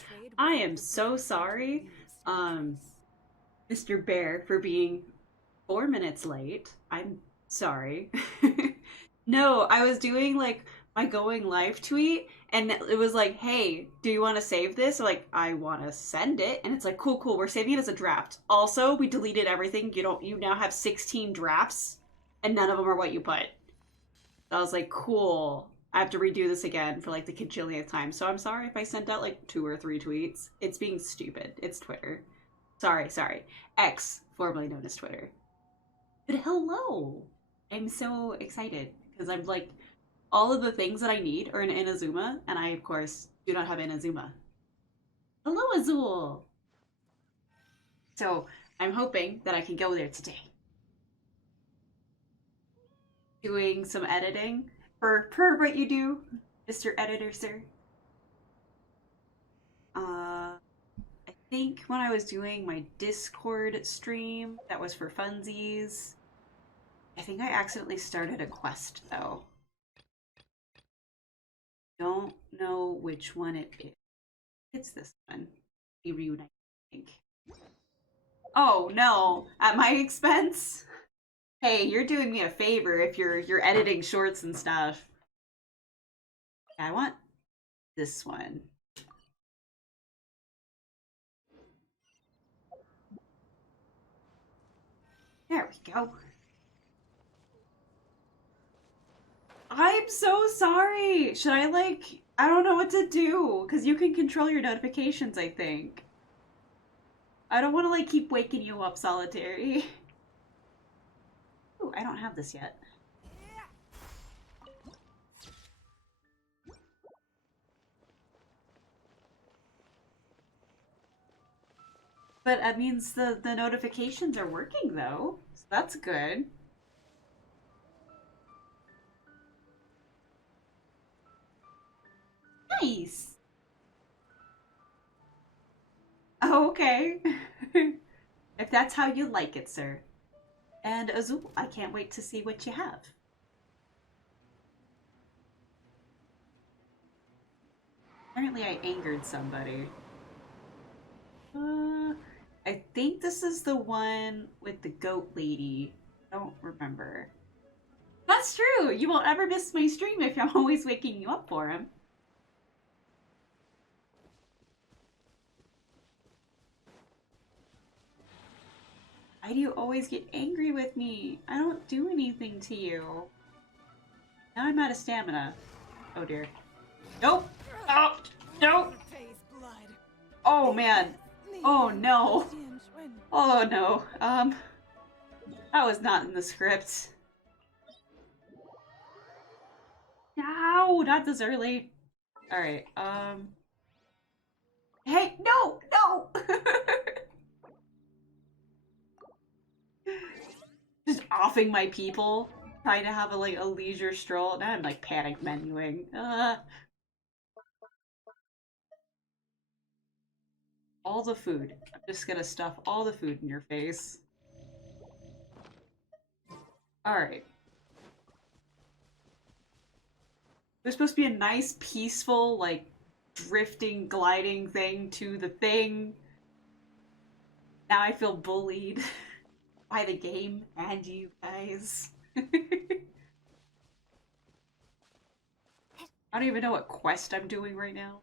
Yeah, I am so sorry, Mr. Bear, for being 4 minutes late. I'm sorry. No, I was doing like my going live tweet and it was like, hey, do you want to save this? Or, like, I want to send it. And it's like, cool, cool. We're saving it as a draft. Also, we deleted everything. You now have 16 drafts and none of them are what you put. I was like, cool. I have to redo this again for like the kajillionth time. So I'm sorry if I sent out like 2 or 3 tweets. It's being stupid. It's Twitter. Sorry, sorry. X, formerly known as Twitter. But hello! I'm so excited because I'm like, all of the things that I need are in Inazuma, and I, of course, do not have Inazuma. Hello, Azul! So I'm hoping that I can go there today. Doing some editing per what you do, Mr. Editor, sir. I think when I was doing my Discord stream, that was for funsies. I think I accidentally started a quest, though. Don't know which one it is. It's this one. Be reunited, I think. Oh no, at my expense? Hey, you're doing me a favor if you're editing shorts and stuff. I want this one. There we go. I'm so sorry. Should I like, I don't know what to do because you can control your notifications, I think. I don't want to like keep waking you up, Solitary. Ooh, I don't have this yet. But that means the notifications are working though. So that's good. Nice. Oh, okay. If that's how you like it, sir. And Azul, I can't wait to see what you have. Apparently I angered somebody. I think this is the one with the goat lady. I don't remember. That's true! You won't ever miss my stream if I'm always waking you up for him. Why do you always get angry with me? I don't do anything to you. Now I'm out of stamina. Oh dear. Nope! Oh! Nope! Oh man! Oh no! Oh no. That was not in the script. No! Not this early. Alright, Hey! No! No! Just offing my people. Trying to have a, like, a leisure stroll. Now I'm, like, panic menuing. All the food. I'm just gonna stuff all the food in your face. Alright. There's supposed to be a nice, peaceful, like, drifting, gliding thing to the thing. Now I feel bullied by the game and you guys. I don't even know what quest I'm doing right now.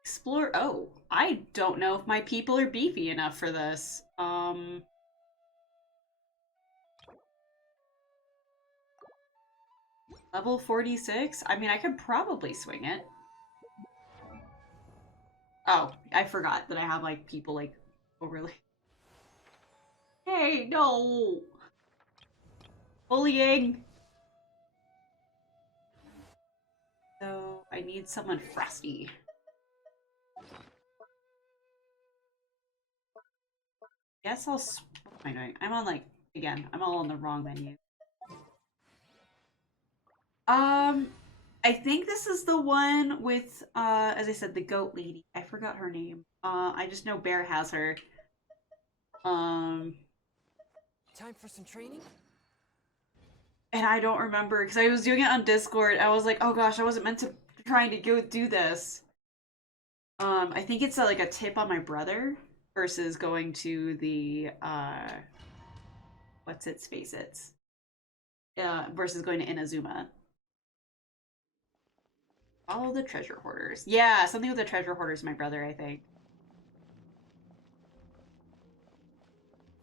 Explore. Oh, I don't know if my people are beefy enough for this. Level 46? I mean, I could probably swing it. Oh, I forgot that I have, like, people, like, overly. Hey, no! Bullying! So, I need someone frosty. Guess I'll. What am I doing? I'm on, like, again, I'm all on the wrong menu. I think this is the one with, as I said, the goat lady. I forgot her name. I just know Bear has her. Time for some training? And I don't remember because I was doing it on Discord. I was like, oh gosh, I wasn't meant to trying to go do this. I think it's like a tip on my brother versus going to the what's its face it's versus going to Inazuma. Follow the treasure hoarders. Yeah, something with the treasure hoarders, my brother, I think.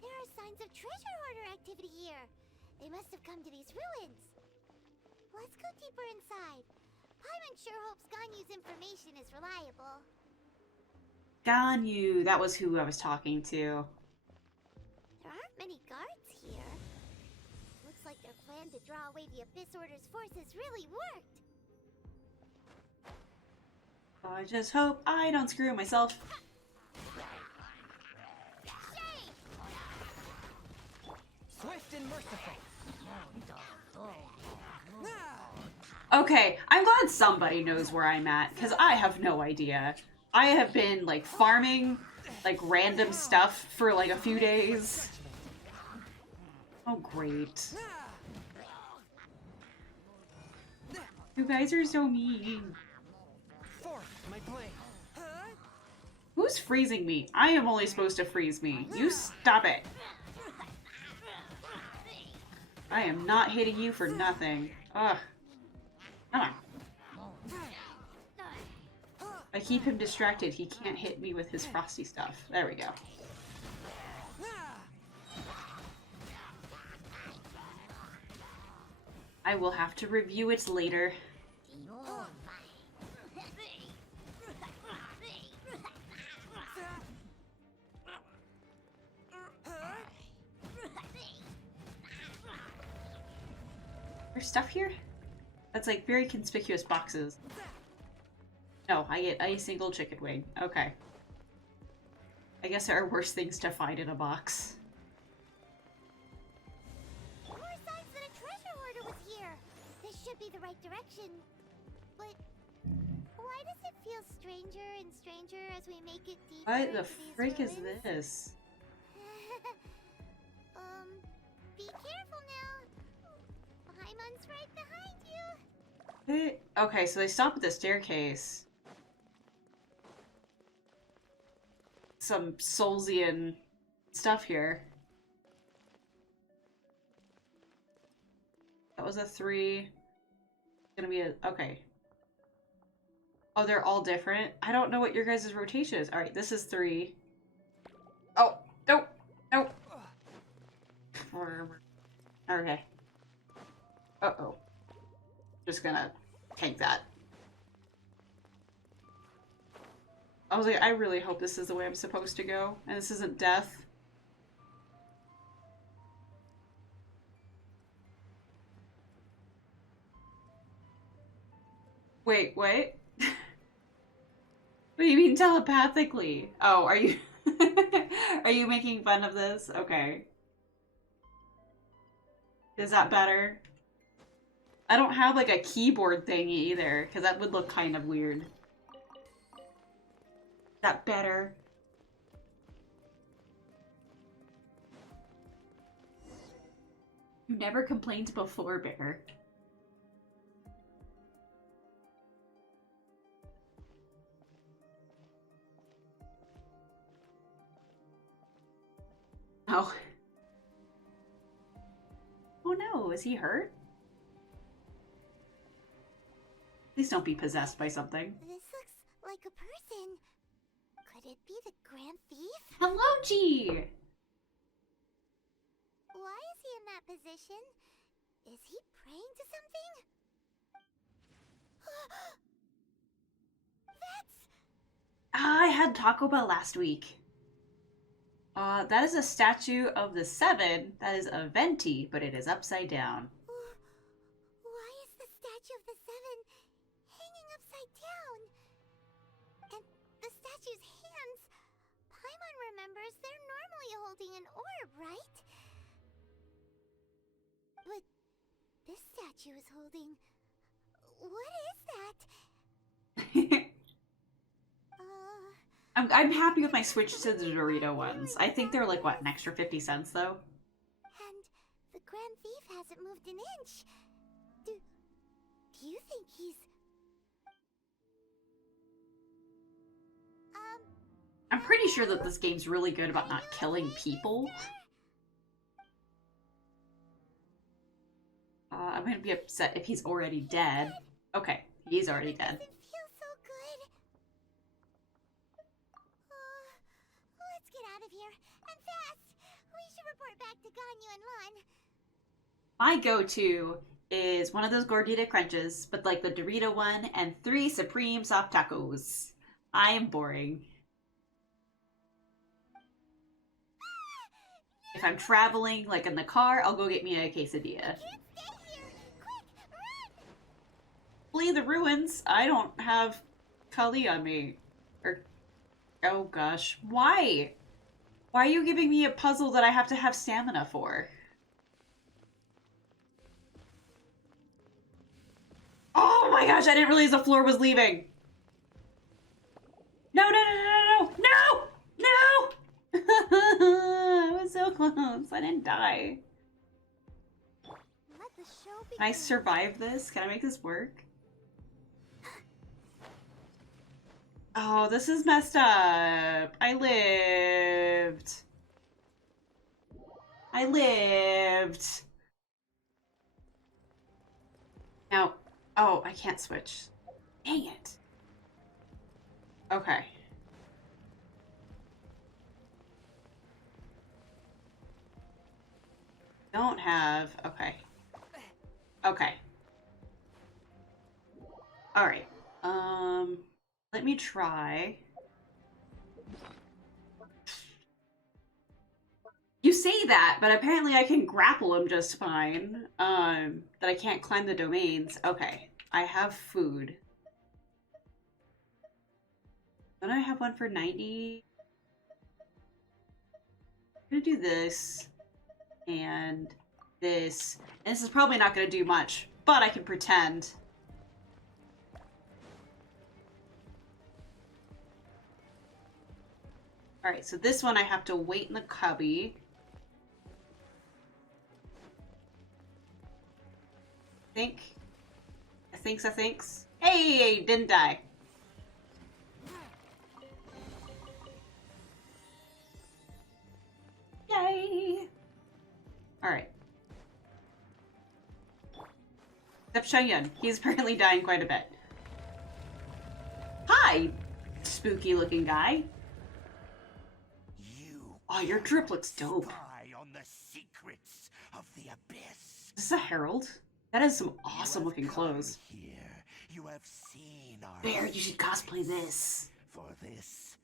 There are signs of treasure hoarder activity here. They must have come to these ruins. Let's go deeper inside. Paimon sure hopes Ganyu's information is reliable. Ganyu, that was who I was talking to. There aren't many guards here. Looks like their plan to draw away the Abyss Order's forces really worked. I just hope I don't screw myself. Swift and merciful. Okay, I'm glad somebody knows where I'm at, because I have no idea. I have been, like, farming, like, random stuff for, like, a few days. Oh, great. You guys are so mean. My blade. Who's freezing me? I am only supposed to freeze me. You stop it. I am not hitting you for nothing. Ugh. Come on. I keep him distracted. He can't hit me with his frosty stuff. There we go. I will have to review it later. There's stuff here? That's like very conspicuous boxes. No, I get a single chicken wing. Okay. I guess there are worse things to find in a box. More signs that a treasure hoarder was here. This should be the right direction. But why does it feel stranger and stranger as we make it deeper? What the into these frick is ruins? this? Be careful now. Paimon's right behind you. Okay, so they stop at the staircase. Some Soulsian stuff here. That was a 3. Gonna be a... Okay. Oh, they're all different? I don't know what your guys' rotation is. Alright, this is 3. Oh, nope, nope. Okay. Uh-oh. Just gonna tank that. I was like, I really hope this is the way I'm supposed to go, and this isn't death. Wait, what? What do you mean telepathically? Oh, are you... Are you making fun of this? Okay. Is that better? I don't have like a keyboard thingy either, because that would look kind of weird. Is that better? You never complained before, Bear. Oh. Oh no, is he hurt? Please don't be possessed by something. This looks like a person. Could it be the Grand Thief? Hello, G! Why is he in that position? Is he praying to something? That's... I had Taco Bell last week. That is a statue of the 7. That is a venti, but it is upside down. Why is the statue of the 7 hanging upside down? And the statue's hands... Paimon remembers they're normally holding an orb, right? But this statue is holding... What is that? I'm happy with my switch to the Dorito ones. I think they're like, what, an extra 50 cents, though? And the Grand Thief hasn't moved an inch. I'm pretty sure that this game's really good about not killing people. I'm gonna be upset if he's already dead. Okay, he's already dead. Doesn't feel so good. Let's get out of here, and fast. We should report back to Ganyu and Lon. My go-to is one of those gordita crunches, but like the Dorito one, and 3 supreme soft tacos. I am boring. If I'm traveling, like in the car, I'll go get me a quesadilla. Can't stay here. Quick, run! Flee the ruins. I don't have Kali on me. Or, oh gosh, why? Why are you giving me a puzzle that I have to have stamina for? Oh my gosh, I didn't realize the floor was leaving. No, no, no, no, no, no, no! I was so close. I didn't die. Let the show begin. Can I survive this? Can I make this work? Oh, this is messed up. I lived. I lived. Now, oh, I can't switch. Dang it. Okay. Don't have, okay. Okay. Alright. Let me try. You say that, but apparently I can grapple him just fine. That I can't climb the domains. Okay. I have food. Don't I have one for 90? I'm gonna do this. And this. And this is probably not gonna do much, but I can pretend. Alright, so this one I have to wait in the cubby. I thinks. Hey, didn't die. Yay! Alright. Except Xianyun. He's apparently dying quite a bit. Hi, spooky looking guy. Oh, your drip looks dope. On the secrets of the abyss. Is this a herald? That is some awesome looking clothes. Here, you have seen our Bear, you should cosplay this. For this,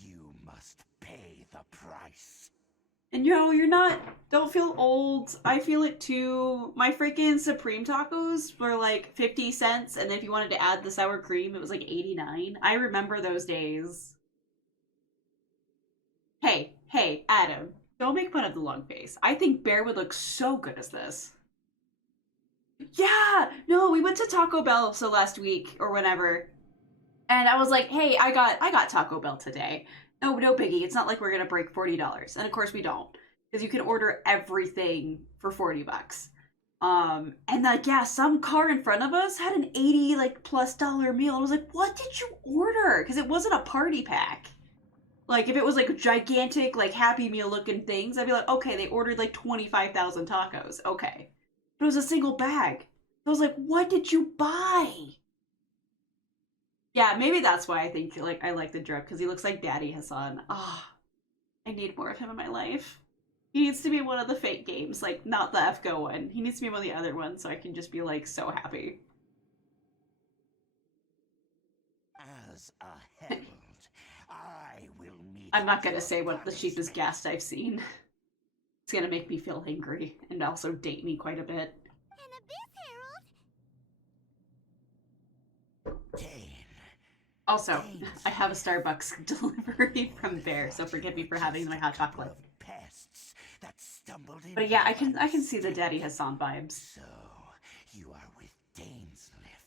you must pay the price. And yo, you're not, don't feel old. I feel it too. My freaking Supreme tacos were like 50 cents, and if you wanted to add the sour cream, it was like 89. I remember those days. Hey, Adam, don't make fun of the long face. I think Bear would look so good as this. Yeah, no, we went to Taco Bell so last week or whenever, and I was like, hey, I got Taco Bell today. No biggie. It's not like we're gonna break $40, and of course we don't, because you can order everything for 40 bucks. And like, yeah, some car in front of us had an $80 plus meal. I was like, what did you order? Because it wasn't a party pack. Like, if it was like gigantic, like Happy Meal looking things, I'd be like, okay, they ordered like 25,000 tacos. Okay. But it was a single bag. I was like, what did you buy? Yeah, maybe that's why I think like I like the drip, because he looks like Daddy Hassan. Ah, I need more of him in my life. He needs to be one of the fake games, like not the FGO one. He needs to be one of the other ones so I can just be like so happy. As a herald, I will meet. I'm not gonna say what the cheapest ghast I've seen. It's gonna make me feel angry and also date me quite a bit. An abyss herald. Dane. Also, I have a Starbucks delivery from Bear, so forgive me for having my hot chocolate. Pests that stumbled in. But yeah, I can see the Daddy Hassan vibes. So you are with Dainsliff,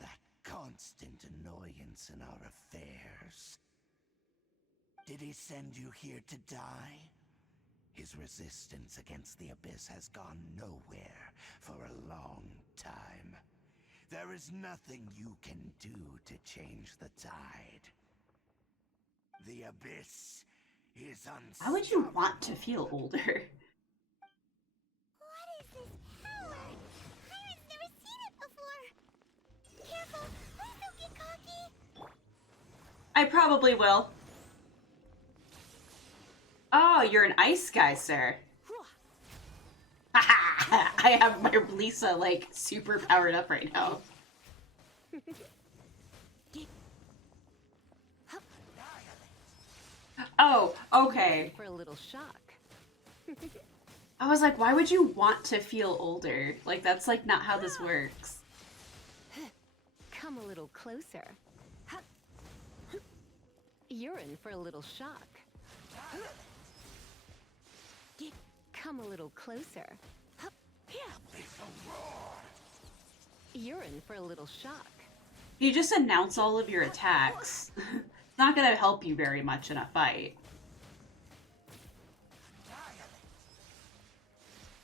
that constant annoyance in our affairs. Did he send you here to die? His resistance against the abyss has gone nowhere for a long time. There is nothing you can do to change the tide. The abyss is unstoppable. Why would you want to feel older? What is this power? Pyron's never seen it before. Careful, please don't get cocky. I probably will. Oh, you're an ice guy, sir. Haha! I have my Lisa, like, super powered up right now. Oh, okay. For a little shock. I was like, why would you want to feel older? Like, that's, like, not how this works. Come a little closer. You're in for a little shock. Come a little closer. You're in for a little shock. You just announce all of your attacks. It's not gonna help you very much in a fight.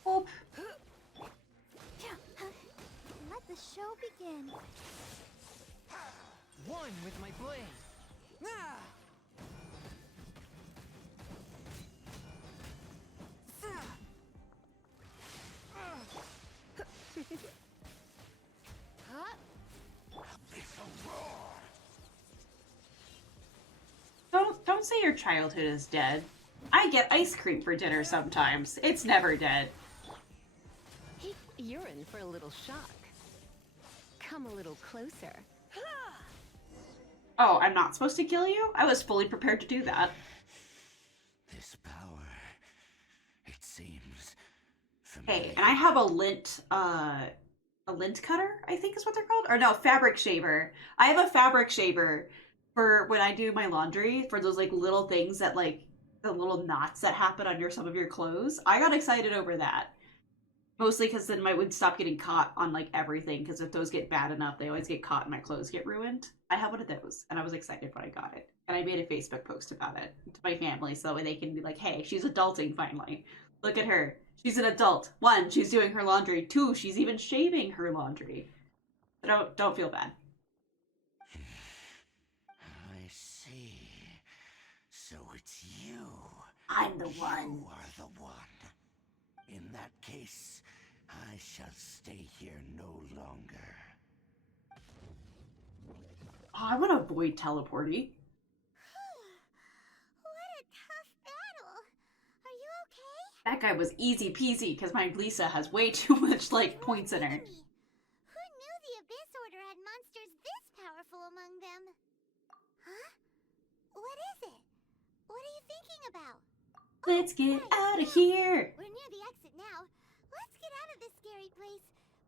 Oop. Let the show begin. One with my blade. Ah! Don't say your childhood is dead. I get ice cream for dinner sometimes. It's never dead. You're in for a little shock. Come a little closer. Oh, I'm not supposed to kill you? I was fully prepared to do that. This power, it seems familiar. Hey, and I have a lint cutter, I think is what they're called? Or no, fabric shaver. I have a fabric shaver for when I do my laundry, for those, like, little things that, like, the little knots that happen under some of your clothes. I got excited over that. Mostly because then I would stop getting caught on, like, everything, because if those get bad enough, they always get caught and my clothes get ruined. I have one of those, and I was excited when I got it. And I made a Facebook post about it to my family, so that way they can be like, hey, she's adulting finally. Look at her. She's an adult. 1, she's doing her laundry. 2, she's even shaving her laundry. So don't feel bad. I see. So it's you. I'm the one. You are the one. In that case, I shall stay here no longer. Oh, I want to avoid teleporting. What a tough battle. Are you okay? That guy was easy peasy, because my Lisa has way too much, like, points in her. Who knew the Abyss Order had monsters this powerful among them? Huh? What is it? What are you thinking about? Let's get Right, out of yeah. here. We're near the exit now. Let's get out of this scary place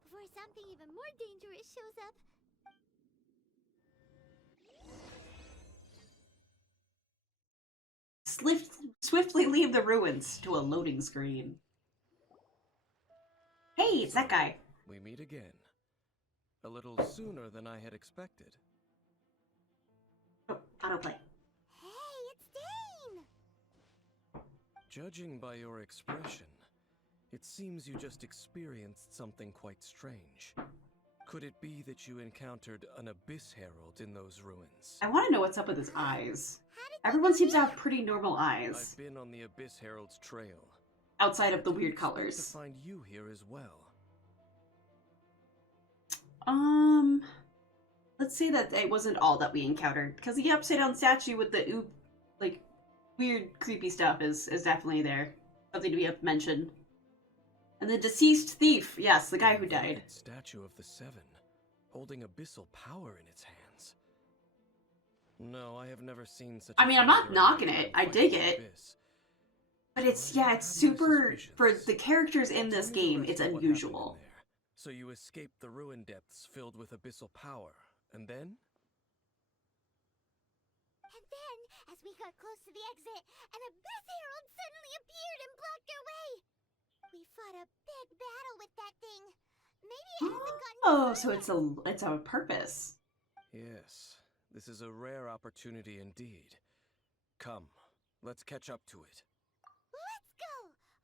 before something even more dangerous shows up. Swiftly leave the ruins to a loading screen. Hey, it's that guy. We meet again. A little sooner than I had expected. Oh, autoplay. Hey, it's Dane! Judging by your expression, it seems you just experienced something quite strange. Could it be that you encountered an Abyss Herald in those ruins? I want to know what's up with his eyes. Everyone seems to have pretty normal eyes, I've been on the Abyss Herald's trail. outside of the weird Expect colors. to find you here as well. Let's say that it wasn't all that we encountered, because the upside down statue with the like, weird, creepy stuff is definitely there. Something to be mentioned. And the deceased thief, yes, the guy who died. That statue of the Seven, holding abyssal power in its hands. No, I have never seen such. I mean, I'm not knocking it. I dig it. But it's, yeah, it's super, for the characters in this game, it's unusual. So you escaped the ruin depths filled with abyssal power, and then? And then, as we got close to the exit, an Abyss Herald suddenly appeared and blocked our way. We fought a big battle with that thing. Maybe it hasn't gotten Oh, far so yet. it's a purpose. Yes, this is a rare opportunity indeed. Come, let's catch up to it. Let's go!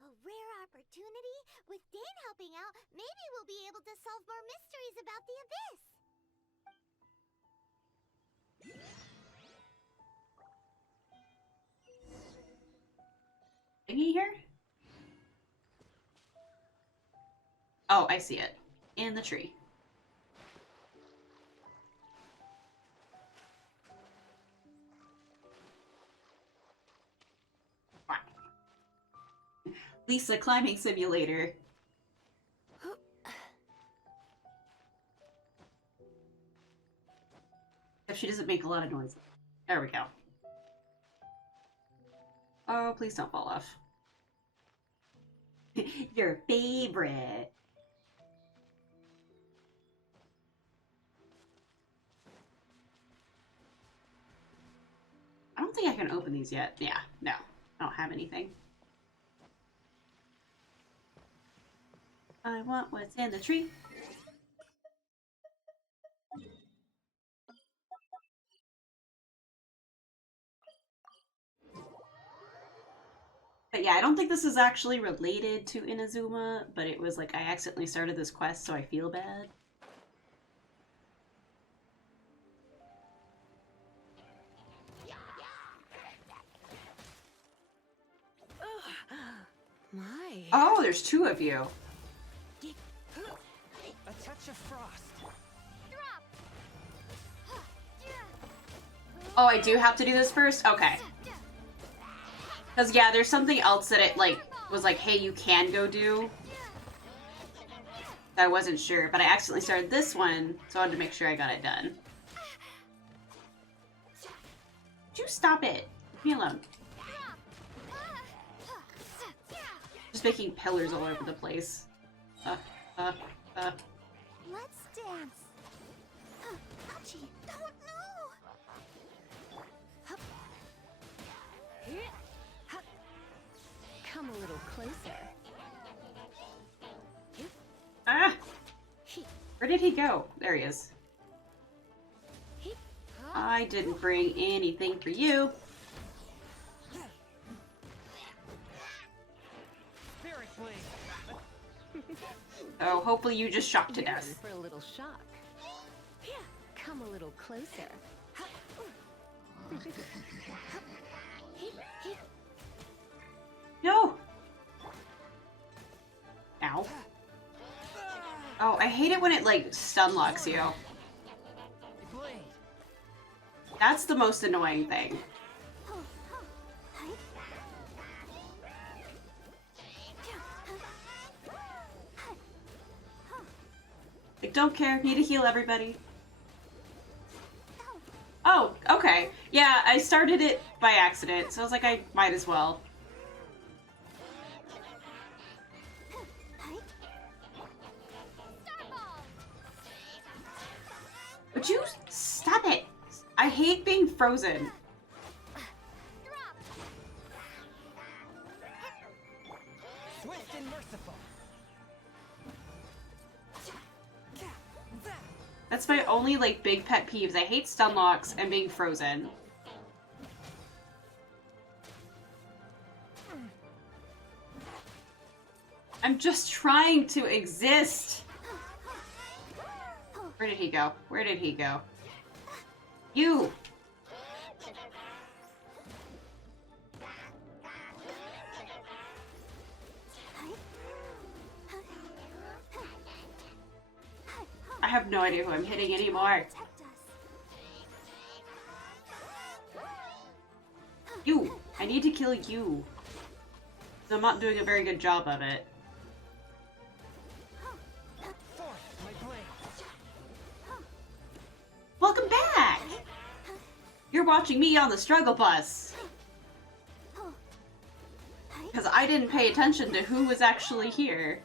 A rare opportunity? With Dane helping out, maybe we'll be able to solve more mysteries about the Abyss. thingy here? Oh, I see it. In the tree. Fine. Lisa climbing simulator. If she doesn't make a lot of noise. There we go. Oh, please don't fall off. Your favorite. I don't think I can open these yet. Yeah, no. I don't have anything. I want what's in the tree. But yeah, I don't think this is actually related to Inazuma, but it was like I accidentally started this quest, so I feel bad. My. Oh, there's two of you. A touch of frost. Oh, I do have to do this first? Okay. Because, yeah, there's something else that it, like, was like, hey, you can go do. I wasn't sure, but I accidentally started this one, so I wanted to make sure I got it done. Would you stop it? Leave me alone. Just making pillars all over the place. Let's dance. Ouchie, don't know. Come a little closer. Ah! Where did he go? There he is. I didn't bring anything for you. Spirit blade. Oh, hopefully you just shocked to You're in death. for a little shock. Come a little closer. No! Ow. Oh, I hate it when it, like, stun locks you. Blade. That's the most annoying thing. Like, don't care. Need to heal everybody. Oh, okay. Yeah, I started it by accident, so I was like, I might as well. Would you stop it? I hate being frozen. Swift and merciful. That's my only, like, big pet peeves. I hate stun locks and being frozen. I'm just trying to exist. Where did he go? Where did he go? You! I have no idea who I'm hitting anymore. You! I need to kill you. I'm not doing a very good job of it. Forth my blade. Welcome back! You're watching me on the struggle bus. Because I didn't pay attention to who was actually here.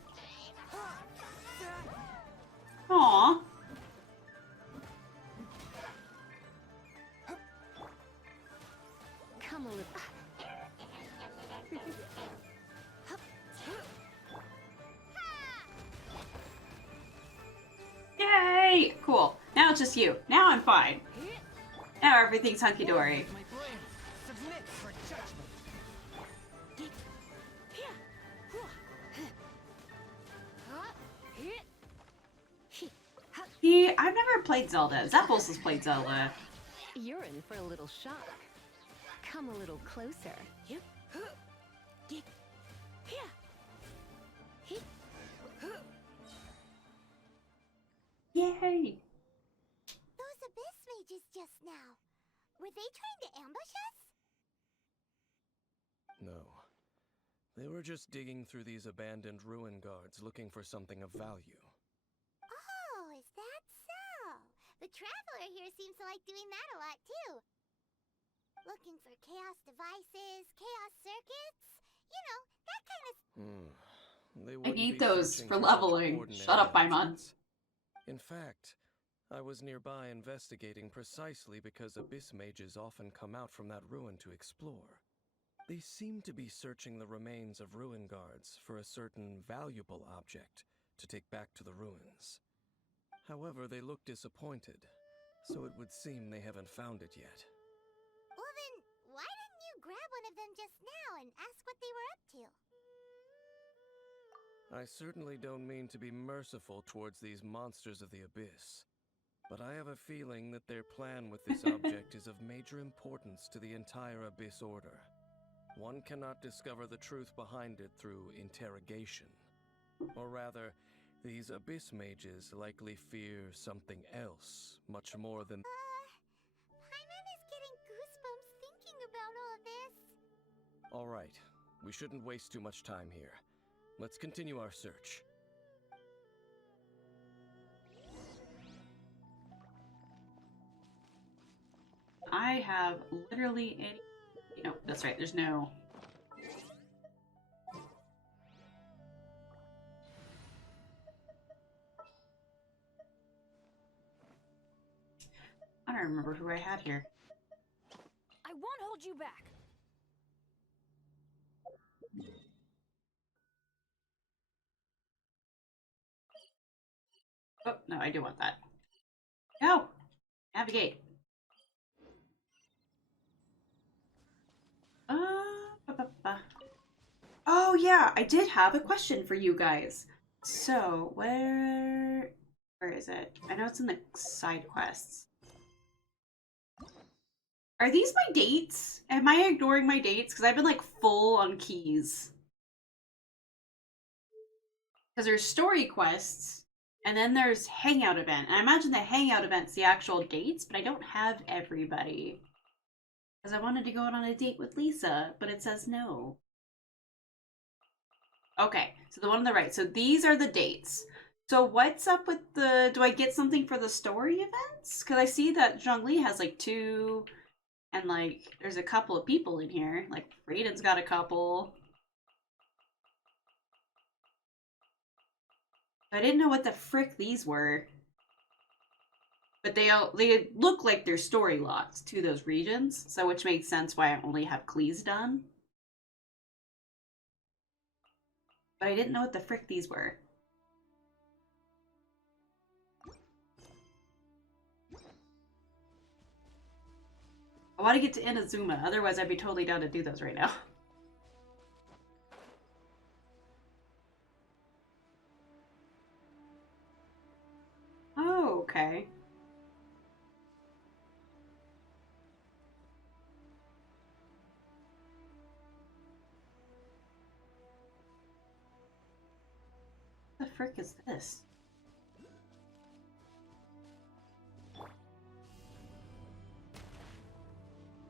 Aww. Come a little. Yay! Cool. Now it's just you. Now I'm fine. Now everything's hunky-dory. My blade. Submit for judgment. See, I've never played Zelda. Zeppos has played Zelda. You're in for a little shock. Come a little closer. Yay! Those abyss mages just now. Were they trying to ambush us? No. They were just digging through these abandoned ruin guards looking for something of value. Oh, is that so? The Traveler here seems to like doing that a lot too. Looking for chaos devices, chaos circuits, you know, that kind of... They I wouldn't need be those searching for such leveling. ordinary Shut up, Paimon. objects. In fact, I was nearby investigating precisely because abyss mages often come out from that ruin to explore. They seem to be searching the remains of ruin guards for a certain valuable object to take back to the ruins. However, they look disappointed, so it would seem they haven't found it yet. Well then, why didn't you grab one of them just now and ask what they were up to? I certainly don't mean to be merciful towards these monsters of the abyss, but I have a feeling that their plan with this object is of major importance to the entire Abyss Order. One cannot discover the truth behind it through interrogation. Or rather, these abyss mages likely fear something else, much more than... Paimon is getting goosebumps thinking about all this. Alright, we shouldn't waste too much time here. Let's continue our search. I have literally any... No, that's right, there's no... I don't remember who I had here. I won't hold you back. Oh, no, I do want that. Go! Navigate. Oh yeah, I did have a question for you guys. So, where is it? I know it's in the side quests. Are these my dates? Am I ignoring my dates? Because I've been like full on keys. Because there's story quests, and then there's hangout event. And I imagine the hangout event's the actual dates, but I don't have everybody. Because I wanted to go out on a date with Lisa, but it says no. Okay, so the one on the right. So these are the dates. So what's up with the... Do I get something for the story events? Because I see that Zhongli has like 2... And like, there's a couple of people in here. Like, Raiden's got a couple. I didn't know what the frick these were. But they look like they're story locked to those regions. So which makes sense why I only have Cleese done. But I didn't know what the frick these were. I want to get to Inazuma, otherwise I'd be totally down to do those right now. Oh, okay. What the frick is this?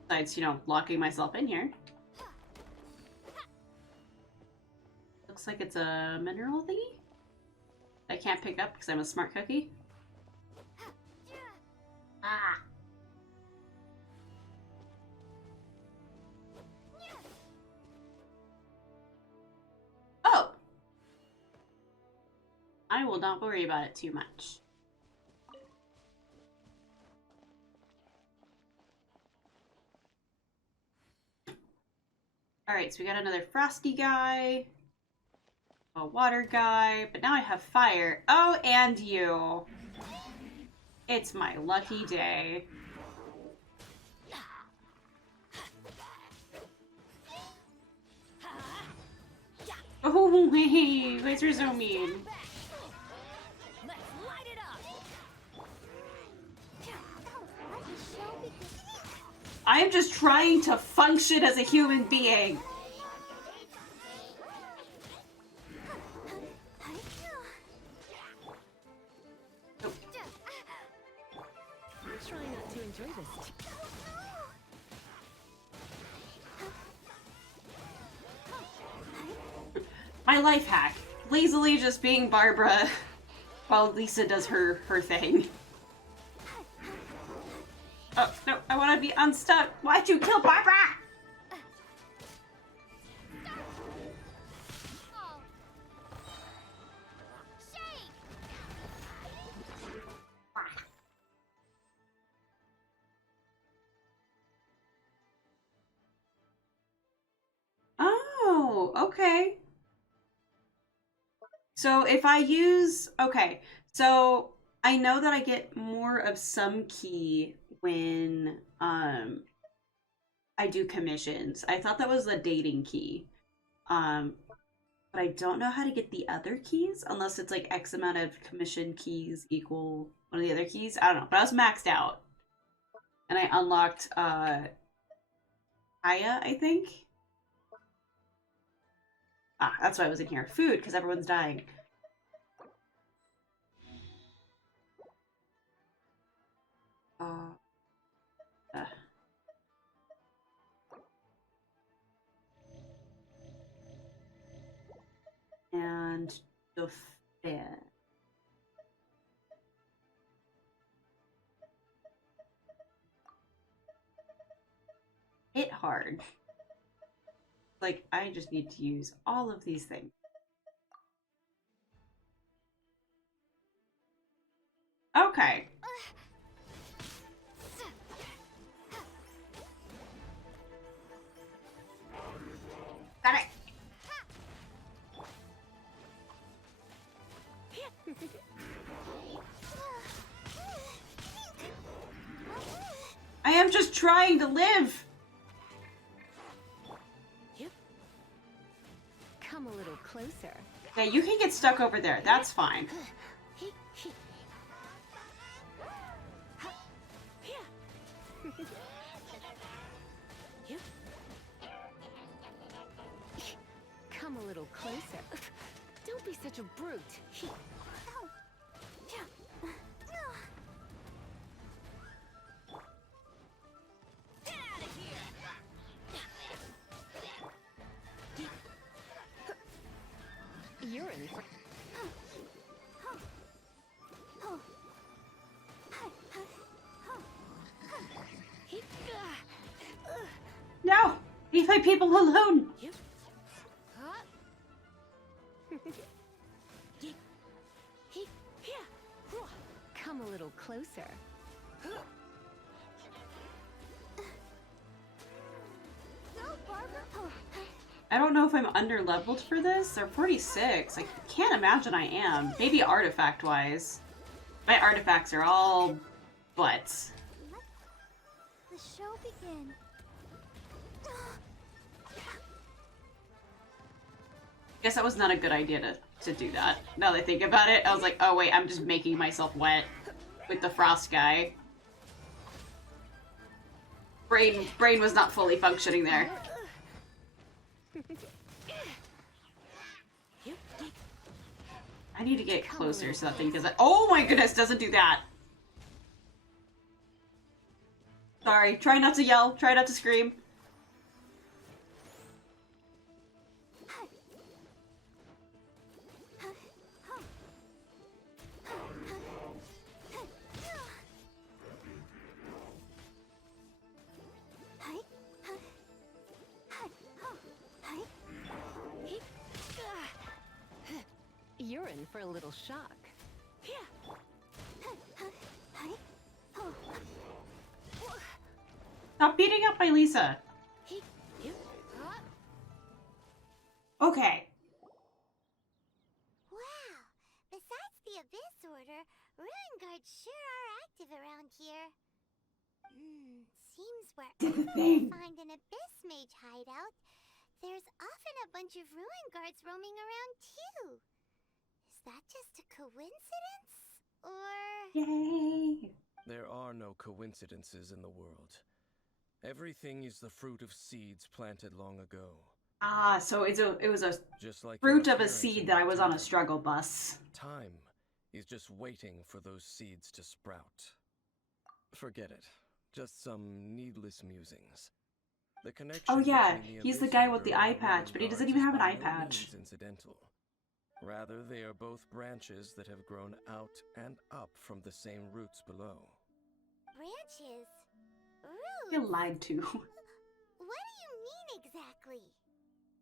Besides, you know, locking myself in here. Looks like it's a mineral thingy I can't pick up because I'm a smart cookie. Ah. Oh! I will not worry about it too much. Alright, so we got another frosty guy, a water guy, but now I have fire. Oh, and you. It's my lucky day. Oh, hey, you guys are so mean. I am just trying to function as a human being. to enjoy this. My life hack. Lazily just being Barbara while Lisa does her thing. Oh, no, I want to be unstuck. Why'd you kill Barbara? Oh, okay. So if I use, okay, so I know that I get more of some key when I do commissions. I thought that was the dating key. But I don't know how to get the other keys unless it's like X amount of commission keys equal one of the other keys. I don't know, but I was maxed out. And I unlocked Kaya, I think. Ah, that's why I was in here. Food, because everyone's dying. And the fan. Hit hard. Like, I just need to use all of these things. Okay. Got it. I am just trying to live. Come a little closer. Yeah, you can get stuck over there. That's fine. Come a little closer. Don't be such a brute. You're in for... No! Leave my people alone! Come a little closer. I don't know if I'm under-leveled for this. They're 46. I can't imagine I am. Maybe artifact-wise. My artifacts are all butts. Let the show begin. Guess that was not a good idea to do that. Now that I think about it, I was like, oh wait, I'm just making myself wet with the frost guy. Brain was not fully functioning there. I need to get closer so that thing doesn't— oh my goodness, doesn't do that! Sorry, try not to yell, try not to scream. You're in for a little shock. Stop beating up my Lisa. Okay. Wow! Besides the Abyss Order, Ruin Guards sure are active around here. Seems wherever you find an Abyss Mage hideout, there's often a bunch of Ruin Guards roaming around too. Is that just a coincidence? Or... Yay! There are no coincidences in the world. Everything is the fruit of seeds planted long ago. Ah, so it was a Just like fruit your of a appearance seed in that the I was on a tavern. struggle bus. Time is just waiting for those seeds to sprout. Forget it. just some needless musings. The connection Oh yeah, between the he's the Abyss guy with Order the and eye the patch, Ruin but he doesn't Guards even is have an by eye no patch. means incidental. Rather, they are both branches that have grown out and up from the same roots below. Branches? You're Roots? lied to. What do you mean exactly?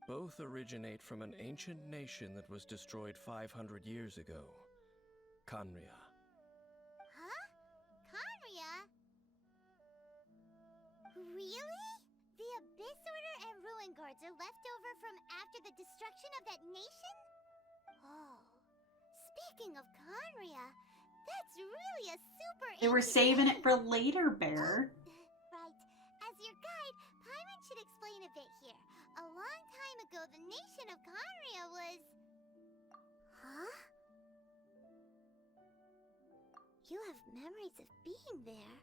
Both originate from an ancient nation that was destroyed 500 years ago, Khaenri'ah. Huh? Khaenri'ah? Really? The Abyss Order and Ruin Guards are left over from after the destruction of that nation? Oh. Speaking of Khaenri'ah, that's really a super They were ancient saving it name. for later, Bear. Right. As your guide, Paimon should explain a bit here. A long time ago, the nation of Khaenri'ah was... Huh? You have memories of being there.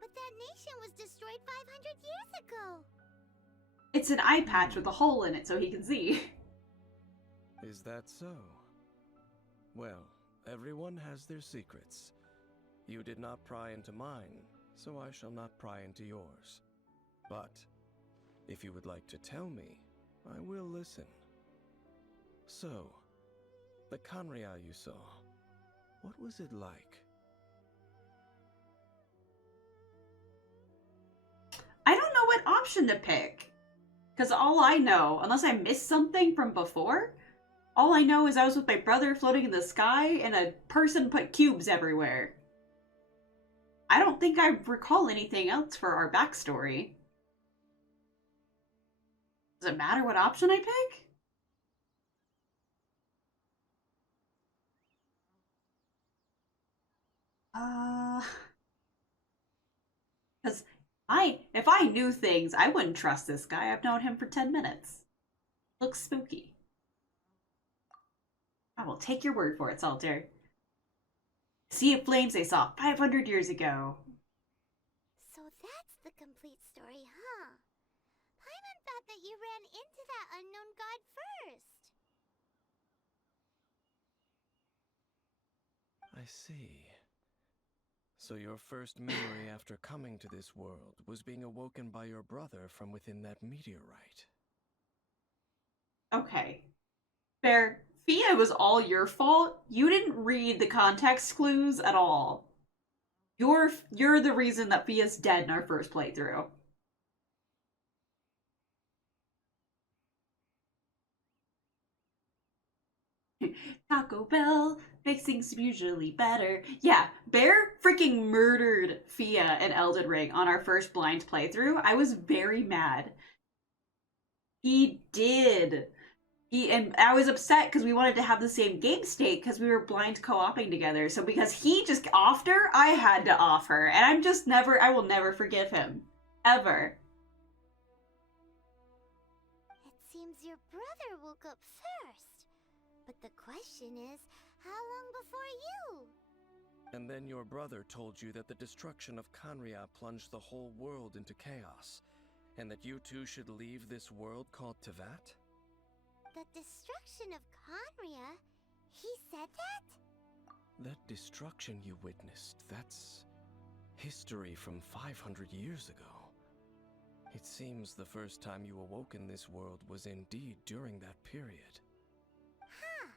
But that nation was destroyed 500 years ago. It's an eye patch with a hole in it so he can see. Is that so? Well, everyone has their secrets. You did not pry into mine, so I shall not pry into yours. But, if you would like to tell me, I will listen. So, the Khaenri'ah you saw, what was it like? I don't know what option to pick. Because all I know, unless I missed something from before, all I know is I was with my brother floating in the sky and a person put cubes everywhere. I don't think I recall anything else for our backstory. Does it matter what option I pick? Because if I knew things, I wouldn't trust this guy. I've known him for 10 minutes. Looks spooky. I will take your word for it, Salter. Sea of Flames they saw 500 years ago. So that's the complete story, huh? Paimon thought that you ran into that unknown god first. I see. So your first memory after coming to this world was being awoken by your brother from within that meteorite. Okay. Fair. Fia, was all your fault. You didn't read the context clues at all. You're the reason that Fia's dead in our first playthrough. Taco Bell makes things usually better. Yeah, Bear freaking murdered Fia in Elden Ring on our first blind playthrough. I was very mad. He did. And I was upset because we wanted to have the same game state because we were blind co-oping together. So because he just offed her, I had to off her. And I will never forgive him. Ever. It seems your brother woke up first. But the question is, how long before you? And then your brother told you that the destruction of Khaenri'ah plunged the whole world into chaos, and that you two should leave this world called Teyvat? The destruction of Khaenri'ah? He said that? That destruction you witnessed, that's history from 500 years ago. It seems the first time you awoke in this world was indeed during that period. Huh.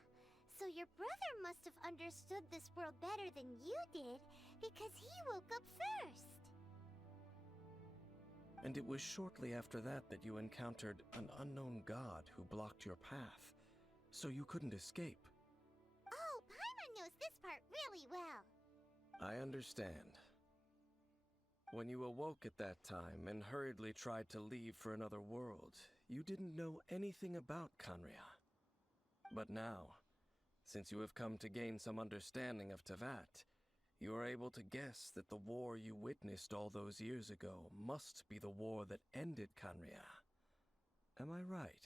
So your brother must have understood this world better than you did, because he woke up first. And it was shortly after that that you encountered an unknown god who blocked your path, so you couldn't escape. Oh, Paimon knows this part really well. I understand. When you awoke at that time and hurriedly tried to leave for another world, you didn't know anything about Khaenri'ah. But now, since you have come to gain some understanding of Teyvat, you are able to guess that the war you witnessed all those years ago must be the war that ended Khaenri'ah. Am I right?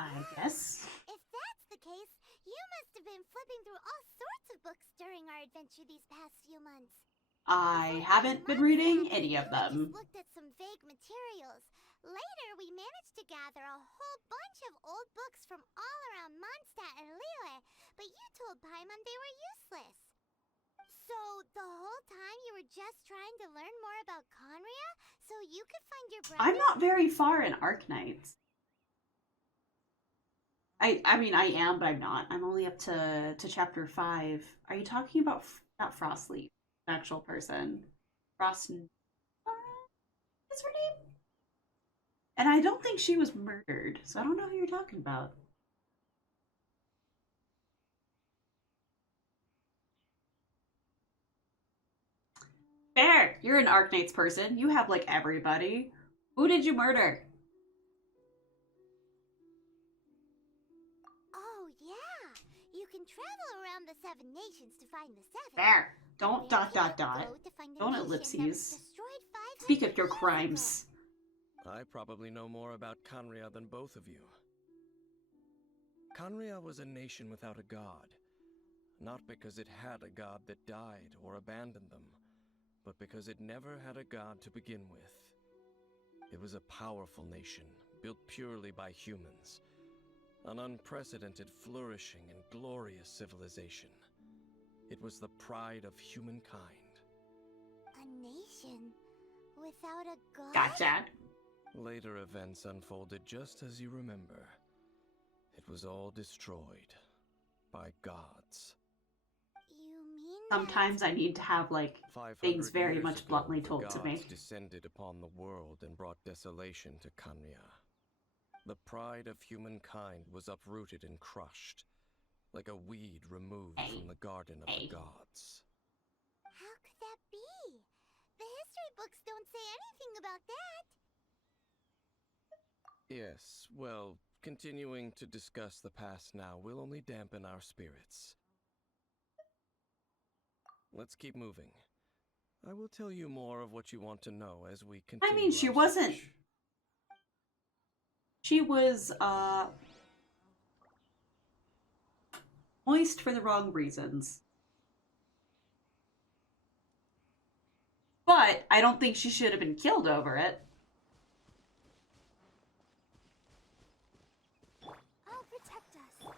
I guess. If that's the case, you must have been flipping through all sorts of books during our adventure these past few months. I Before haven't been Mom reading said, any of you had them. just looked at some vague materials. Later, we managed to gather a whole bunch of old books from all around Mondstadt and Liyue, but you told Paimon they were useless. So, the whole time you were just trying to learn more about Conria so you could find your brother? I'm not very far in Arknights. I mean, I am, but I'm not. I'm only up to chapter 5. Are you talking about not Frostleaf, an actual person? Frost is her name? And I don't think she was murdered, so I don't know who you're talking about. Fair, you're an Arknights person. You have like everybody. Who did you murder? Oh, yeah. You can travel around the 7 nations to find the 7. Fair. Don't Where dot you dot dot. go to find a Don't nation that was ellipses. destroyed 500 Speak of your years crimes. I probably know more about Conria than both of you. Conria was a nation without a god. Not because it had a god that died or abandoned them, but because it never had a god to begin with. It was a powerful nation, built purely by humans. An unprecedented, flourishing, and glorious civilization. It was the pride of humankind. A nation without a god? Gotcha. Later events unfolded just as you remember. It was all destroyed by gods. You mean Sometimes I need to have, like, 500 things very years much ago, bluntly the told to me. gods descended upon the world and brought desolation to Conria. The pride of humankind was uprooted and crushed, like a weed removed from the garden of the gods. How could that be? The history books don't say anything about that. Yes, well, continuing to discuss the past now will only dampen our spirits. Let's keep moving. I will tell you more of what you want to know as we continue. I mean, she our wasn't. search. She was, moist for the wrong reasons. But I don't think she should have been killed over it. I'll protect us.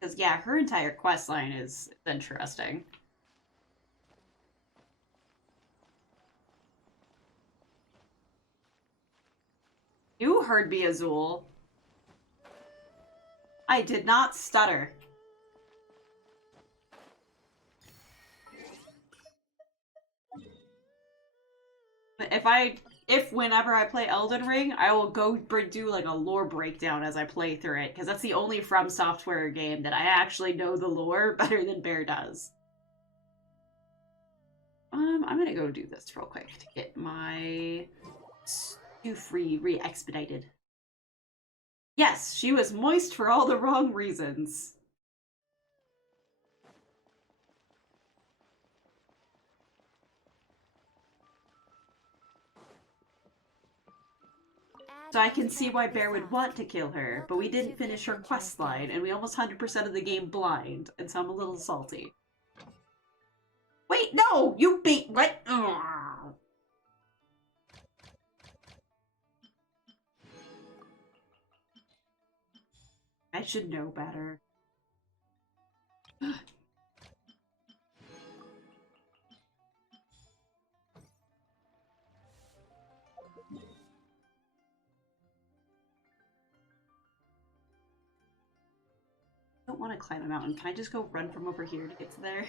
Because, yeah, her entire quest line is interesting. You heard me, Azul. I did not stutter. If whenever I play Elden Ring, I will go do like a lore breakdown as I play through it, because that's the only From Software game that I actually know the lore better than Bear does. I'm gonna go do this real quick to get my stew free re-expedited. Yes, she was moist for all the wrong reasons. So I can see why Bear would want to kill her, but we didn't finish her quest line, and we almost 100% of the game blind, and so I'm a little salty. Wait, no! You beat what? Ugh. I should know better. I don't want to climb a mountain. Can I just go run from over here to get to there?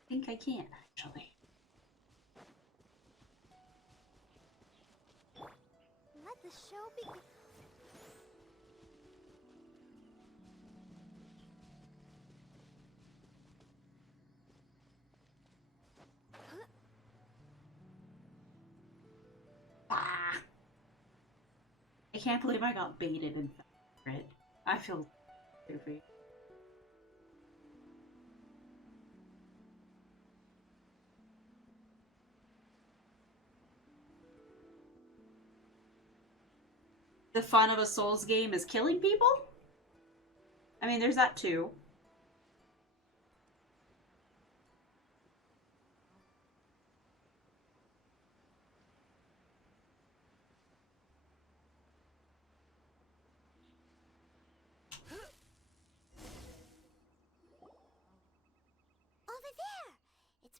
I think I can, actually. Let the show begin. Ah! I can't believe I got baited and fell for it. I feel goofy. The fun of a Souls game is killing people? I mean, there's that too.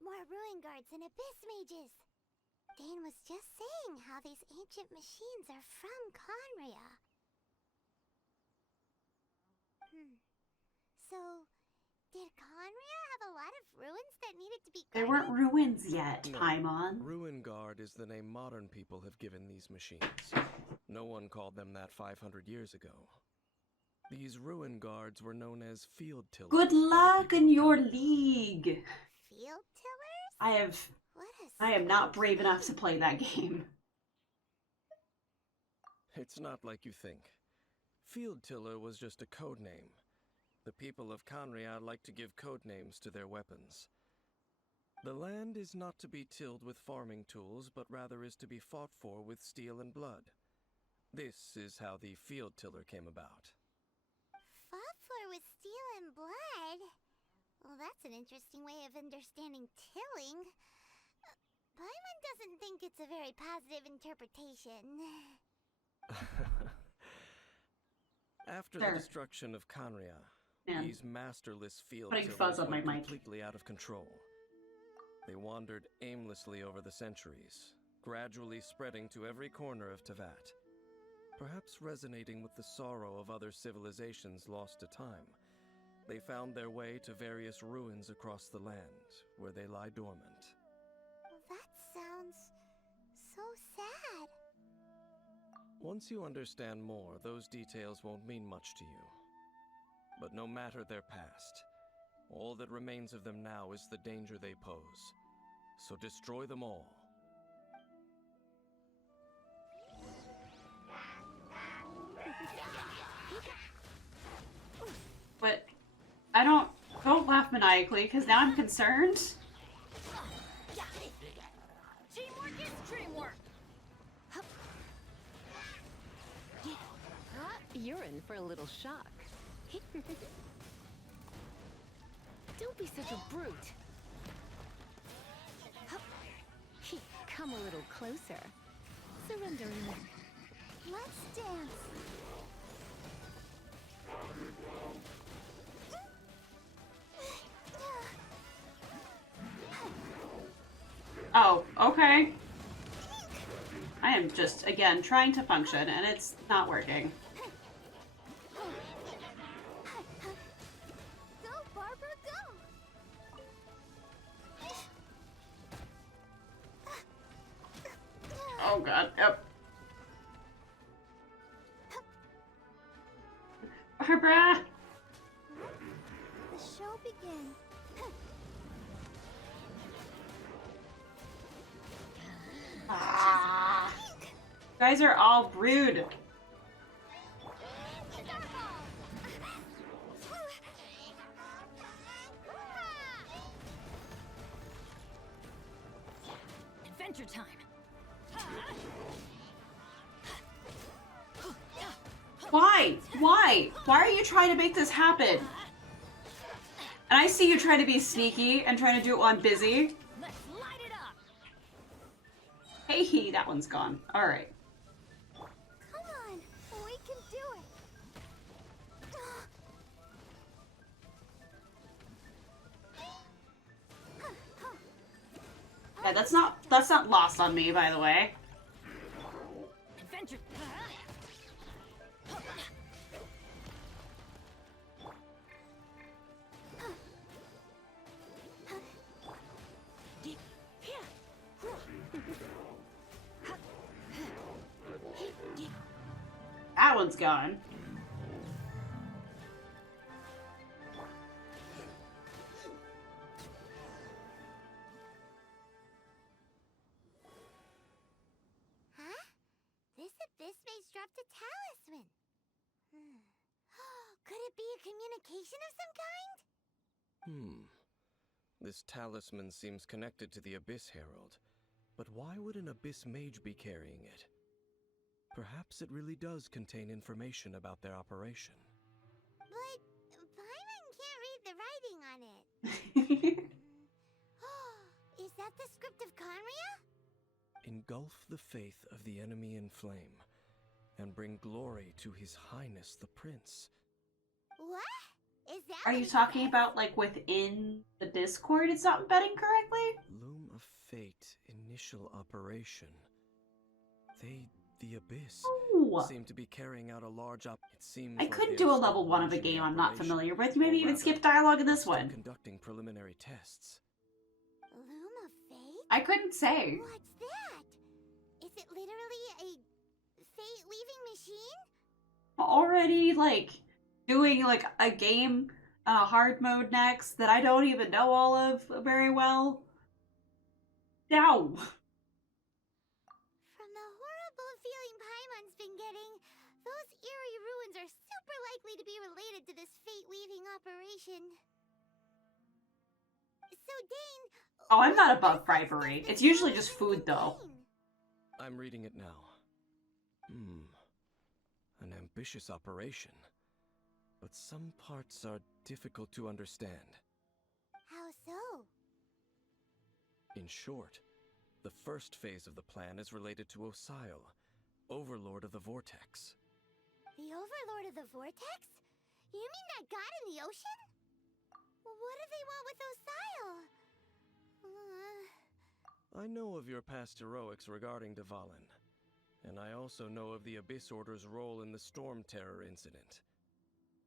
more ruin guards and abyss mages. Dane was just saying how these ancient machines are from Conria. So, did Conria have a lot of ruins that needed to be guarded? There weren't ruins yet, No. Paimon. Ruin Guard is the name modern people have given these machines. No one called them that 500 years ago. These Ruin Guards were known as Field Tillers. Good by the luck people in of your Conria. league. Field tillers? What I am not strange brave enough to name. play that game. It's not like you think. Field Tiller was just a code name. The people of Conria like to give code names to their weapons. The land is not to be tilled with farming tools, but rather is to be fought for with steel and blood. This is how the Field Tiller came about. Fought for with steel and blood? Well, that's an interesting way of understanding tilling. Paimon doesn't think it's a very positive interpretation. After Sure. the destruction of Conria, Man, these masterless field putting tillers fuzz on my went mic. completely out of control. They wandered aimlessly over the centuries, gradually spreading to every corner of Teyvat. Perhaps resonating with the sorrow of other civilizations lost to time, they found their way to various ruins across the land, where they lie dormant. That sounds so sad. Once you understand more, those details won't mean much to you. But no matter their past, all that remains of them now is the danger they pose. So destroy them all. But don't laugh maniacally, because now I'm concerned. Teamwork is dreamwork! You're in for a little shock. Don't be such a brute. Come a little closer. Surrendering. Let's dance. Oh, okay. I am just, again, trying to function, and it's not working. Go, Barbara, go! Oh god, yep. Barbara! The show begins. Ah. You guys are all brood. Adventure time. Why? Why? Why are you trying to make this happen? And I see you trying to be sneaky and trying to do it while I'm busy. Let's light it up. Hey, that one's gone. Alright. Come on, we can do it. Yeah, that's not lost on me, by the way. Adventure. That one's gone. Huh? This abyss mage dropped a talisman. Could it be a communication of some kind? This talisman seems connected to the Abyss Herald. But why would an Abyss Mage be carrying it? Perhaps it really does contain information about their operation. But Paimon can't read the writing on it. Is that the script of Conria? Engulf the faith of the enemy in flame, and bring glory to His Highness the Prince. What? Is that Are what you it talking says? about like within the Discord it's not embedding correctly? Loom of Fate, initial operation. The Abyss, Oh, seem to be carrying out a large It seems I like couldn't they are do a still level 1 of a managing the game I'm not operation, familiar with. or Maybe even rather, skip dialogue in are this still one. conducting preliminary tests. Loom of Fate? I couldn't say. What's that? Is it literally a fate-weaving machine? Already like doing like a game hard mode next that I don't even know all of very well. No. From the horrible feeling Paimon's been getting, those eerie ruins are super likely to be related to this fate-weaving operation. So, Dane... Oh, I'm not what above does this bribery. stuff It's usually even just food though. contain? I'm reading it now. An ambitious operation. But some parts are difficult to understand. How so? In short, the first phase of the plan is related to Osile, Overlord of the Vortex. The Overlord of the Vortex? You mean that god in the ocean? What do they want with Osile? I know of your past heroics regarding Dvalin, and I also know of the Abyss Order's role in the Storm Terror incident.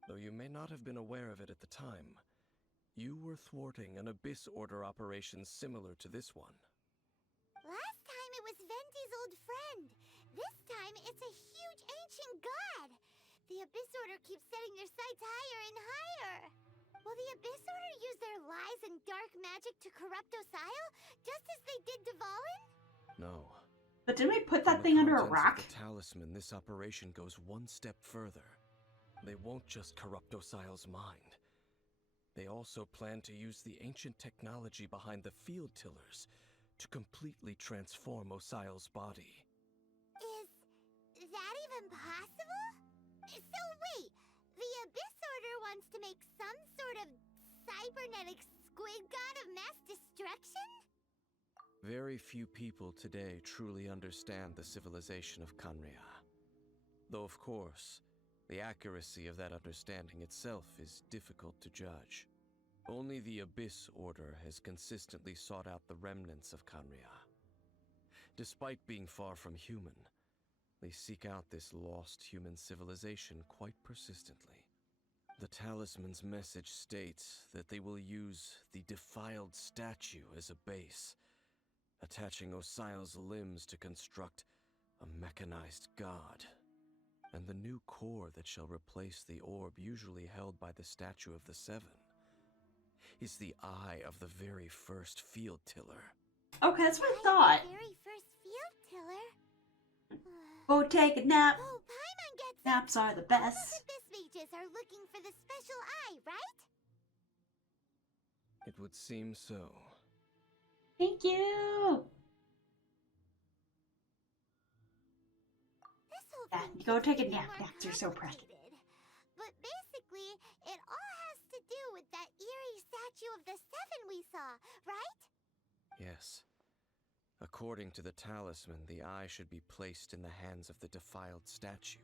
Though you may not have been aware of it at the time, you were thwarting an Abyss Order operation similar to this one. Last time it was Venti's old friend. This time it's a huge ancient god. The Abyss Order keeps setting their sights higher and higher. Will the Abyss Order use their lies and dark magic to corrupt Osile, just as they did Dvalin? No. But didn't we put From that the thing under a contents rock? of the talisman, this operation goes one step further. They won't just corrupt Osile's mind. They also plan to use the ancient technology behind the field tillers to completely transform Osile's body. Is that even possible? So wait, the Abyss Order wants to make some sort of cybernetic squid god of mass destruction? Very few people today truly understand the civilization of Khaenri'ah. Though of course, the accuracy of that understanding itself is difficult to judge. Only the Abyss Order has consistently sought out the remnants of Khaenri'ah. Despite being far from human, they seek out this lost human civilization quite persistently. The talisman's message states that they will use the defiled statue as a base, attaching Osile's limbs to construct a mechanized god. And the new core that shall replace the orb usually held by the Statue of the Seven is the eye of the very first field tiller. Okay, that's what I The thought. very first field tiller? Go take a nap. Oh, Paimon gets it! Naps are the All best. those Abyss mages are looking for the special eye, right? It would seem so. Thank you. This whole Yeah, thing go keeps take a getting nap. more Naps are so precious. complicated. But basically, it all has to do with that eerie statue of the Seven we saw, right? Yes. According to the talisman, the eye should be placed in the hands of the defiled statue,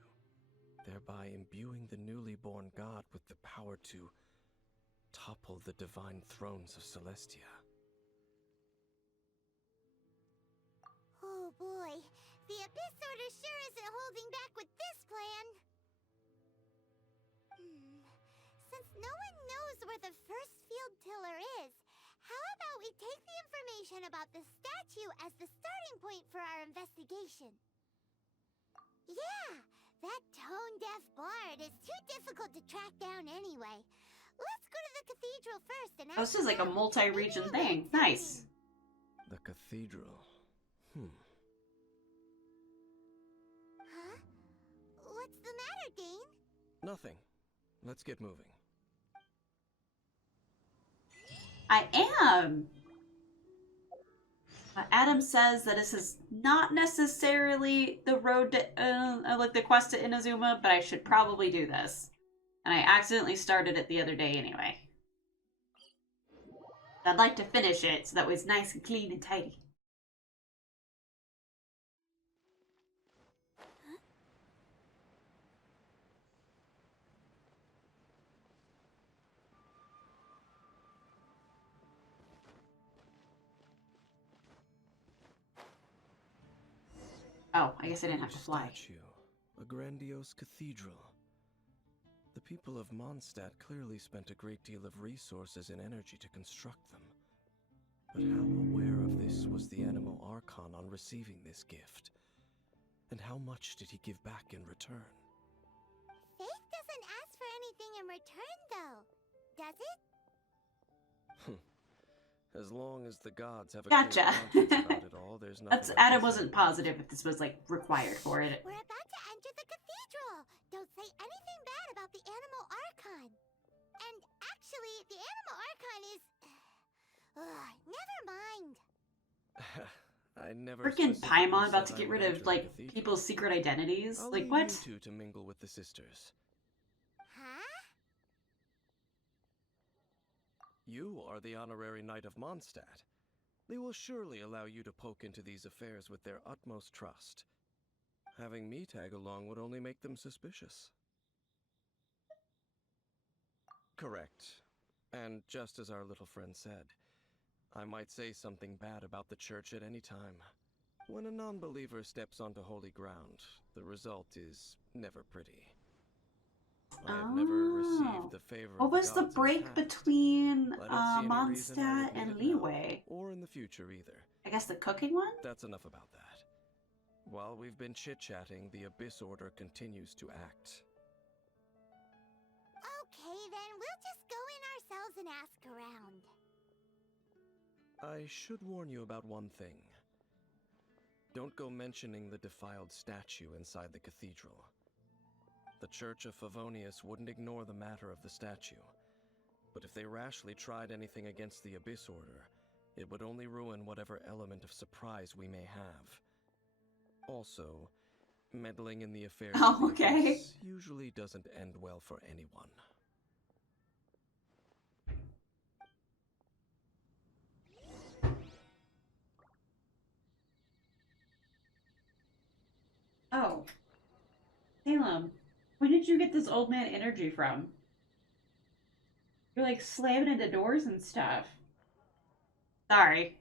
thereby imbuing the newly born god with the power to topple the divine thrones of Celestia. Oh boy, the Abyss Order sure isn't holding back with this plan. Since no one knows where the first field tiller is, how about we take the information about the statue as the starting point for our investigation? Yeah, that tone-deaf bard is too difficult to track down anyway. Let's go to the cathedral first and Oh, this ask is like a around. multi-region Maybe we'll thing. learn Nice. something. The cathedral. Huh? What's the matter, Dane? Nothing. Let's get moving. I am. Adam says that this is not necessarily the road to, like the quest to Inazuma, but I should probably do this. And I accidentally started it the other day anyway. I'd like to finish it so that way it's nice and clean and tidy. Oh, I guess I didn't have to fly. Statue, a grandiose cathedral. The people of Mondstadt clearly spent a great deal of resources and energy to construct them. But how aware of this was the Animo Archon on receiving this gift? And how much did he give back in return? Faith doesn't ask for anything in return, though. Does it? As long as the gods have a Gotcha. clear conscience about it all, there's nothing. That's Adam wasn't positive if this was like required for it. We're about to enter the cathedral. Don't say anything bad about the Animo Archon. And actually, the Animo Archon is... never mind. I never. Freaking specifically Paimon about to said I get would rid enter of the like cathedral. people's secret identities. I'll Like leave what? You two to mingle with the sisters. Huh? You are the honorary knight of Mondstadt. They will surely allow you to poke into these affairs with their utmost trust. Having me tag along would only make them suspicious. Correct. And just as our little friend said, I might say something bad about the church at any time. When a non-believer steps onto holy ground, the result is never pretty. I have never received the favor What of was the gods in break past. between I don't see any reason I Mondstadt would need and it now, Leeway? or in the future either. I guess the cooking one? That's enough about that. While we've been chit-chatting, the Abyss Order continues to act. Okay, then we'll just go in ourselves and ask around. I should warn you about one thing. Don't go mentioning the defiled statue inside the cathedral. The Church of Favonius wouldn't ignore the matter of the statue, but if they rashly tried anything against the Abyss Order, it would only ruin whatever element of surprise we may have. Also, meddling in the affairs of the Okay. Abyss usually doesn't end well for anyone. Oh. Salem, when did you get this old man energy from? You're like slamming into doors and stuff. Sorry.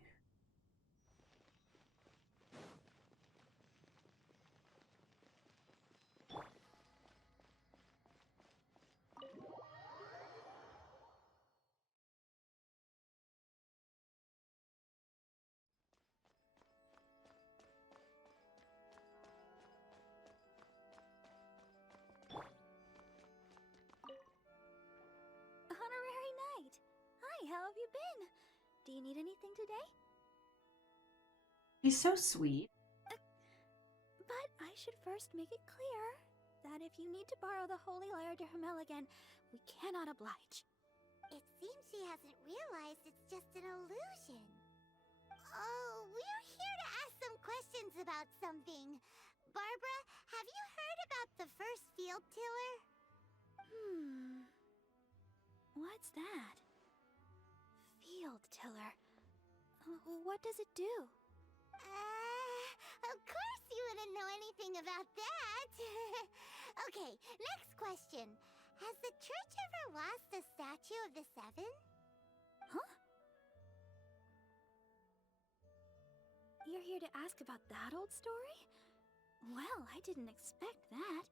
Honorary Knight. Hi, how have you been? Do you need anything today? He's so sweet. But I should first make it clear that if you need to borrow the Holy Lyre de Hermel again, we cannot oblige. It seems she hasn't realized it's just an illusion. Oh, we're here to ask some questions about something. Barbara, have you heard about the first field tiller? What's that? Field tiller. What does it do? Of course you wouldn't know anything about that. Okay, next question. Has the church ever lost a statue of the Seven? Huh? You're here to ask about that old story? Well, I didn't expect that.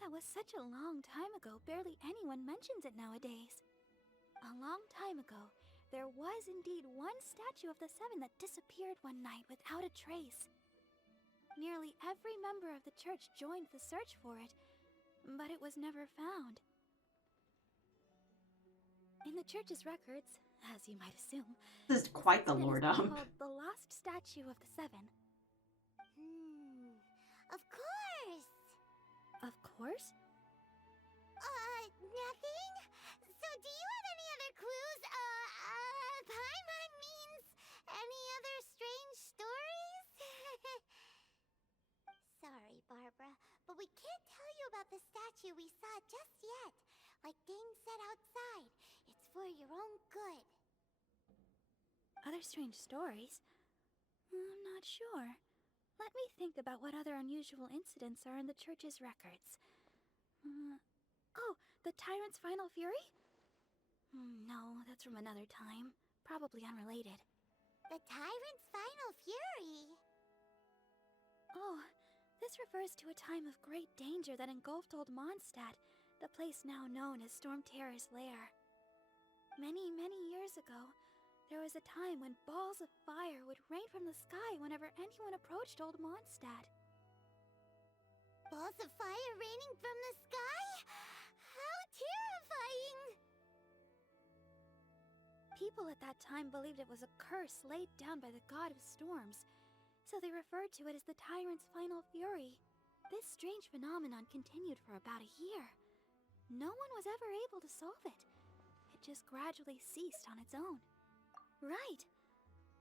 That was such a long time ago, barely anyone mentions it nowadays. A long time ago, there was indeed one statue of the Seven that disappeared one night without a trace. Nearly every member of the church joined the search for it, but it was never found. In the church's records, as you might assume, This is quite the it is lore dump. called the Lost Statue of the Seven. Of course! Of course? Nothing? So do you have any other clues? Paimon means any other strange stories? Sorry, Barbara, but we can't tell you about the statue we saw just yet. Like Dane said outside, it's for your own good. Other strange stories? I'm not sure. Let me think about what other unusual incidents are in the church's records. Oh, the Tyrant's Final Fury? No, that's from another time. Probably unrelated. The Tyrant's Final Fury? Oh, this refers to a time of great danger that engulfed Old Mondstadt, the place now known as Storm Terror's lair. Many, many years ago, there was a time when balls of fire would rain from the sky whenever anyone approached Old Mondstadt. Balls of fire raining from the sky? How terrifying! People at that time believed it was a curse laid down by the god of storms, so they referred to it as the Tyrant's final fury. This strange phenomenon continued for about a year. No one was ever able to solve it. It just gradually ceased on its own. Right.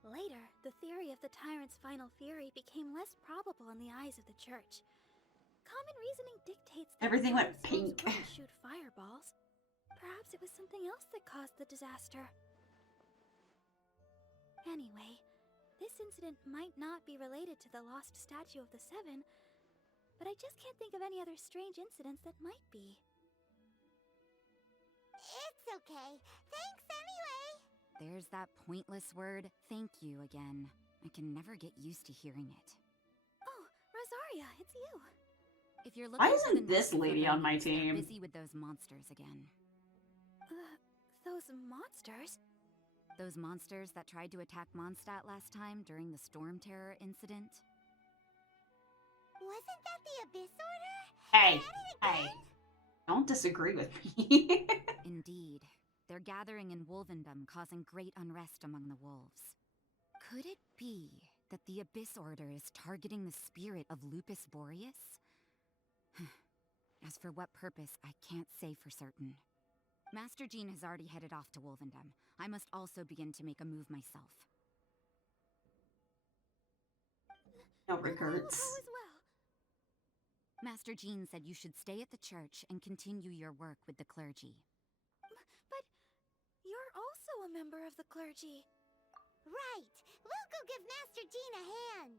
Later, the theory of the Tyrant's final fury became less probable in the eyes of the Church. Common reasoning dictates that Everything went giant storms pink. wouldn't shoot fireballs. Perhaps it was something else that caused the disaster. Anyway, this incident might not be related to the lost statue of the Seven, but I just can't think of any other strange incidents that might be. It's okay. Thanks anyway. There's that pointless word, thank you, again. I can never get used to hearing it. Oh, Rosaria, it's you. If you're Why looking for isn't the this next lady on my they're team? busy with those monsters again. Those monsters? Those monsters that tried to attack Mondstadt last time during the Storm Terror incident? Wasn't that the Abyss Order? Hey, At it hey. again? Don't disagree with me. Indeed. They're gathering in Wolvendom, causing great unrest among the wolves. Could it be that the Abyss Order is targeting the spirit of Lupus Boreas? As for what purpose, I can't say for certain. Master Jean has already headed off to Wolvendom. I must also begin to make a move myself. No I will regrets. go as well. Master Jean said you should stay at the church and continue your work with the clergy. But you're also a member of the clergy. Right. We'll go give Master Jean a hand.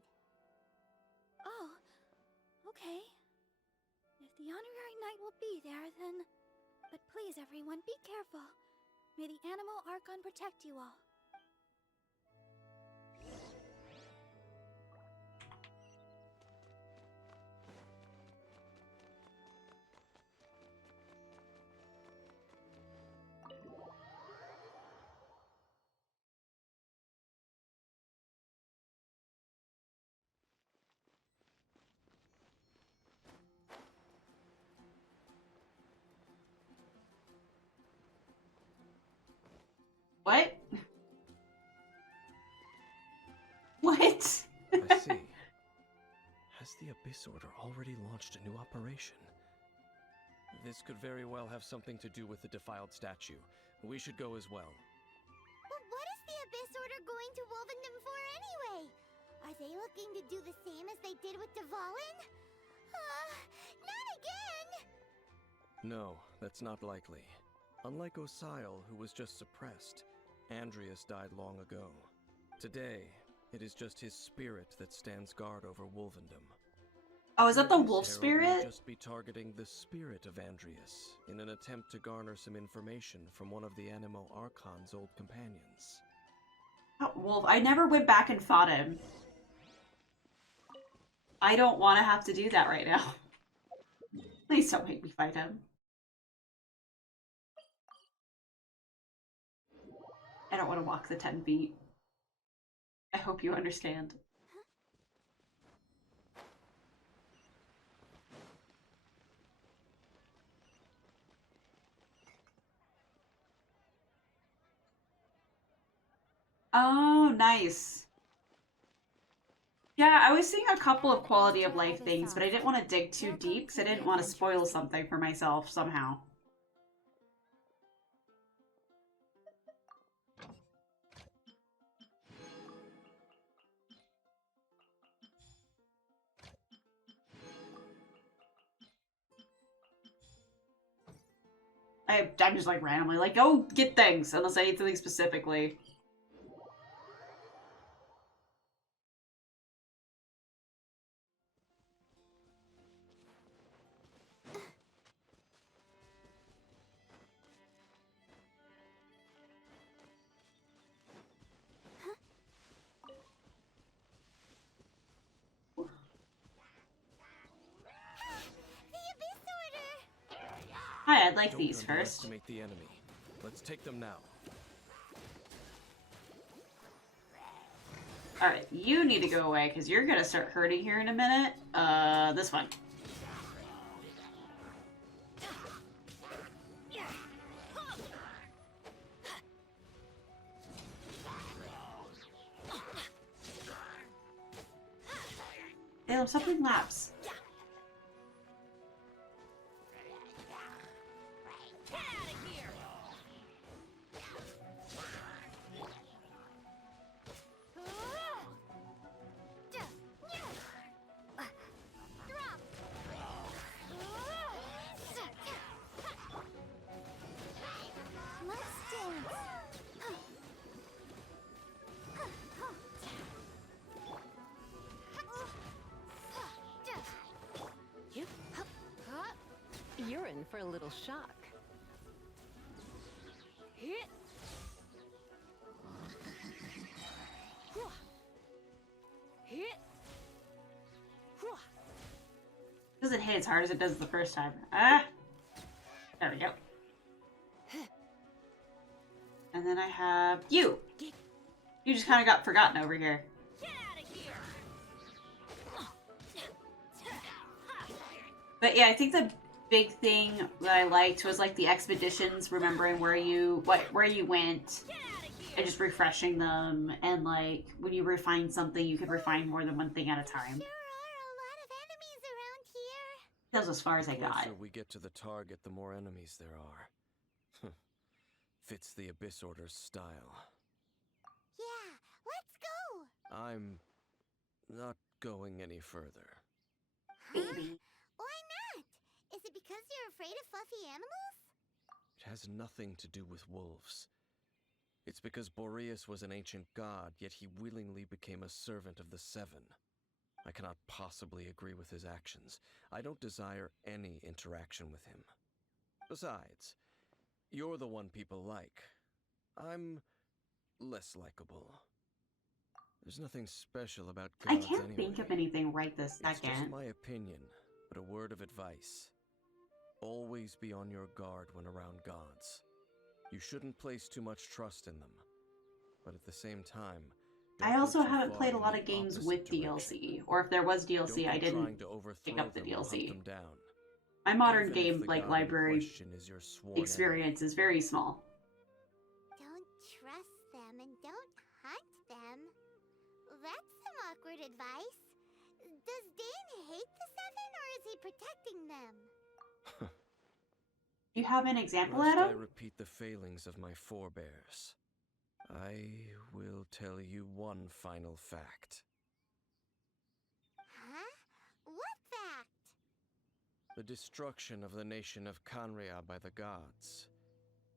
Oh, okay. If the honorary knight will be there, then... But please, everyone, be careful. May the Animal Archon protect you all. What? What? I see. Has the Abyss Order already launched a new operation? This could very well have something to do with the defiled statue. We should go as well. But what is the Abyss Order going to Wolvendom for anyway? Are they looking to do the same as they did with Dvalin? Not again! No, that's not likely. Unlike Osile, who was just suppressed, Andreas died long ago. Today, it is just his spirit that stands guard over Wolvendom. Oh, is that the This wolf herald spirit? may just be targeting the spirit of Andreas in an attempt to garner some information from one of the Animal Archon's old companions. That wolf. I never went back and fought him. I don't want to have to do that right now. Please don't make me fight him. I don't want to walk the 10 feet. I hope you understand. Oh, nice. Yeah, I was seeing a couple of quality of life things, but I didn't want to dig too deep because I didn't want to spoil something for myself somehow. I'm just like randomly like, go get things, unless I need something specifically. Hi, I'd like Don't these first. underestimate the enemy. Let's take them now. Alright, you need to go away, because you're gonna start hurting here in a minute. This one. Damn, something laps. You're in for a little shock. Doesn't hit as hard as it does the first time. Ah! There we go. And then I have you! You just kind of got forgotten over here. But yeah, I think the big thing that I liked was like the expeditions, remembering where you went, and just refreshing them, and like when you refine something, you could refine more than one thing at a time. There are a lot of enemies around here. That was as far as I The got. closer we get to the target, the more enemies there are. Fits the Abyss Order's style. Yeah, let's go. I'm not going any further. Baby. Why not? Is it because you're afraid of fluffy animals? It has nothing to do with wolves. It's because Boreas was an ancient god, yet he willingly became a servant of the Seven. I cannot possibly agree with his actions. I don't desire any interaction with him. Besides, you're the one people like. I'm less likable. There's nothing special about I gods can't anyway. think of anything right this It's just second. my opinion, but a word of advice. Always be on your guard when around gods. You shouldn't place too much trust in them. But at the same time, I also haven't played a lot of games with DLC, or if there was DLC, I didn't pick up the DLC. My modern game library experience is very small. Don't trust them and don't hunt them. That's some awkward advice. Does Dane hate the Seven, or is he protecting them? Do you have an example, Lest I Adam? repeat the failings of my forebears, I will tell you one final fact. Huh? What fact? The destruction of the nation of Canria by the gods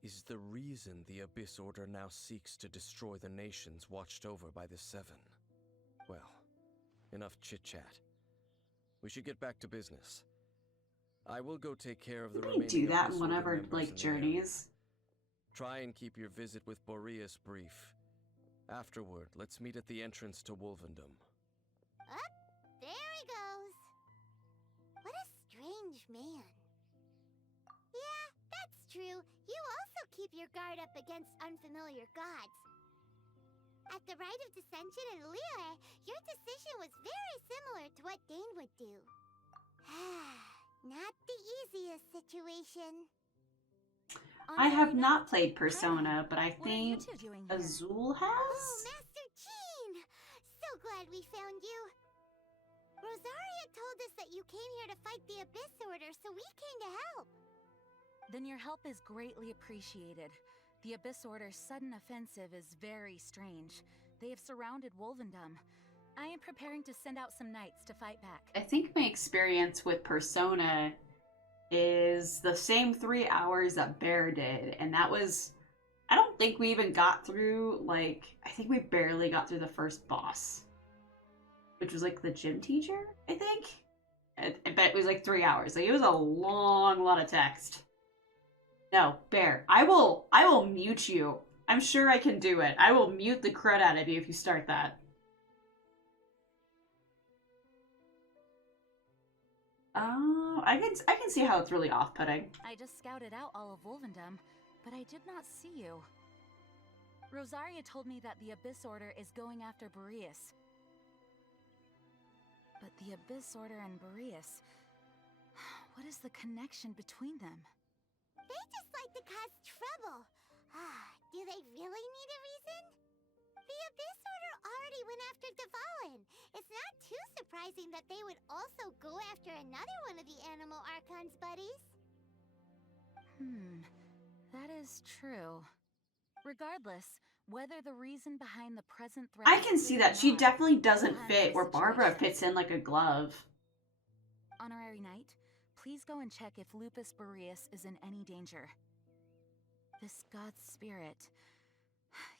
is the reason the Abyss Order now seeks to destroy the nations watched over by the Seven. Well, enough chit-chat. We should get back to business. I will go take care of the We remaining do that in Abyss one Order of our members like in the area. journeys. Try and keep your visit with Boreas brief. Afterward, let's meet at the entrance to Wolvendom. Up, there he goes. What a strange man. Yeah, that's true. You also keep your guard up against unfamiliar gods. At the Rite of Dissension in Liyue, your decision was very similar to what Dane would do. Not the easiest situation. I have not played Persona, but I What are you think two doing here? Azul Oh, has? Master Jean! So glad we found you. Rosaria told us that you came here to fight the Abyss Order, so we came to help. Then your help is greatly appreciated. The Abyss Order's sudden offensive is very strange. They have surrounded Wolvendom. I am preparing to send out some knights to fight back. I think my experience with Persona is the same 3 hours that Bear did, and that was... I don't think we even got through, like... I think we barely got through the first boss. Which was, like, the gym teacher, I think? I bet it was, like, 3 hours. Like, it was a long lot of text. No, Bear, I will mute you. I'm sure I can do it. I will mute the crud out of you if you start that. Oh, I can see how it's really off-putting. I just scouted out all of Wolvendom, but I did not see you. Rosaria told me that the Abyss Order is going after Boreas. But the Abyss Order and Boreas... What is the connection between them? They just like to cause trouble. Do they really need a reason? The Abyss Order already went after Dvalin. It's not too surprising that they would also go after another one of the Animal Archon's buddies. That is true. Regardless, whether the reason behind the present threat... I can see that. She not, definitely doesn't we'll fit handle where the Barbara situation. fits in like a glove. Honorary Knight, please go and check if Lupus Boreas is in any danger. This god's spirit...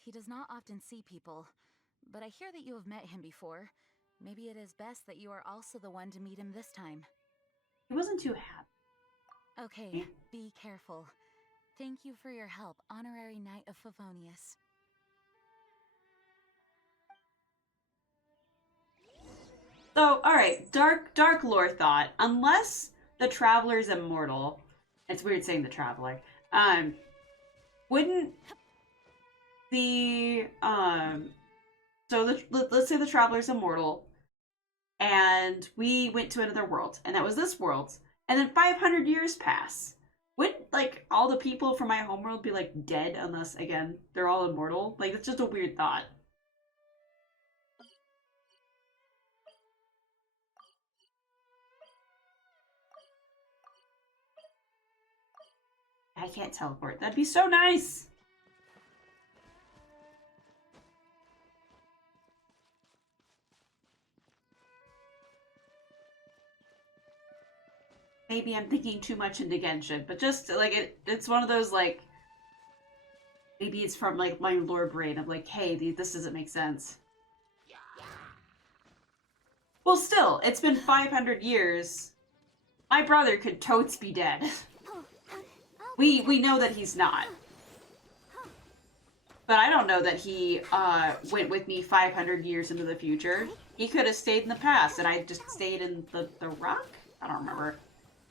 He does not often see people, but I hear that you have met him before. Maybe it is best that you are also the one to meet him this time. He wasn't too happy. Okay, be careful. Thank you for your help, Honorary Knight of Favonius. So, alright, dark lore thought. Unless the Traveler's immortal, it's weird saying the Traveler, wouldn't the, let's say the Traveler's immortal, and we went to another world, and that was this world, and then 500 years pass. Wouldn't, like, all the people from my homeworld be, like, dead unless, again, they're all immortal? Like, it's just a weird thought. I can't teleport. That'd be so nice! Maybe I'm thinking too much into Genshin, but just, like, it's one of those, like... Maybe it's from, like, my lore brain of, like, hey, this doesn't make sense. Well, still, it's been 500 years. My brother could totes be dead. We know that he's not. But I don't know that he went with me 500 years into the future. He could have stayed in the past, and I just stayed in the rock? I don't remember.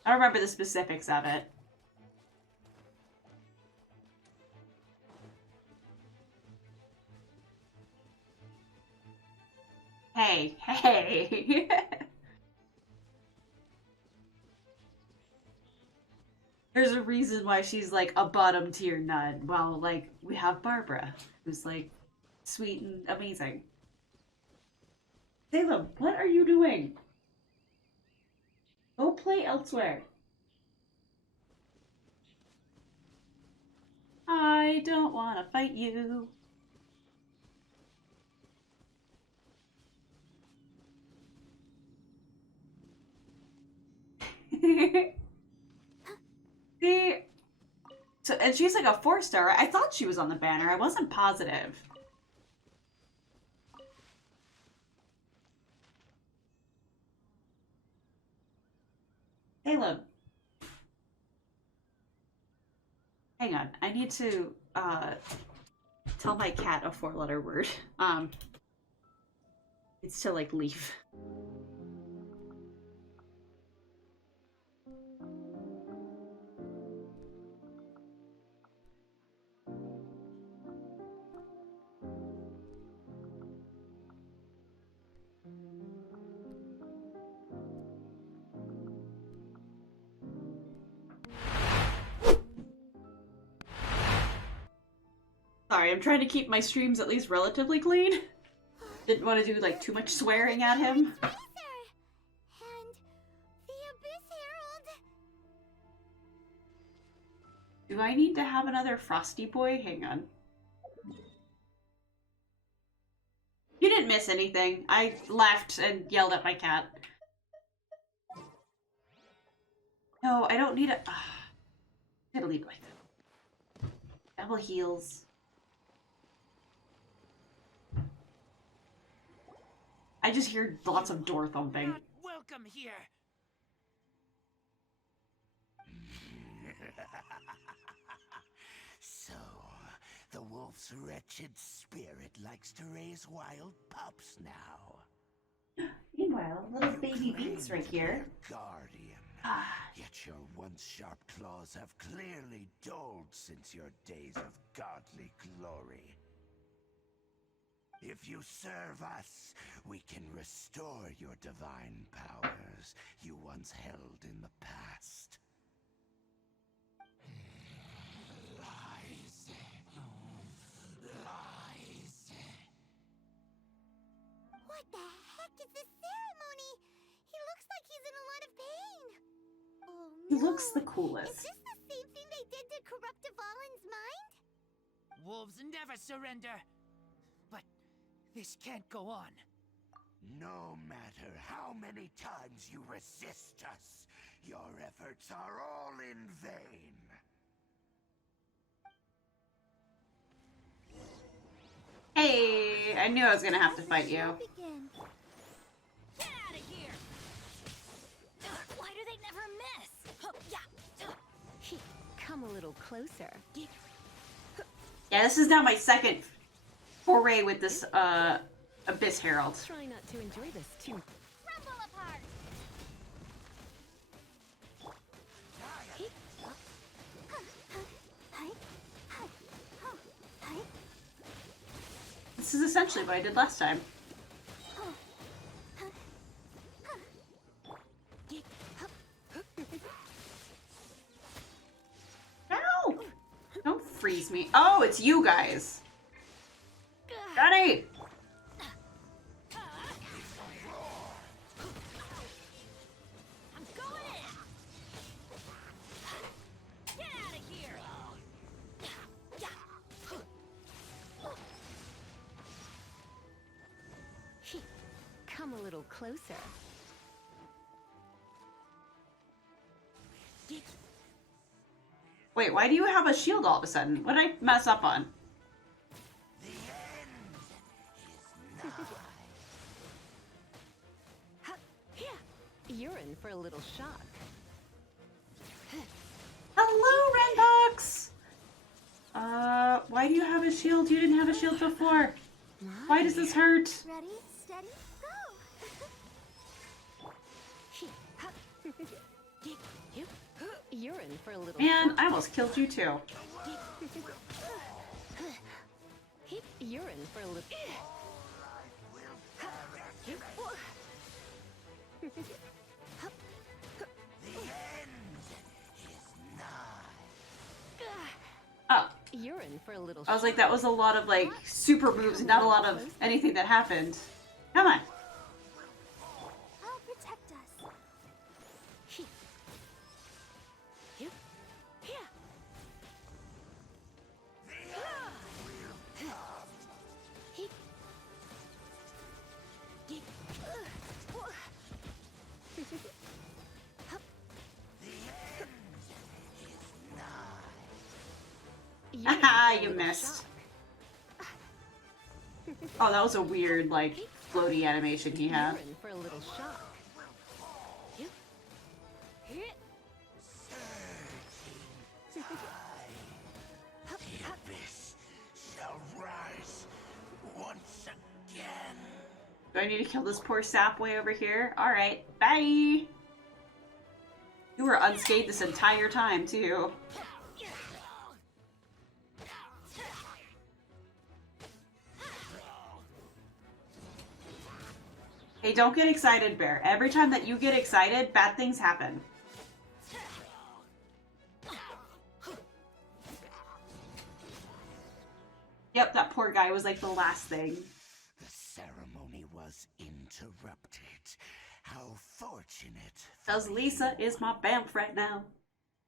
I don't remember the specifics of it. Hey, hey! There's a reason why she's, like, a bottom tier nun, while, like, we have Barbara, who's, like, sweet and amazing. Salem, what are you doing? Go play elsewhere. I don't want to fight you. See? So, and she's like a 4-star. I thought she was on the banner. I wasn't positive. Caleb. Hang on. I need to tell my cat a 4-letter word. It's to, like, leave. Sorry, I'm trying to keep my streams at least relatively clean. Didn't want to do, like, too much swearing at him. And the Abyss Herald. Do I need to have another Frosty Boy? Hang on. You didn't miss anything. I left and yelled at my cat. No, I don't need a... I'm gonna leave it like that. Double heals. I just hear lots of door thumping. Not welcome here. So, the wolf's wretched spirit likes to raise wild pups now. Meanwhile, little You baby claim Beats to right be here. their guardian. Yet your once sharp claws have clearly dulled since your days of godly glory. If you serve us, we can restore your divine powers you once held in the past. Lies. Lies. What the heck is this ceremony? He looks like he's in a lot of pain. Oh He no. looks the Is coolest. this the same thing they did to corrupt Dvalin's mind? Wolves never surrender. But this can't go on. No matter how many times you resist us, your efforts are all in vain. Hey, I knew I was gonna have to fight you. Begin. Get out of here! Why do they never miss? Yeah. Come a little closer. Yeah, this is now my second foray with this Abyss Herald. Try not to enjoy this too. Rumble apart. This is essentially what I did last time. Ow! Don't freeze me. Oh, it's you guys. Got it! I'm going in! Get out of here! Come a little closer. Wait, why do you have a shield all of a sudden? What did I mess up on? The end is nigh. You're in for a little shock. Hello, Renbox! Why do you have a shield? You didn't have a shield before. Why does this hurt? Ready, steady, go. You're in for a little Man, I almost killed you too. You're in for a little. Oh, You're in for a little. I was like, that was a lot of like super moves and not a lot of anything that happened. Come on. I'll protect us. Haha, you missed. Oh, that was a weird, like, floaty animation he had. You're in for a little shock. The abyss shall rise once again. Do I need to kill this poor sap way over here? Alright, bye! You were unscathed this entire time, too. Hey, don't get excited, Bear. Every time that you get excited, bad things happen. Yep, that poor guy was like the last thing. The ceremony was interrupted. How fortunate. Cause Lisa is my Bamf right now.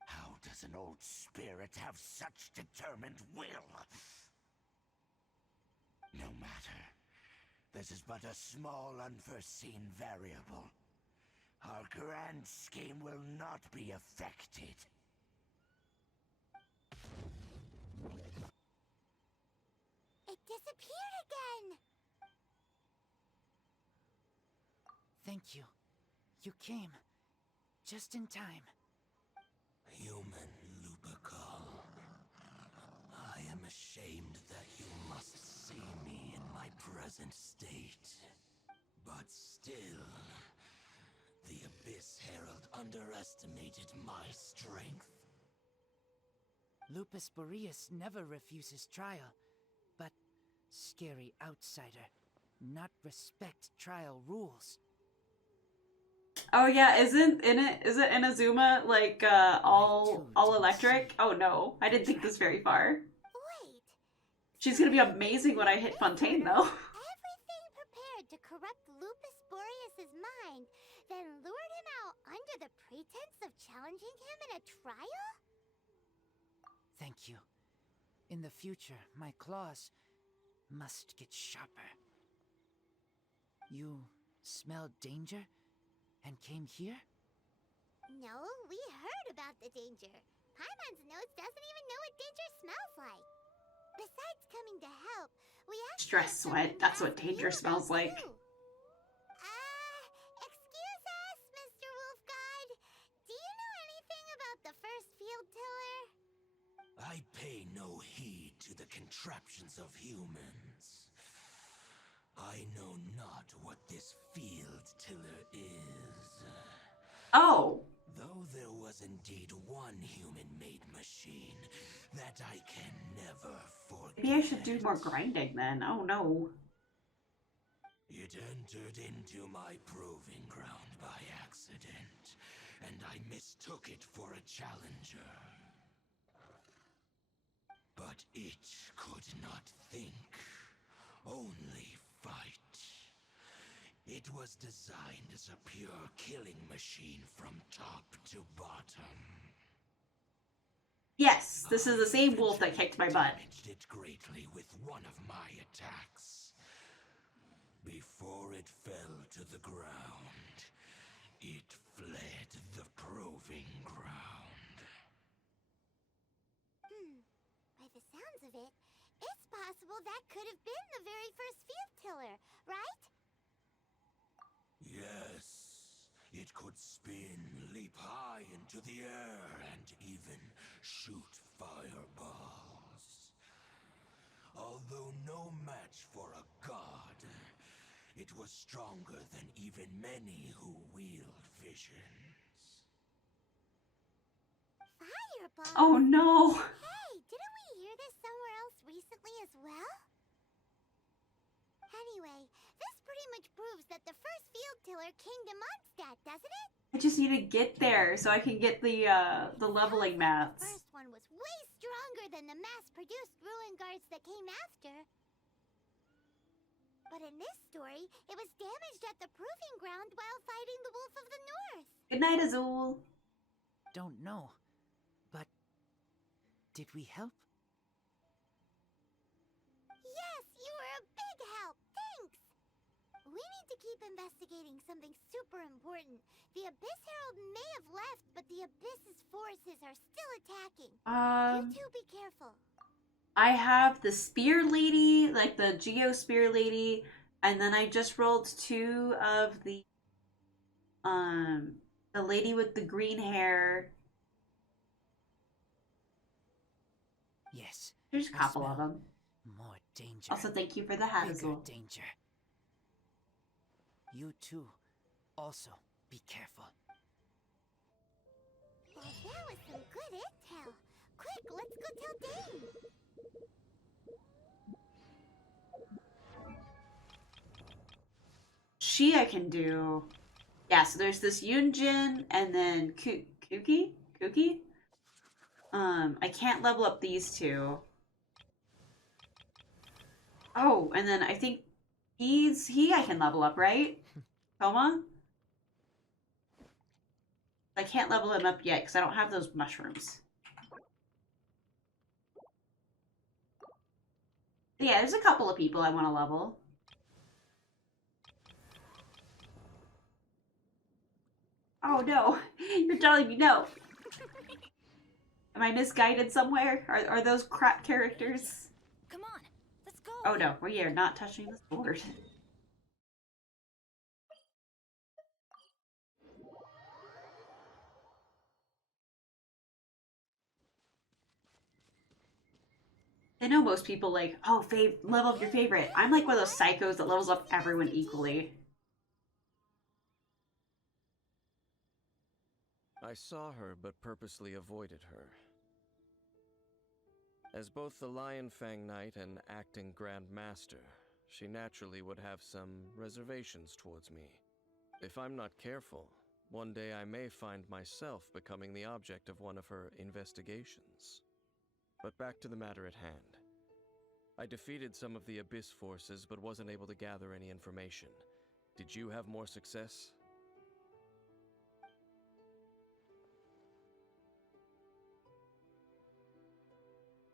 How does an old spirit have such determined will? No matter. This is but a small unforeseen variable. Our grand scheme will not be affected. It disappeared again. Thank you. You came. Just in time. Human Lupercal. I am ashamed that you must see me in my present state. But still, the Abyss Herald underestimated my strength. Lupus Boreas never refuses trial, but scary outsider, not respect trial rules. Oh yeah, isn't Inazuma like all electric? Oh no, I didn't think this very far. Wait. She's gonna be amazing when I hit Fontaine though. Everything prepared to corrupt Lupus Boreas's mind, then lured him out under the pretense of challenging him in a trial? Thank you. In the future, my claws must get sharper. You smelled danger and came here? No, we heard about the danger. Paimon's nose doesn't even know what danger smells like. Besides coming to help, we actually Stress have sweat, something that's to what ask danger you smells about, like. too. Excuse us, Mr. Wolf God. Do you know anything about the first field tiller? I pay no heed to the contraptions of humans. I know not what this field tiller is. Oh. Though there was indeed one human-made machine that I can never forget. Maybe I should do more grinding then. Oh no. It entered into my proving ground by accident, and I mistook it for a challenger. But it could not think, only fight. It was designed as a pure killing machine from top to bottom. Yes, this is the same wolf that kicked my butt. Damaged it greatly with one of my attacks. Before it fell to the ground, it fled the proving ground. By the sounds of it, it's possible that could have been the very first field tiller, right? Yes, it could spin, leap high into the air, and even shoot fireballs. Although no match for a god, it was stronger than even many who wield visions. Fireball? Oh no. Hey, didn't we hear this somewhere else recently as well? Anyway, this pretty much proves that the first field tiller came to Mondstadt, doesn't it? I just need to get there so I can get the leveling The mats. first one was way stronger than the mass-produced ruin guards that came after. But in this story, it was damaged at the proving ground while fighting the Wolf of the North. Good night, Azul. Don't know. But did we help? Yes, you were a big help. Thanks. We need to keep investigating something super important. The Abyss Herald may have left, but the Abyss's forces are still attacking. You two be careful. I have the spear lady, like the Geo spear lady, and then I just rolled 2 of the lady with the green hair. Yes. There's a I couple of smell them. More danger. Also, thank you for the hat, Bigger Azul. danger. You too. Also, be careful. Well, that was some good intel. Quick, let's go tell Dane. She I can do. Yeah, so there's this Yunjin and then Kuki? Kuki? I can't level up these two. Oh, and then I think he I can level up, right? Toma? I can't level him up yet because I don't have those mushrooms. Yeah, there's a couple of people I want to level. Oh no, you're telling me no. Am I misguided somewhere? Are those crap characters? Come on, let's go. Oh no, we are not touching the sword. I know most people like, oh, level up your favorite. I'm like one of those psychos that levels up everyone equally. I saw her, but purposely avoided her. As both the Lion Fang Knight and acting Grand Master, she naturally would have some reservations towards me. If I'm not careful, one day I may find myself becoming the object of one of her investigations. But back to the matter at hand. I defeated some of the Abyss forces, but wasn't able to gather any information. Did you have more success?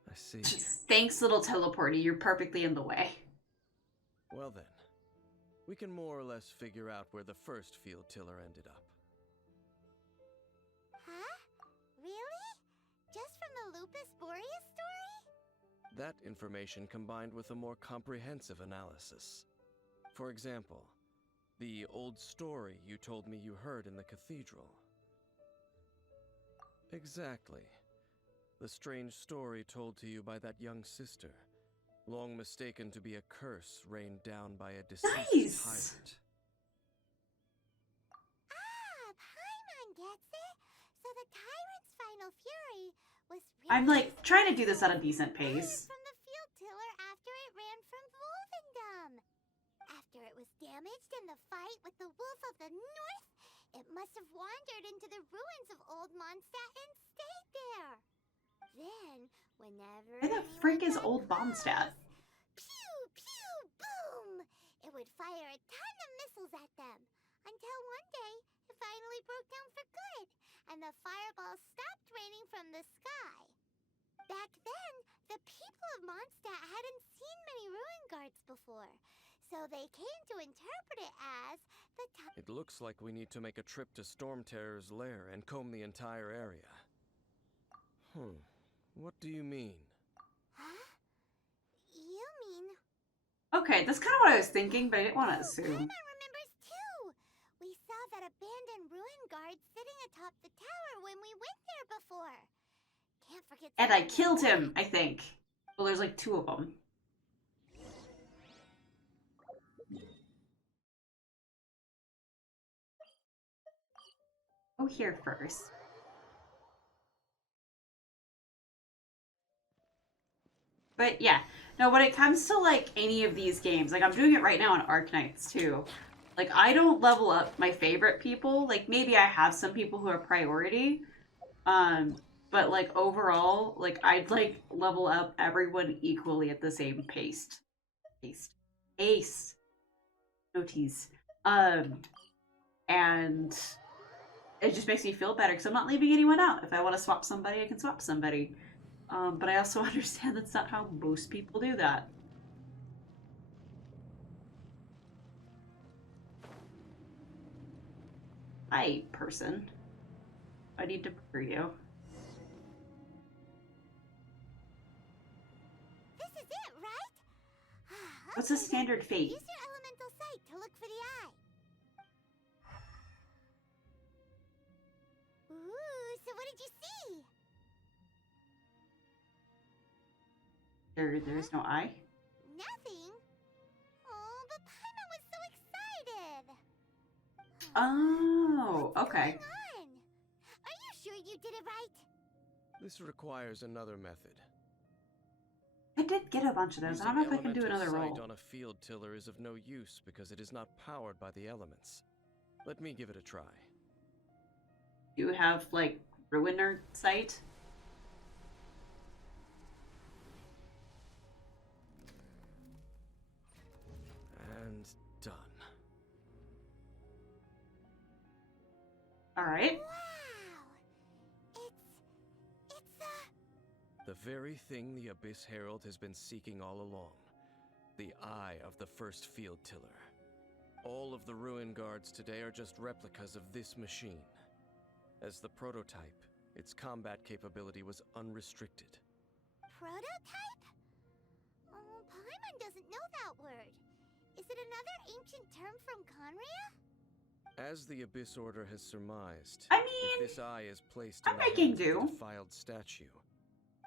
I see. Thanks, little teleporty. You're perfectly in the way. Well then, we can more or less figure out where the first field tiller ended up. Huh? Really? Just from the Lupus Boreas story? That information combined with a more comprehensive analysis. For example, the old story you told me you heard in the cathedral. Exactly. The strange story told to you by that young sister, long mistaken to be a curse rained down by a deceased tyrant. Ah, Paimon gets it. So the tyrant's final fury was I'm like trying to do this at a decent pace. from the field tiller after it ran from Wolvendom. After it was damaged in the fight with the Wolf of the North, it must have wandered into the ruins of Old Mondstadt and stayed there. Then, whenever Where the anyone frick is got Old Mondstadt? close, pew, pew, boom! It would fire a ton of missiles at them. Until one day, it finally broke down for good, and the fireballs stopped raining from the sky. Back then, the people of Mondstadt hadn't seen many ruin guards before, so they came to interpret it as the time. It looks like we need to make a trip to Storm Terror's lair and comb the entire area. What do you mean? Huh? You mean... Okay, that's kind of what I was thinking, but I didn't want to assume. Paimon remembers too! We saw that abandoned ruin guard sitting atop the tower when we went there before. Can't forget... And I something killed like him, I think. Well, there's like 2 of them. Go here first. But yeah, no, when it comes to like any of these games, like I'm doing it right now on Arknights too. Like I don't level up my favorite people. Like maybe I have some people who are priority. But like overall, like I'd like level up everyone equally at the same pace. Ace. No tease. And it just makes me feel better because I'm not leaving anyone out. If I want to swap somebody, I can swap somebody. But I also understand that's not how most people do that. Hi, person. I need to murder you. This is it, right? What's the standard fate? Use your elemental sight to look for the eye. Ooh, so what did you see? There's no eye? Nothing. Oh, but Paimon was so excited. Oh, What's okay. going on? Are you sure you did it right? This requires another method. I did get a bunch of those. I don't know if I can do Using another elemental roll. sight on a field tiller is of no use because it is not powered by the elements. Let me give it a try. Do you have, like, Ruiner sight? And done. Alright. Wow. It's The very thing the Abyss Herald has been seeking all along. The eye of the first field tiller. All of the ruin guards today are just replicas of this machine. As the prototype, its combat capability was unrestricted. prototype? Oh, Paimon doesn't know that word. Is it another ancient term from Conria? As the Abyss Order has surmised, I if mean, this eye is placed I'm in the making hands of do. the defiled statue,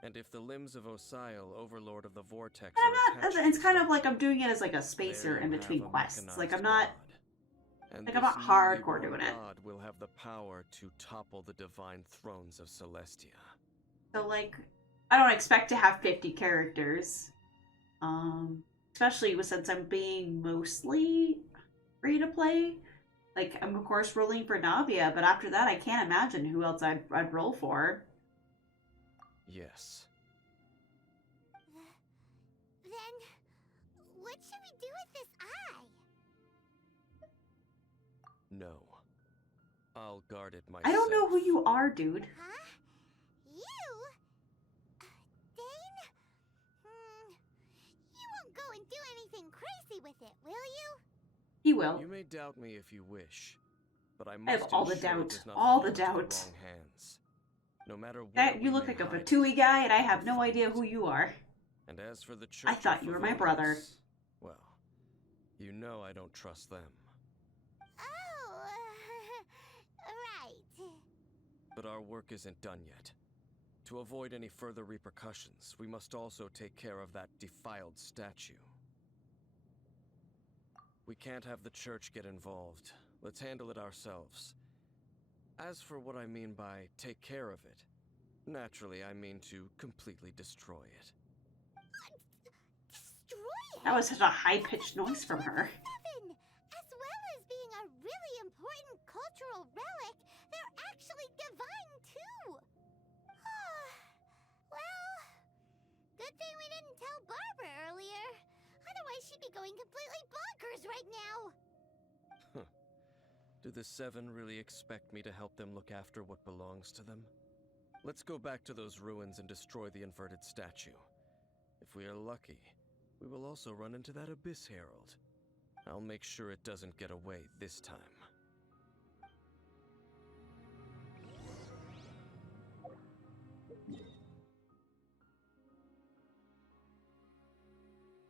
and if the limbs of Osial, Overlord of the Vortex, I'm are not, attached to it's the kind of like statue, I'm doing it as like a spacer there in you between have a quests. Like mechanized I'm not, god. And Like, this I'm not newly hardcore born doing it. god will have the power to topple the divine thrones of Celestia. So, like, I don't expect to have 50 characters. Especially since I'm being mostly free to play. Like, I'm of course rolling for Navia, but after that, I can't imagine who else I'd roll for. Yes. Then, what should we do with this eye? No. I'll guard it myself. I don't know who you are, dude. Huh? You? Dane? You won't go and do anything crazy with it, will you? He will. You may doubt me if you wish, but I I have must all the ensure it doubt. does not All fall the into doubt. wrong hands. No matter where That, we you look may like a hide it, Batui guy, and I have we'll no find idea it. who you are. And as for the church I thought of you were my Favonius, brother. well, you know I don't trust them. Oh, right. But our work isn't done yet. To avoid any further repercussions, we must also take care of that defiled statue. We can't have the church get involved. Let's handle it ourselves. As for what I mean by take care of it, naturally I mean to completely destroy it. Destroy it? That was such a high-pitched noise from her. Seven. As well as being a really important cultural relic, they're actually divine too. Well, good thing we didn't tell Barbara earlier. Otherwise, she'd be going completely bonkers right now. Do the Seven really expect me to help them look after what belongs to them? Let's go back to those ruins and destroy the inverted statue. If we are lucky, we will also run into that Abyss Herald. I'll make sure it doesn't get away this time.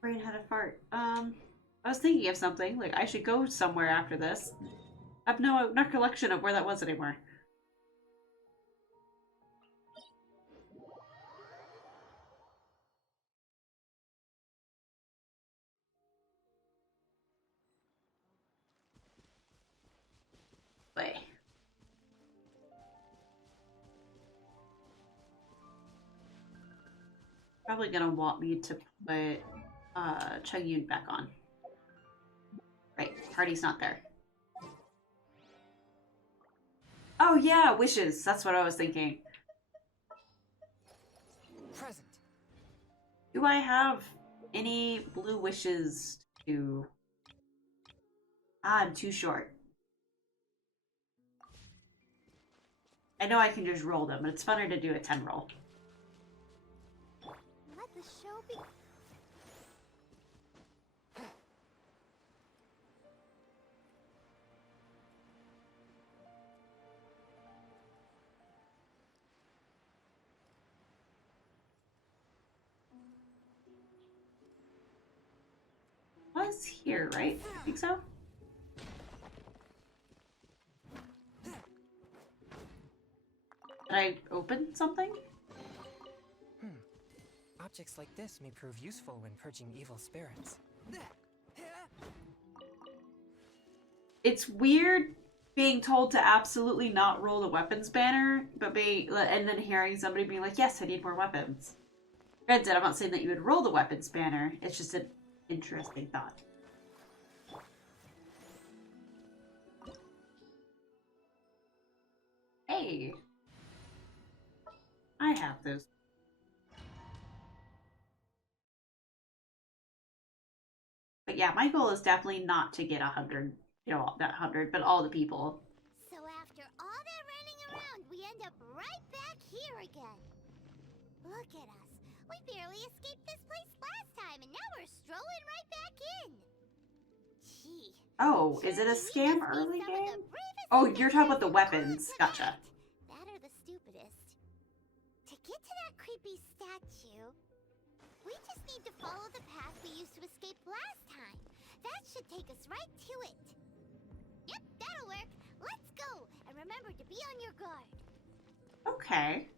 Brain had a fart. I was thinking of something. Like, I should go somewhere after this. I have no recollection of where that was anymore. Wait. Probably gonna want me to put Chungyun back on. Right, party's not there. Oh yeah, wishes. That's what I was thinking. Present. Do I have any blue wishes to... I'm too short. I know I can just roll them, but it's funner to do a 10 roll. Let the show be. Was here, right? I think so. Did I open something? Objects like this may prove useful when purging evil spirits. It's weird being told to absolutely not roll the weapons banner, but and then hearing somebody being like, yes, I need more weapons. Granted, I'm not saying that you would roll the weapons banner, it's just an interesting thought. Hey! I have those. But yeah, my goal is definitely not to get 100, you know, that 100, but all the people. So after all that running around, we end up right back here again. Look at us. We barely escaped this place last time, and now we're strolling right back in. Gee. Oh, is it a scam early game? Oh, you're talking about the weapons. Gotcha. That are the stupidest. To get to that creepy statue, we just need to follow the path we used to escape last time. That should take us right to it. Yep, that'll work. Let's go, and remember to be on your guard. Okay.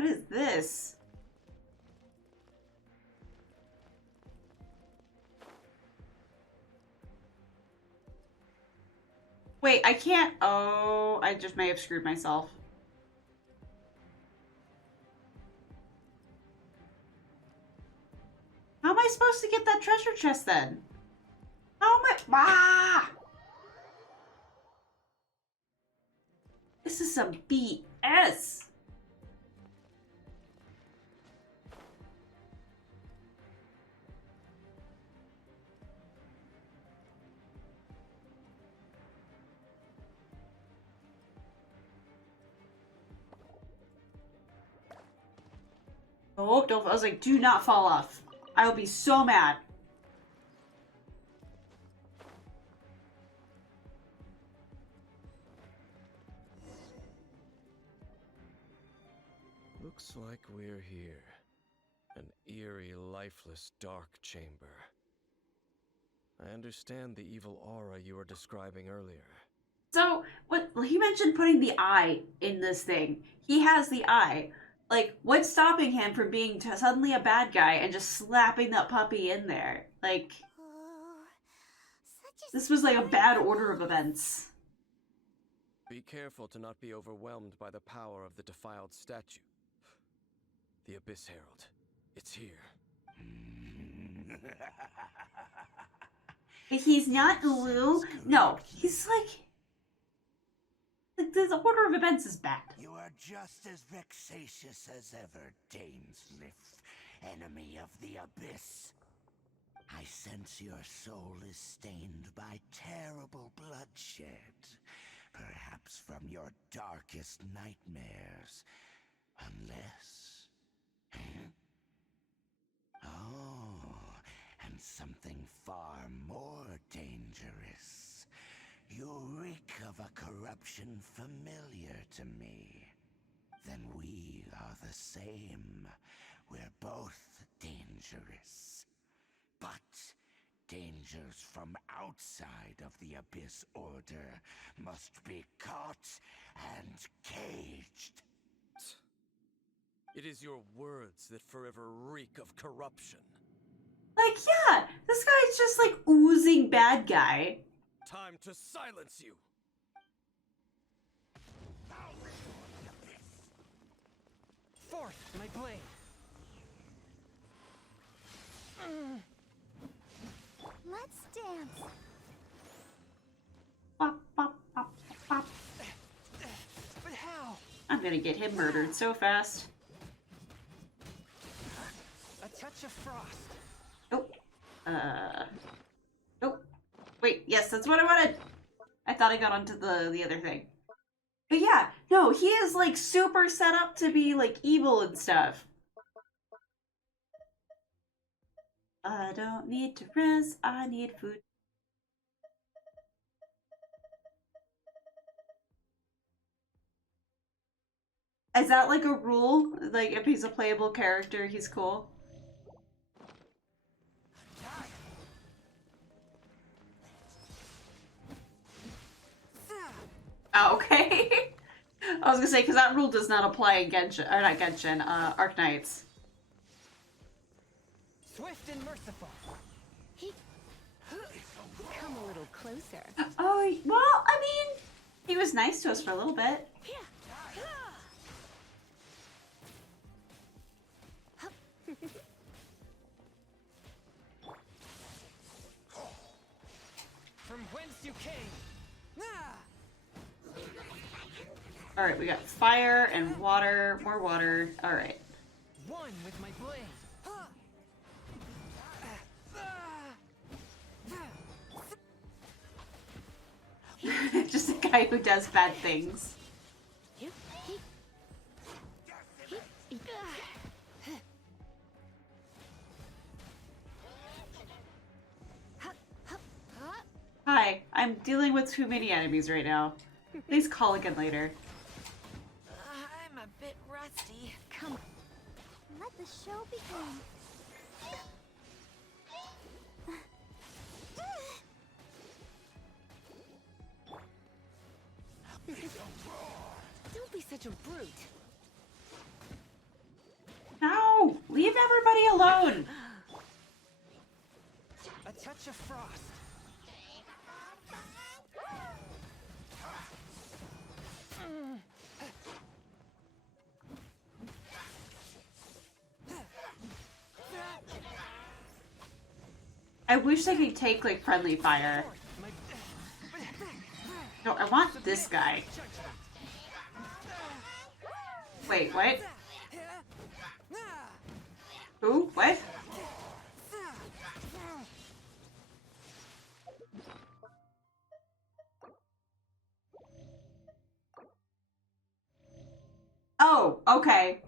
What is this? Wait, I can't. Oh, I just may have screwed myself. How am I supposed to get that treasure chest then? How am I? Ah! This is some BS. Oh, don't. I was like, do not fall off. I will be so mad. Looks like we're here. An eerie, lifeless, dark chamber. I understand the evil aura you were describing earlier. So, what he mentioned putting the eye in this thing. He has the eye. Like, what's stopping him from being suddenly a bad guy and just slapping that puppy in there? Like, this was like a bad order of events. Be careful to not be overwhelmed by the power of the defiled statue. The Abyss Herald. It's here. He's not blue. No, he's like the order of events is bad. You are just as vexatious as ever, Dainsliff, enemy of the Abyss. I sense your soul is stained by terrible bloodshed, perhaps from your darkest nightmares, unless... Oh, and something far more dangerous. You reek of a corruption familiar to me. Then we are the same. We're both dangerous. But dangers from outside of the Abyss Order must be caught and caged. It is your words that forever reek of corruption. Like, yeah, this guy's just like oozing bad guy. Time to silence you! Forth, my blade! Let's dance. Bop, bop, bop, bop. But how? I'm gonna get him murdered so fast. A touch of frost. Nope. Nope. Wait, yes, that's what I wanted. I thought I got onto the other thing. But yeah, no, he is like super set up to be like evil and stuff. I don't need to rest, I need food. Is that like a rule? Like if he's a playable character, he's cool? Oh, okay. I was gonna say, because that rule does not apply in Genshin, or not Genshin, Arknights. Swift and merciful. Come a little closer. Oh, well, I mean, he was nice to us for a little bit. From whence you came. Alright, we got fire and water, more water. Alright. One with my blade. Just a guy who does bad things. Hi, I'm dealing with too many enemies right now. Please call again later. I'm a bit rusty. Come. Let the show begin. Don't be such a brute. everybody alone. A touch of frost. I wish they could take like friendly fire. No, I want this guy. Wait, what? Who? What? Oh, okay.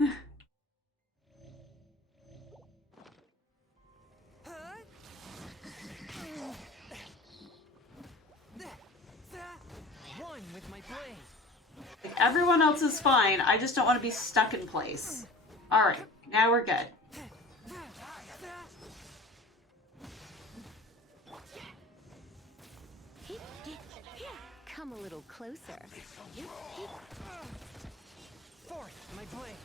With my blade. Like, everyone else is fine. I just don't want to be stuck in place. Alright, now we're good. Come a little closer. Forth, my blade.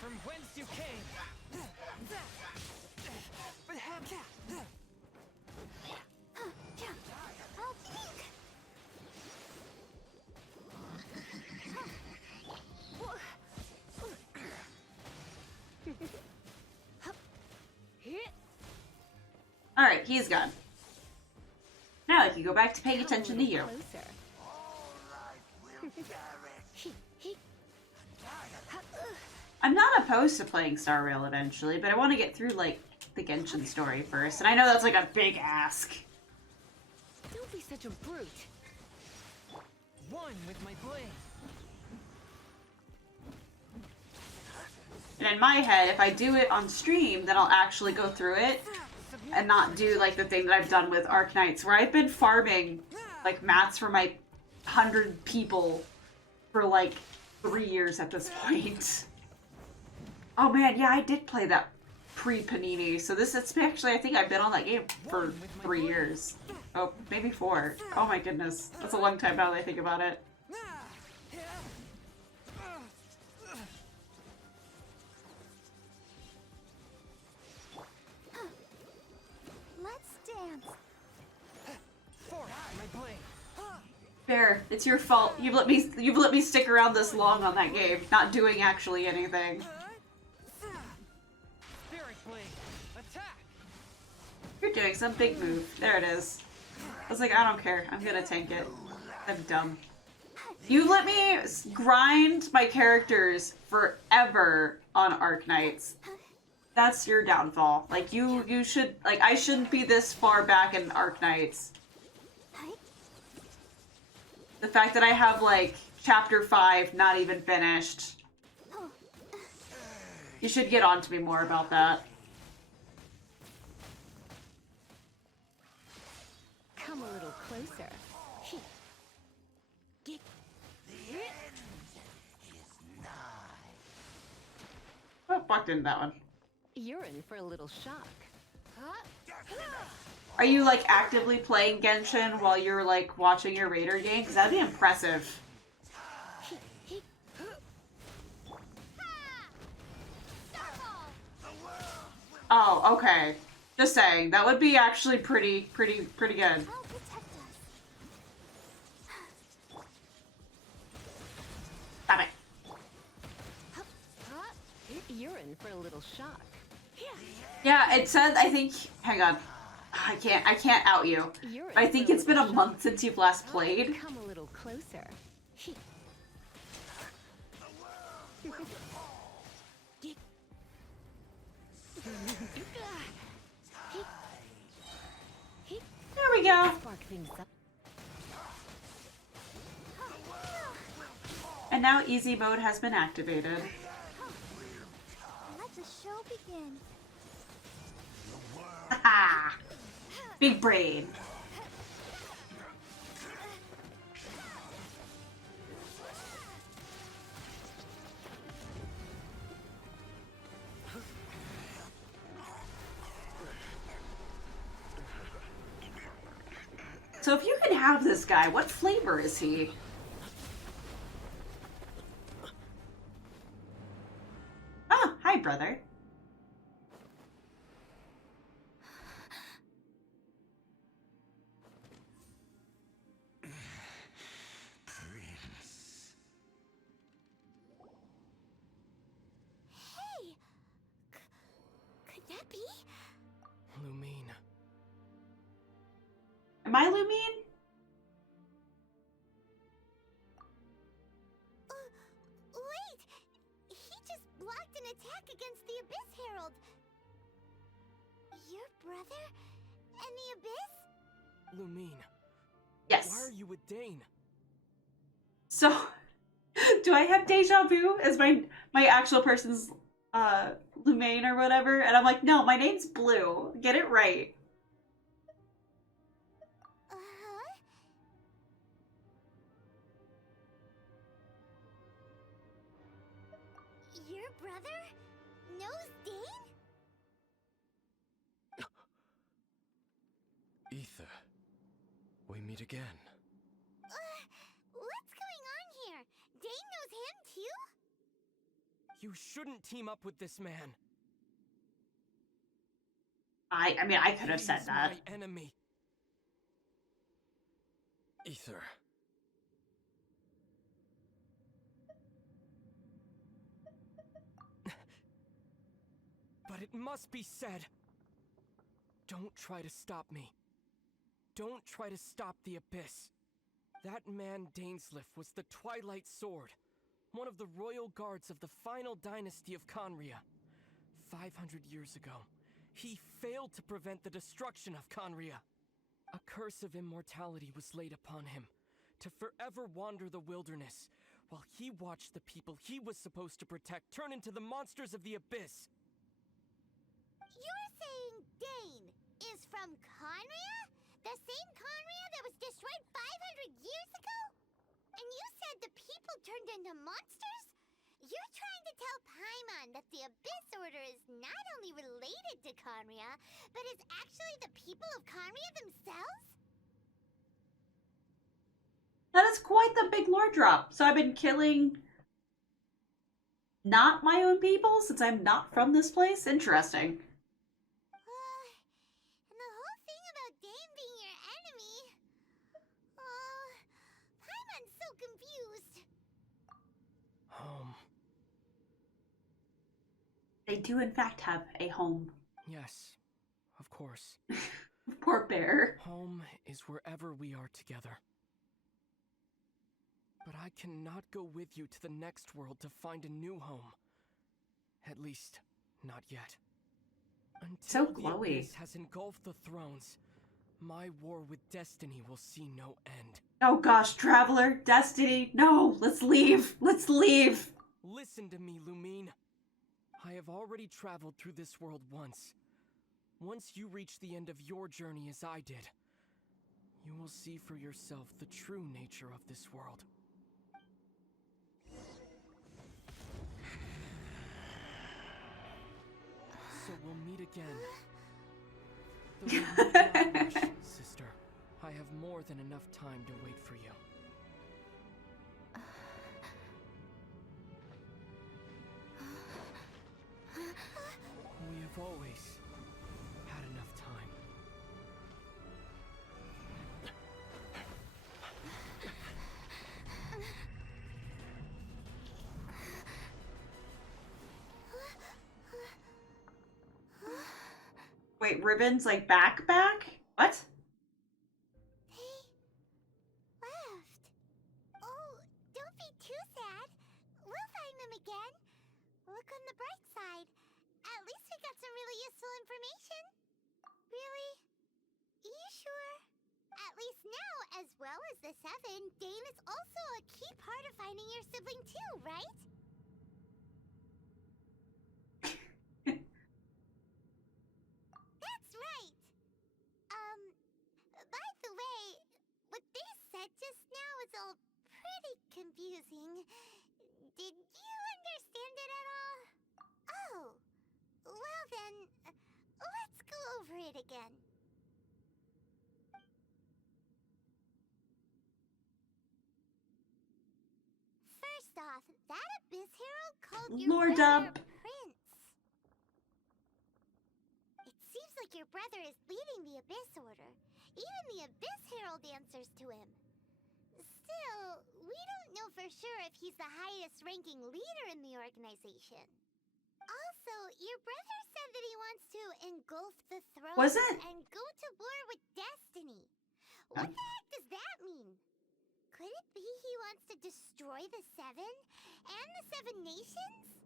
From whence you came. Alright, he's gone. Now I can go back to paying attention to you. Closer. I'm not opposed to playing Star Rail eventually, but I want to get through, like, the Genshin story first. And I know that's, like, a big ask. Don't be such a brute. One with my blade. And in my head, if I do it on stream, then I'll actually go through it and not do, like, the thing that I've done with Arknights, where I've been farming, like, mats for my 100 people for, like, 3 years at this point. Oh man, yeah, I did play that pre-Panini, so it's actually, I think I've been on that game for 3 years. Oh, maybe 4. Oh my goodness, that's a long time now that I think about it. Let's dance. Forth, my blade. Bear, it's your fault. You've let me stick around this long on that game, not doing actually anything. Spirit blade. Attack. You're doing some big move. There it is. I was like, I don't care. I'm gonna tank it. I'm dumb. You let me grind my characters forever on Arknights. That's your downfall. Like, you should, like, I shouldn't be this far back in Arknights. The fact that I have, like, chapter 5 not even finished. You should get on to me more about that. Come a little closer. Oh, fucked into that one. You're in for a little shock. Are you, like, actively playing Genshin while you're, like, watching your Raider game? Because that'd be impressive. Oh, okay. Just saying. That would be actually pretty good. I'll protect us. Stop it. You're in for a little shock. Yeah, it said, I think, hang on. I can't out you. You're in I think for a it's been a little month since you've last played. Come a little closer. There we go. Spark things up. And now easy mode has been activated. Let the show begin. Haha! Big brain. So if you can have this guy, what flavor is he? brother. Prince. Hey! Could that be? Lumine. Am I Lumine? Wait! He just blocked an attack against the Abyss Herald. Your brother and the Abyss? Lumine. Yes. Why are you with Dane? So, do I have deja vu as my actual person's Lumine or whatever? And I'm like, no, my name's Blue. Get it right. Uh-huh. Your brother knows Dane? Ether, we meet again. What's going on here? Dane knows him too? You shouldn't team up with this man. I mean, I could have said He's that. my enemy. Ether. But it must be said. Don't try to stop me. Don't try to stop the Abyss. That man Dainsliff was the Twilight Sword, one of the royal guards of the final dynasty of Conria. 500 years ago, he failed to prevent the destruction of Conria. A curse of immortality was laid upon him, to forever wander the wilderness, while he watched the people he was supposed to protect turn into the monsters of the Abyss. You're saying Dane is from Conria? The same Conria that was destroyed 500 years ago? And you said the people turned into monsters? You're trying to tell Paimon that the Abyss Order is not only related to Conria, but is actually the people of Conria themselves? That is quite the big lore drop. So I've been killing not my own people since I'm not from this place? Interesting. And the whole thing about Dane being your enemy... Paimon's so confused. Home. They do in fact have a home. Yes, of course. Poor bear. Home is wherever we are together. But I cannot go with you to the next world to find a new home. At least, not yet. So Until the glowy. Abyss has engulfed the thrones, my war with destiny will see no end. Oh gosh, Traveler, Destiny, no, let's leave, let's leave. Listen to me, Lumine. I have already traveled through this world once. Once you reach the end of your journey as I did, you will see for yourself the true nature of this world. So we'll meet again. Though you need not rush, sister. I have more than enough time to wait for you. We have always had enough time. Wait, Ribbon's like back? What? They left. Oh, don't be too sad. We'll find them again. Look on the bright side. At least we got some really useful information. Really? You sure? At least now, as well as the Seven, Dane is also a key part of finding your sibling too, right? That's right. By the way, what they said just now is all pretty confusing. Did you understand it at all? Oh, well then, let's go over it again. First off, that Abyss Herald called your Lord brother up. Prince. like your brother is leading the Abyss Order. Even the Abyss Herald answers to him. Still, we don't know for sure if he's the highest-ranking leader in the organization. Also, your brother said that he wants to engulf the throne and go to war with destiny. What the heck does that mean? Could it be he wants to destroy the Seven and the Seven Nations?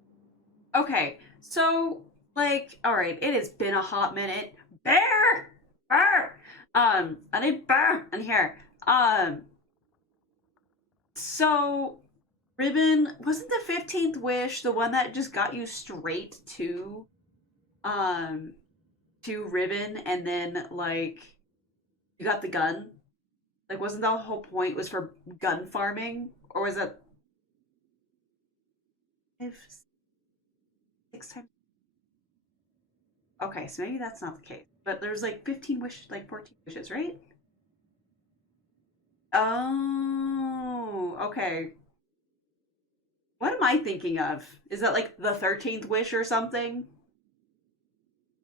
Okay, so, like, alright, it has been a hot minute. Bear! Bear! I need bear in here. So, Ribbon, wasn't the 15th wish the one that just got you straight to Ribbon, and then, like, you got the gun? Like, wasn't the whole point was for gun farming? Or was it 6 times? Okay, so maybe that's not the case. But there's like 15 wishes, like 14 wishes, right? Oh, okay. What am I thinking of? Is that like the 13th wish or something?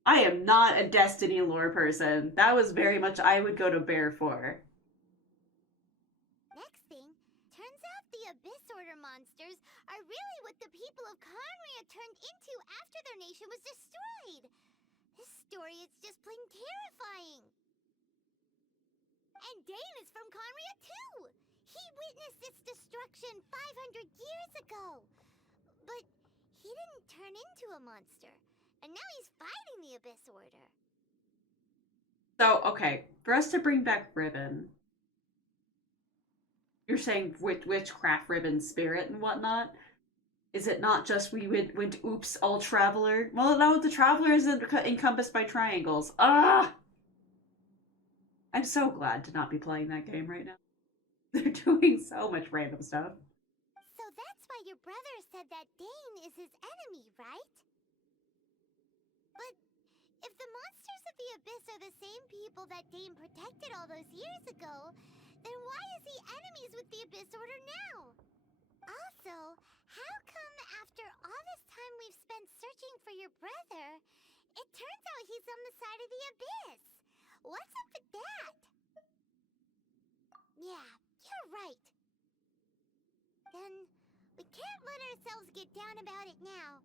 I am not a Destiny lore person. That was very much I would go to Bear for. Next thing, turns out the Abyss Order monsters are really what the people of Conria turned into after their nation was destroyed. This story is just plain terrifying. And Dane is from Conria too. He witnessed its destruction 500 years ago. But he didn't turn into a monster. And now he's fighting the Abyss Order. So, okay, for us to bring back Ribbon, you're saying witchcraft, Ribbon, spirit, and whatnot? Is it not just we went oops, all Traveler? Well, no, the Traveler is encompassed by triangles. Ah! I'm so glad to not be playing that game right now. They're doing so much random stuff. So that's why your brother said that Dane is his enemy, right? But if the monsters of the Abyss are the same people that Dane protected all those years ago, then why is he enemies with the Abyss Order now? Also, how come after all this time we've spent searching for your brother, it turns out he's on the side of the Abyss? What's up with that? Yeah, you're right. Then we can't let ourselves get down about it now.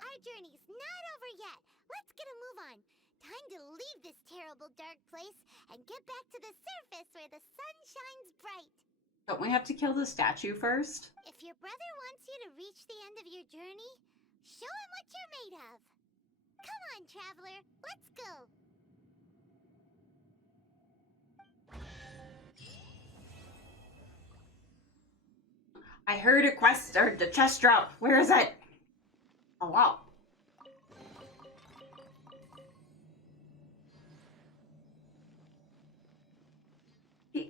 Our journey's not over yet. Let's get a move on. Time to leave this terrible dark place and get back to the surface where the sun shines bright. Don't we have to kill the statue first? If your brother wants you to reach the end of your journey, show him what you're made of. Come on, Traveler, let's go. I heard a quest, or the chest drop. Where is it? Oh, wow.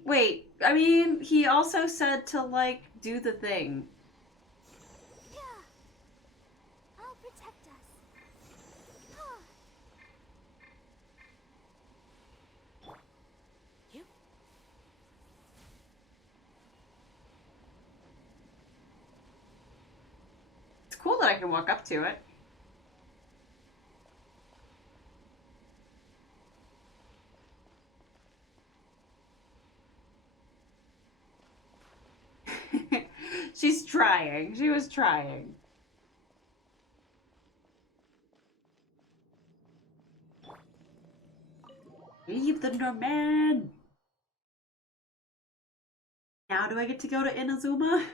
Wait, I mean, he also said to, like, do the thing. Yeah. I'll protect us. You? It's cool that I can walk up to it. She's trying. She was trying. Leave the Norman! Now do I get to go to Inazuma?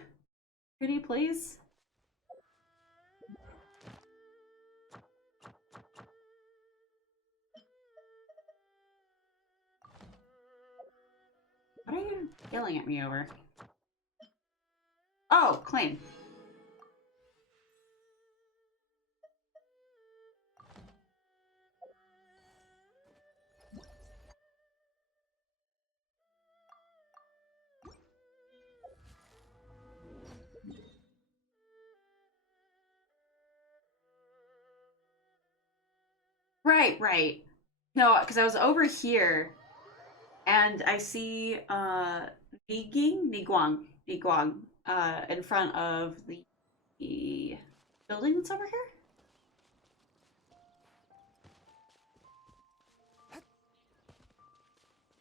Pretty please? What are you yelling at me over? Oh, claim. Right. No, because I was over here and I see Niguang, in front of the building that's over here.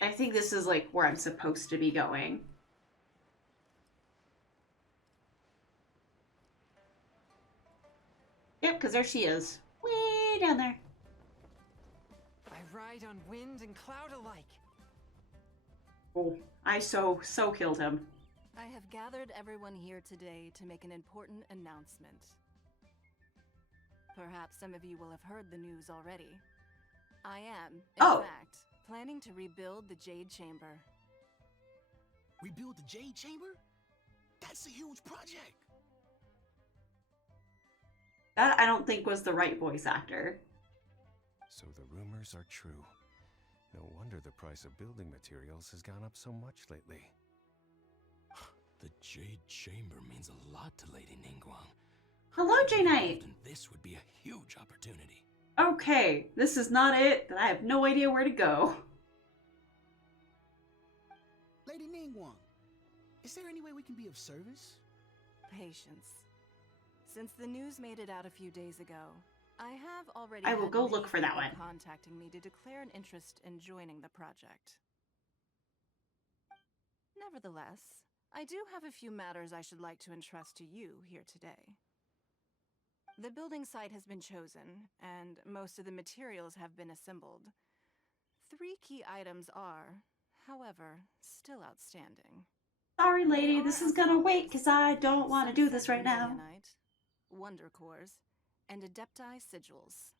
I think this is like where I'm supposed to be going. Yep, because there she is. Way down there. I ride on wind and cloud alike. Oh, I so killed him. I have gathered everyone here today to make an important announcement. Perhaps some of you will have heard the news already. I am, in fact, planning to rebuild the Jade Chamber. Rebuild the Jade Chamber? That's a huge project. That I don't think was the right voice actor. So the rumors are true. No wonder the price of building materials has gone up so much lately. The Jade Chamber means a lot to Lady Ningguang. Hello, J-Knight! This would be a huge opportunity. Okay, this is not it, then I have no idea where to go. Lady Ningguang, is there any way we can be of service? Patience. Since the news made it out a few days ago, I have already I will go look for that one. Contacting me to declare an interest in joining the project. Nevertheless, I do have a few matters I should like to entrust to you here today. The building site has been chosen, and most of the materials have been assembled. 3 key items are, however, still outstanding. Sorry, lady, this is gonna wait because I don't want to do this right now. Wonder cores, and adepti sigils.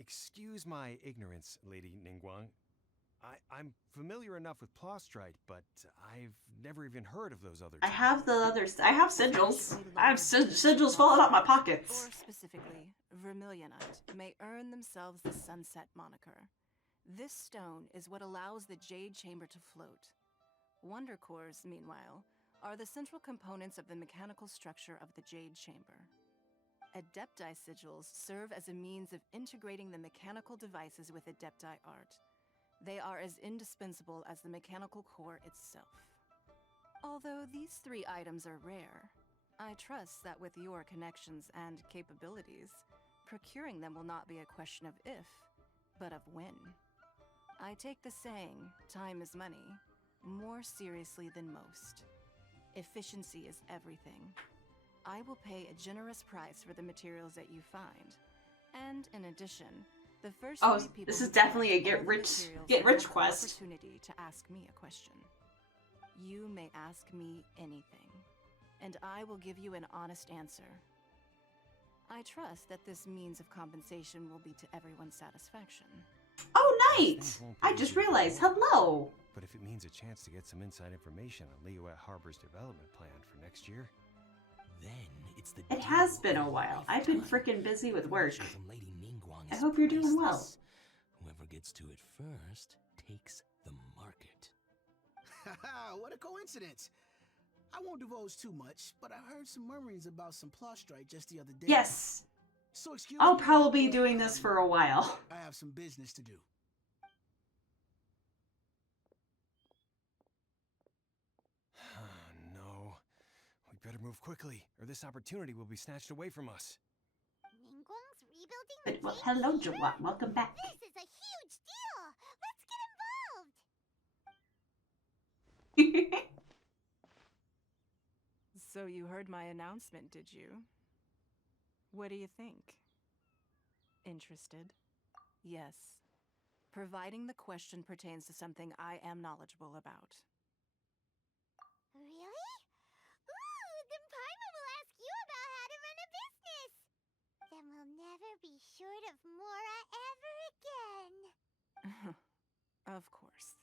Excuse my ignorance, Lady Ningguang. I'm familiar enough with Plostrite, but I've never even heard of those other two. I have the others. I have sigils. I have sigils falling out my pockets. Or specifically, vermilionite may earn themselves the Sunset moniker. This stone is what allows the Jade Chamber to float. Wonder cores, meanwhile, are the central components of the mechanical structure of the Jade Chamber. Adepti sigils serve as a means of integrating the mechanical devices with adepti art. They are as indispensable as the mechanical core itself. Although these 3 items are rare, I trust that with your connections and capabilities, procuring them will not be a question of if, but of when. I take the saying, time is money, more seriously than most. Efficiency is everything. I will pay a generous price for the materials that you find. And in addition, the first 3 people this is definitely a get rich quest. Opportunity to ask me a question. You may ask me anything, and I will give you an honest answer. I trust that this means of compensation will be to everyone's satisfaction. Oh, nice! I just realized. Hello! But if it means a chance to get some inside information on Liyue Harbor's development plan for next year, then it's the It has been a while. I've been freaking busy with work. I hope you're doing well. Whoever gets to it first takes the market. Haha, what a coincidence. I won't divulge too much, but I heard some murmurings about some Plostrite just the other day. Yes! So excuse I'll me, probably be doing this for a while. I have some business to do. No. We better move quickly, or this opportunity will be snatched away from us. Ningguang's rebuilding the Well, Jade hello, Chamber? Joa. Welcome back. This is a huge deal! Let's get involved! So you heard my announcement, did you? What do you think? Interested? Yes. Providing the question pertains to something I am knowledgeable about. Really? Ooh, then Paimon will ask you about how to run a business! Then we'll never be short of Mora ever again! Of course.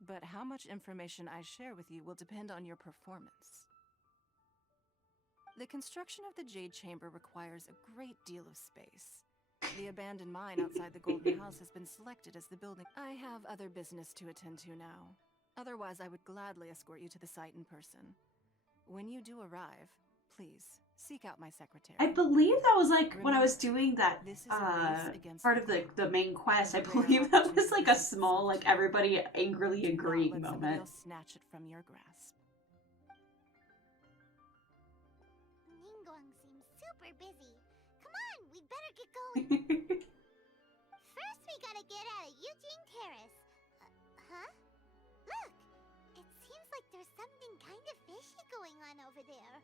But how much information I share with you will depend on your performance. The construction of the Jade Chamber requires a great deal of space. The abandoned mine outside the Golden House has been selected as the building. I have other business to attend to now. Otherwise, I would gladly escort you to the site in person. When you do arrive, please seek out my secretary. I believe that was like when I was doing that part of the main quest. I believe that was like a small, like everybody angrily agreeing moment. Snatch it from your grasp. Ningguang seems super busy. Come on, on, we better get going. First, we gotta get out of Eugene Terrace. Huh? Look! It seems like there's something kind of fishy going on over there.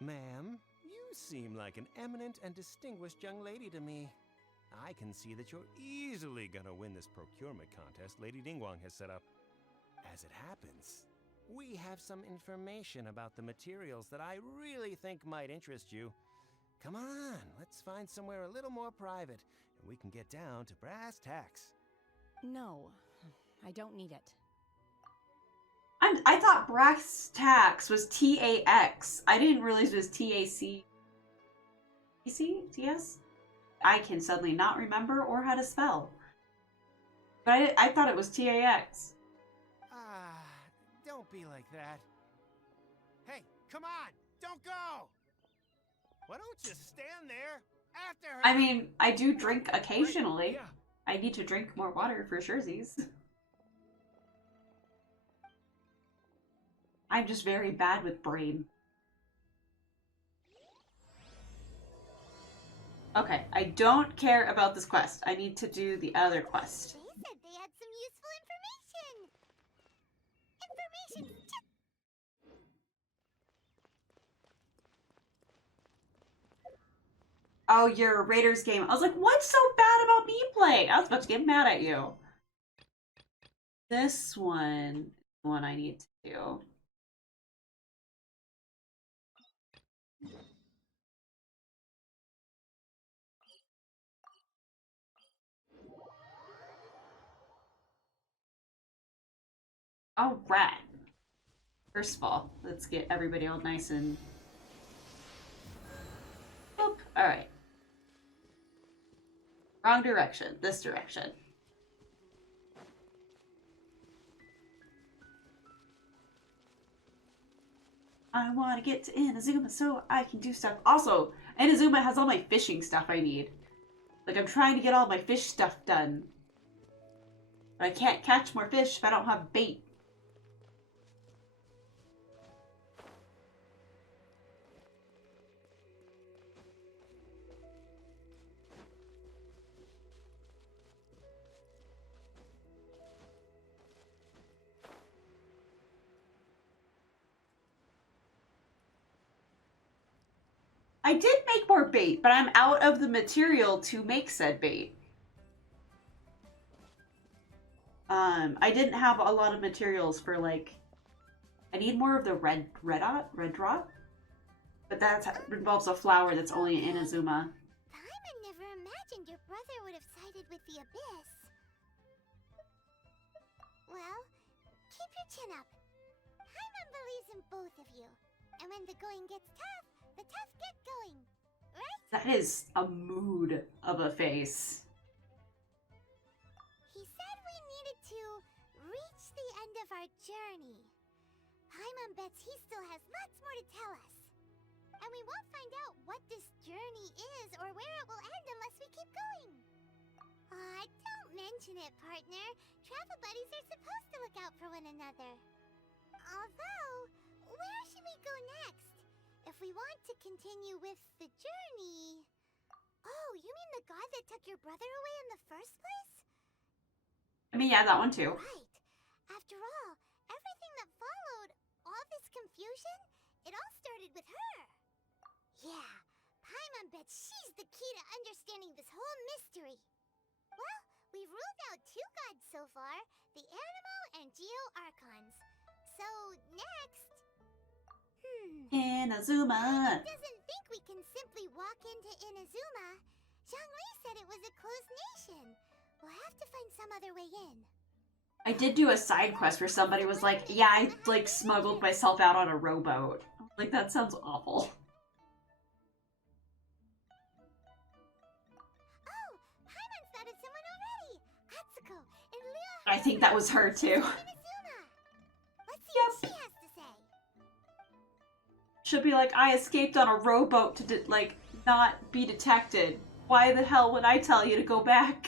Ma'am, you seem like an eminent and distinguished young lady to me. I can see that you're easily gonna win this procurement contest Lady Ningguang has set up. As it happens, we have some information about the materials that I really think might interest you. Come on, let's find somewhere a little more private, and we can get down to brass tacks. No, I don't need it. I thought brass tacks was TAX. I didn't realize it was TAC. TS? I can suddenly not remember or how to spell. But I thought it was TAX. Don't be like that. Hey, come on! Don't go! Why don't you stand there after her? I mean, I do drink occasionally. Yeah. I need to drink more water for surezies. I'm just very bad with brain. Okay, I don't care about this quest. I need to do the other quest. They said they had some useful information. Oh, your Raiders game. I was like, what's so bad about me playing? I was about to get mad at you. This one is the one I need to do. All right. First of all, let's get everybody all nice and... Boop. All right. Wrong direction. This direction. I want to get to Inazuma so I can do stuff. Also, Inazuma has all my fishing stuff I need. Like, I'm trying to get all my fish stuff done. But I can't catch more fish if I don't have bait. I did make more bait, but I'm out of the material to make said bait. I didn't have a lot of materials for, like, I need more of the red rot, but that involves a flower that's only in Inazuma. Paimon never imagined your brother would have sided with the Abyss. Well, keep your chin up. Paimon believes in both of you. And when the going gets tough, the tough get going. Right? That is a mood of a face. He said we needed to reach the end of our journey. Paimon bets he still has lots more to tell us. And we won't find out what this journey is or where it will end unless we keep going. Aw, don't mention it, partner. Travel buddies are supposed to look out for one another. Although, where should we go next? If we want to continue with the journey... Oh, you mean the guy that took your brother away in the first place? I mean, yeah, that one too. Right. After all, everything that followed, all this confusion, it all started with her. Yeah, Paimon bets she's the key to understanding this whole mystery. Well, we've ruled out two gods so far, the Animo and Geo Archons. So, next... Inazuma! Doesn't think we can simply walk into Inazuma. Zhongli said it was a closed nation. We'll have to find some other way in. I did do a side quest where somebody was like, yeah, I, like, smuggled myself out on a rowboat. Like, that sounds awful. Oh, Paimon's thought of someone already. Atsuko and Leo. I think that was her, too. Let's see what she has to say. She'll be like, I escaped on a rowboat to, like, not be detected. Why the hell would I tell you to go back?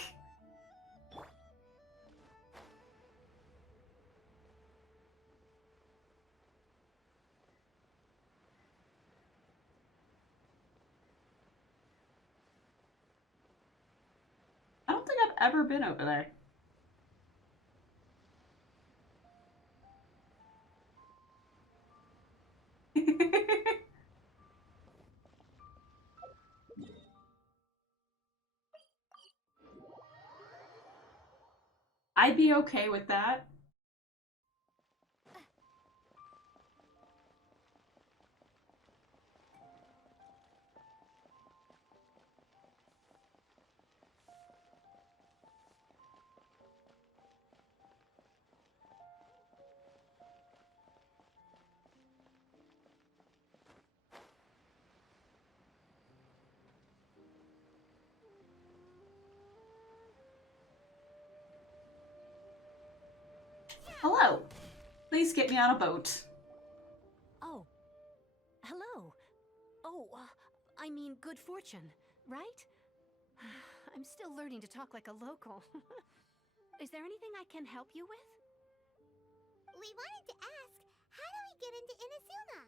ever been over there. I'd be okay with that. Hello. Please get me on a boat. Oh. Hello. Oh, I mean good fortune, right? I'm still learning to talk like a local. Is there anything I can help you with? We wanted to ask, how do we get into Inazuma?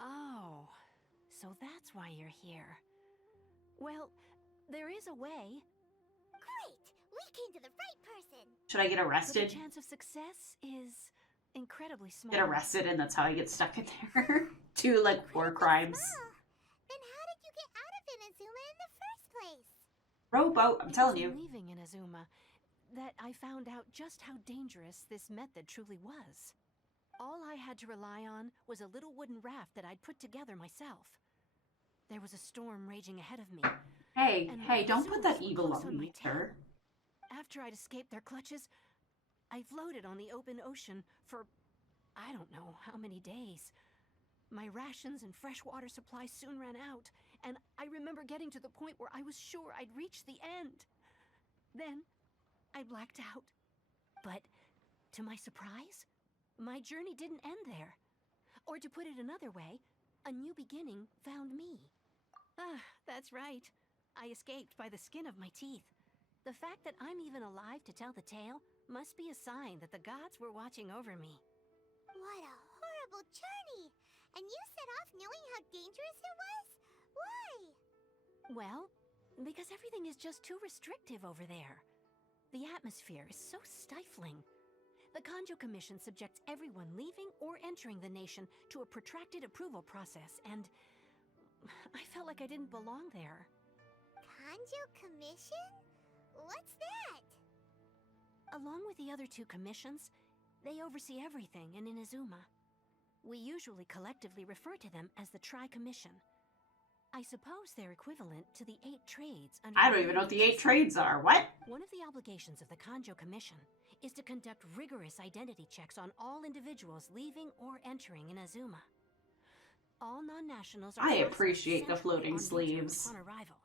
Oh, so that's why you're here. Well, there is a way. Great! We came to the right person! Should I get But arrested? the chance of success is incredibly small. Get arrested and that's how I get stuck in there. 2 like war crimes. Then how did you get out of Inazuma in the first place? Rowboat, I'm telling It you. was in leaving Inazuma that I found out just how dangerous this method truly was. All I had to rely on was a little wooden raft that I'd put together myself. There was a storm raging ahead of me. Hey, and hey, don't put that monsoons were evil close on my me, tail. sir. After I'd escaped their clutches, I floated on the open ocean for I don't know how many days. My rations and fresh water supplies soon ran out, and I remember getting to the point where I was sure I'd reached the end. Then, I blacked out. But, to my surprise, my journey didn't end there. Or to put it another way, a new beginning found me. Ah, that's right. I escaped by the skin of my teeth. The fact that I'm even alive to tell the tale must be a sign that the gods were watching over me. What a horrible journey! And you set off knowing how dangerous it was? Why? Well, because everything is just too restrictive over there. The atmosphere is so stifling. The Kanjo Commission subjects everyone leaving or entering the nation to a protracted approval process, and I felt like I didn't belong there. Kanjo Commission? What's that? Along with the other 2 commissions, they oversee everything in Inazuma. We usually collectively refer to them as the Tri-Commission. I suppose they're equivalent to the 8 trades under I don't even know what the 8 trades are. What? One of the obligations of the Kanjo Commission is to conduct rigorous identity checks on all individuals leaving or entering Inazuma. All non-nationals are I processed appreciate the centrally floating on Rito sleeves. upon arrival.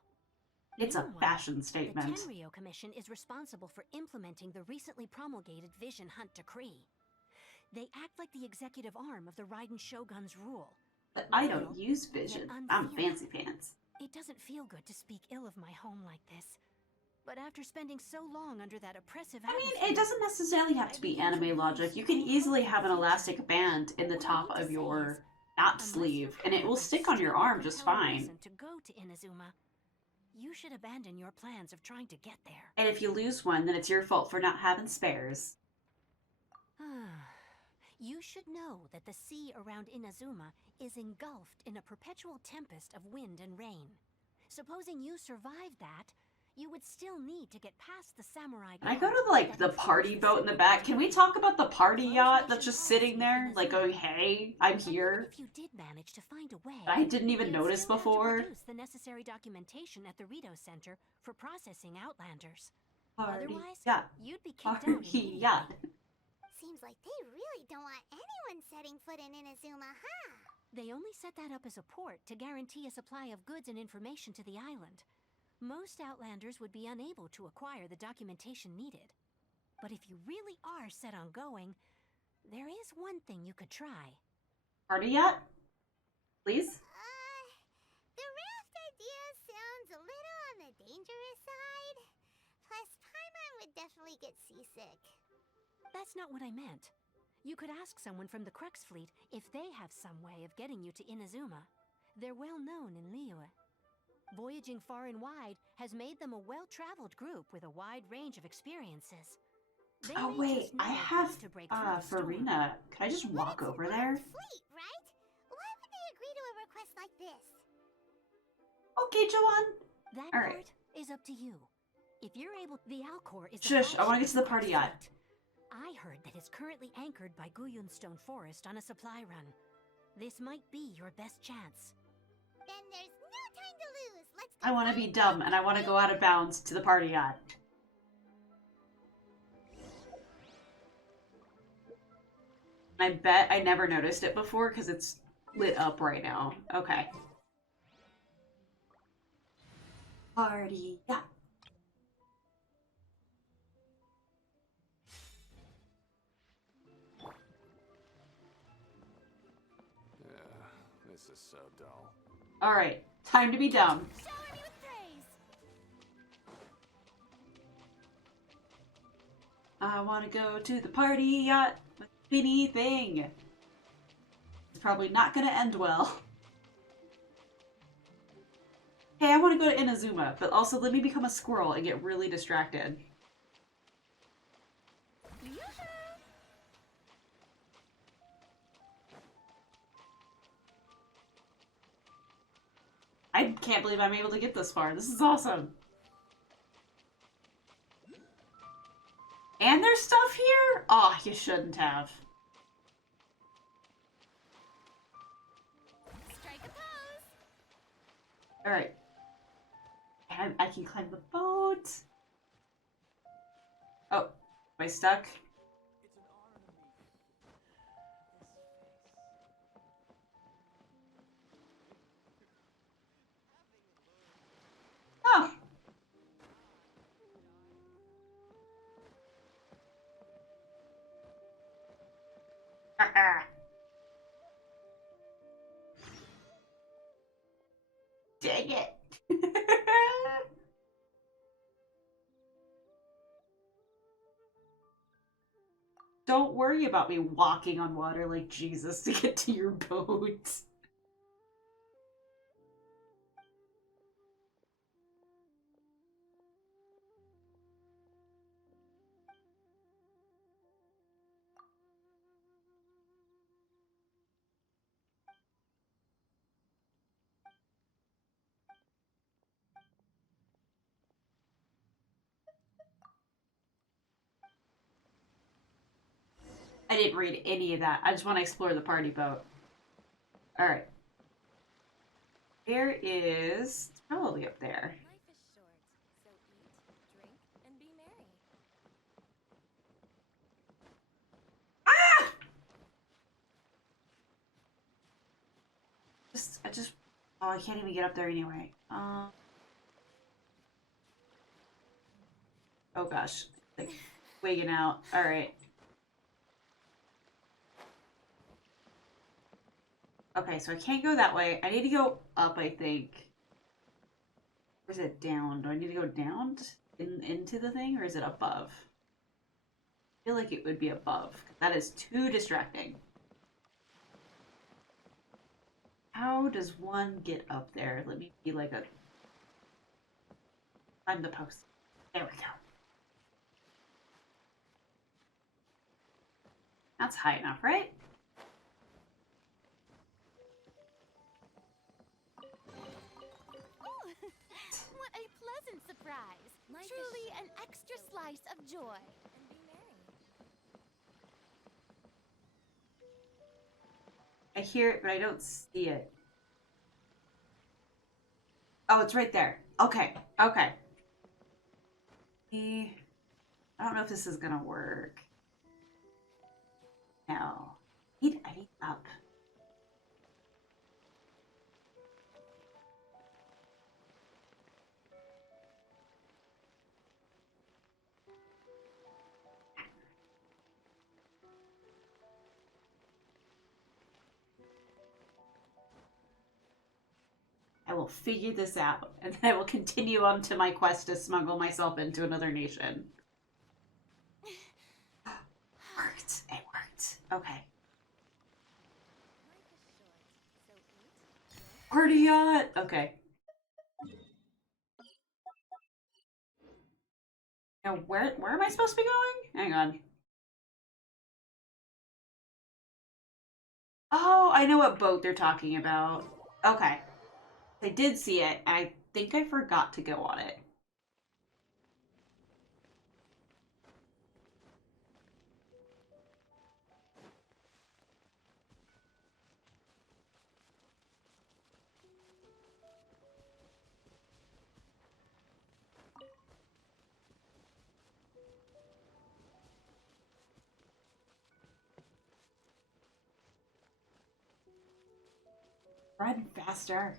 It's a Meanwhile, fashion statement. The Tenryo Commission is responsible for implementing the recently promulgated Vision Hunt Decree. They act like the executive arm of the Raiden Shogun's rule. But I Loyal, don't use yet vision. I'm unfeeling. fancy pants. It doesn't feel good to speak ill of my home like this. But after spending so long under that oppressive I mean, atmosphere, it doesn't necessarily have to be anime logic. You can easily have an elastic band in the top of your not sleeve, and it will stick on your arm just fine. To go to Inazuma, you should abandon your plans of trying to get there. And if you lose one, then it's your fault for not having spares. You should know that the sea around Inazuma is engulfed in a perpetual tempest of wind and rain. Supposing you survived that, you would still need to get past the samurai. Can I go to, like, the party boat in the back? Can we talk about the party yacht that's just sitting there, like, going, hey, I'm here? If you did manage to find a way, I didn't even you'd notice still have to before. produce the necessary documentation at the Rito Center for processing Outlanders. Party Otherwise, yacht. you'd be kicked out Party immediately. yacht. Seems like they really don't want anyone setting foot in Inazuma, huh? They only set that up as a port to guarantee a supply of goods and information to the island. Most Outlanders would be unable to acquire the documentation needed. But if you really are set on going, there is one thing you could try. Party yacht? Please? The raft idea sounds a little on the dangerous side. Plus, Paimon would definitely get seasick. That's not what I meant. You could ask someone from the Crux Fleet if they have some way of getting you to Inazuma. They're well known in Liyue. Voyaging far and wide has made them a well-traveled group with a wide range of experiences. They Oh may wait, just I know have how to break through the storm. Farina. Can I just walk over there? Fleet, right? Why would they agree to a request like this? Okay, Joanne. That All right. part is up to you. If you're able, the Alcor is. Shush! I want to get to the party yacht. I heard that it's currently anchored by Guyunstone Forest on a supply run. This might be your best chance. Then there's no time to lose. Let's. I want to be dumb and I want to go out of bounds to the party yacht. I bet I never noticed it before because it's lit up right now. Okay. Party yacht. This is so dull. Alright, time to be dumb. Shower me with praise. I want to go to the party yacht with anything. It's probably not going to end well. Hey, I want to go to Inazuma, but also let me become a squirrel and get really distracted. I can't believe I'm able to get this far. This is awesome. And there's stuff here? Oh, you shouldn't have. Strike a pose. Alright. I can climb the boat. Oh, am I stuck? Oh. Dang it. Don't worry about me walking on water like Jesus to get to your boat. I didn't read any of that. I just want to explore the party boat. Alright. There is... It's probably up there. Life is short, so eat, drink, and be merry. Ah! Oh, I can't even get up there anyway. Oh gosh. Like, wigging out. Alright. Okay, so I can't go that way. I need to go up, I think. Or is it down? Do I need to go down into the thing, or is it above? I feel like it would be above. That is too distracting. How does one get up there? Let me be like a... Climb the post. There we go. That's high enough, right? What a pleasant surprise. Life Truly is an extra slice of joy. And be merry. I hear it, but I don't see it. Oh, it's right there. Okay, okay. I don't know if this is gonna work. No. I need up. I will figure this out, and then I will continue on to my quest to smuggle myself into another nation. Worked. It worked. Okay. Life is short, so eat, drink, Party yacht! Okay. Now, where am I supposed to be going? Hang on. Oh, I know what boat they're talking about. Okay. I did see it. I think I forgot to go on it. Run faster.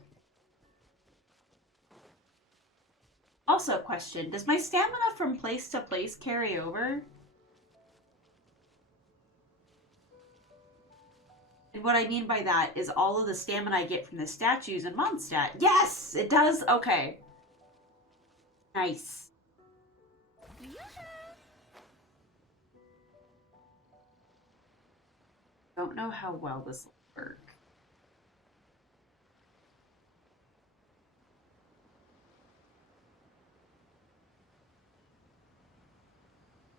Also, question, does my stamina from place to place carry over? And what I mean by that is all of the stamina I get from the statues in Mondstadt. Yes! It does? Okay. Nice. Don't know how well this will work.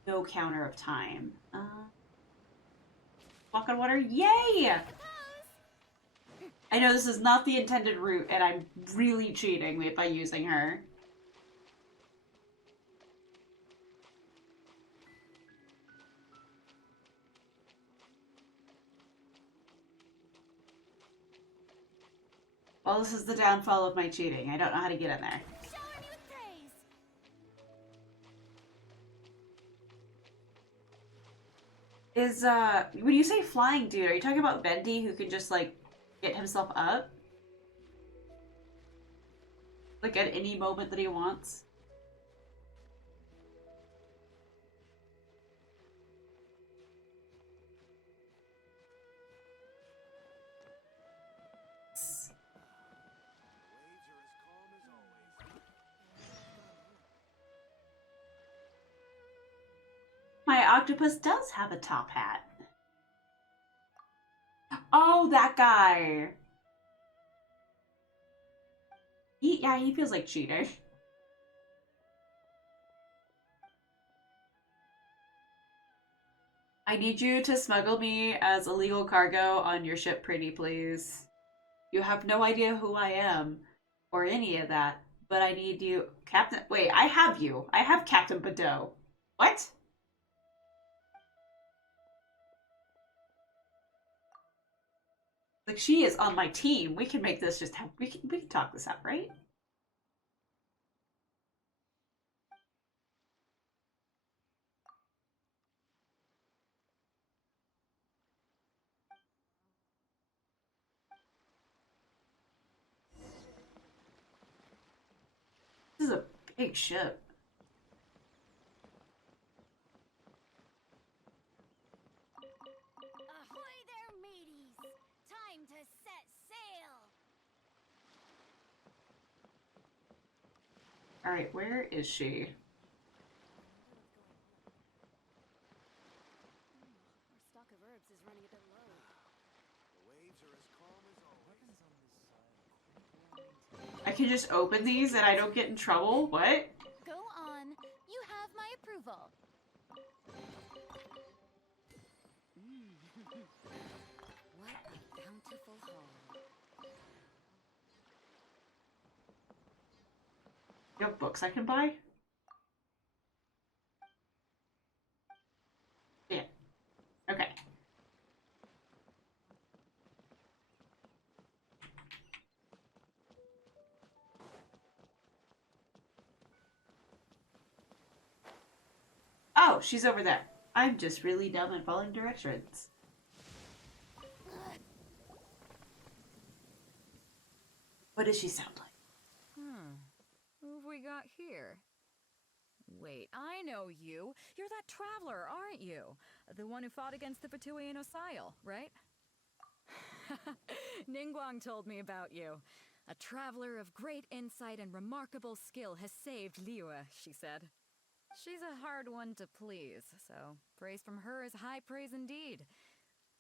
No counter of time. Walk on water, yay! I know this is not the intended route, and I'm really cheating by using her. Well, this is the downfall of my cheating. I don't know how to get in there. Is, when you say flying dude, are you talking about Bendy who can just, like, get himself up? Like, at any moment that he wants? My octopus does have a top hat. Oh, that guy. Yeah, he feels like cheating. I need you to smuggle me as illegal cargo on your ship, pretty please. You have no idea who I am, or any of that, but I need you. Captain, wait, I have you. I have Captain Badeau. What? Like, she is on my team. We can make this just have, we can talk this out, right? This is a big ship. Ahoy there, mateys! Time to set sail! Alright, where is she? Our stock of herbs is running a bit low. The waves are as calm as always. I can just open these and I don't get in trouble? What? Go on. You have my approval. What a bountiful haul. You have books I can buy? Yeah. Okay. Oh, she's over there. I'm just really dumb at following directions. What does she sound like? Who have we got here? Wait, I know you. You're that traveler, aren't you? The one who fought against the Fatui and Osile, right? Ningguang told me about you. A traveler of great insight and remarkable skill has saved Liyue, she said. She's a hard one to please, so praise from her is high praise indeed.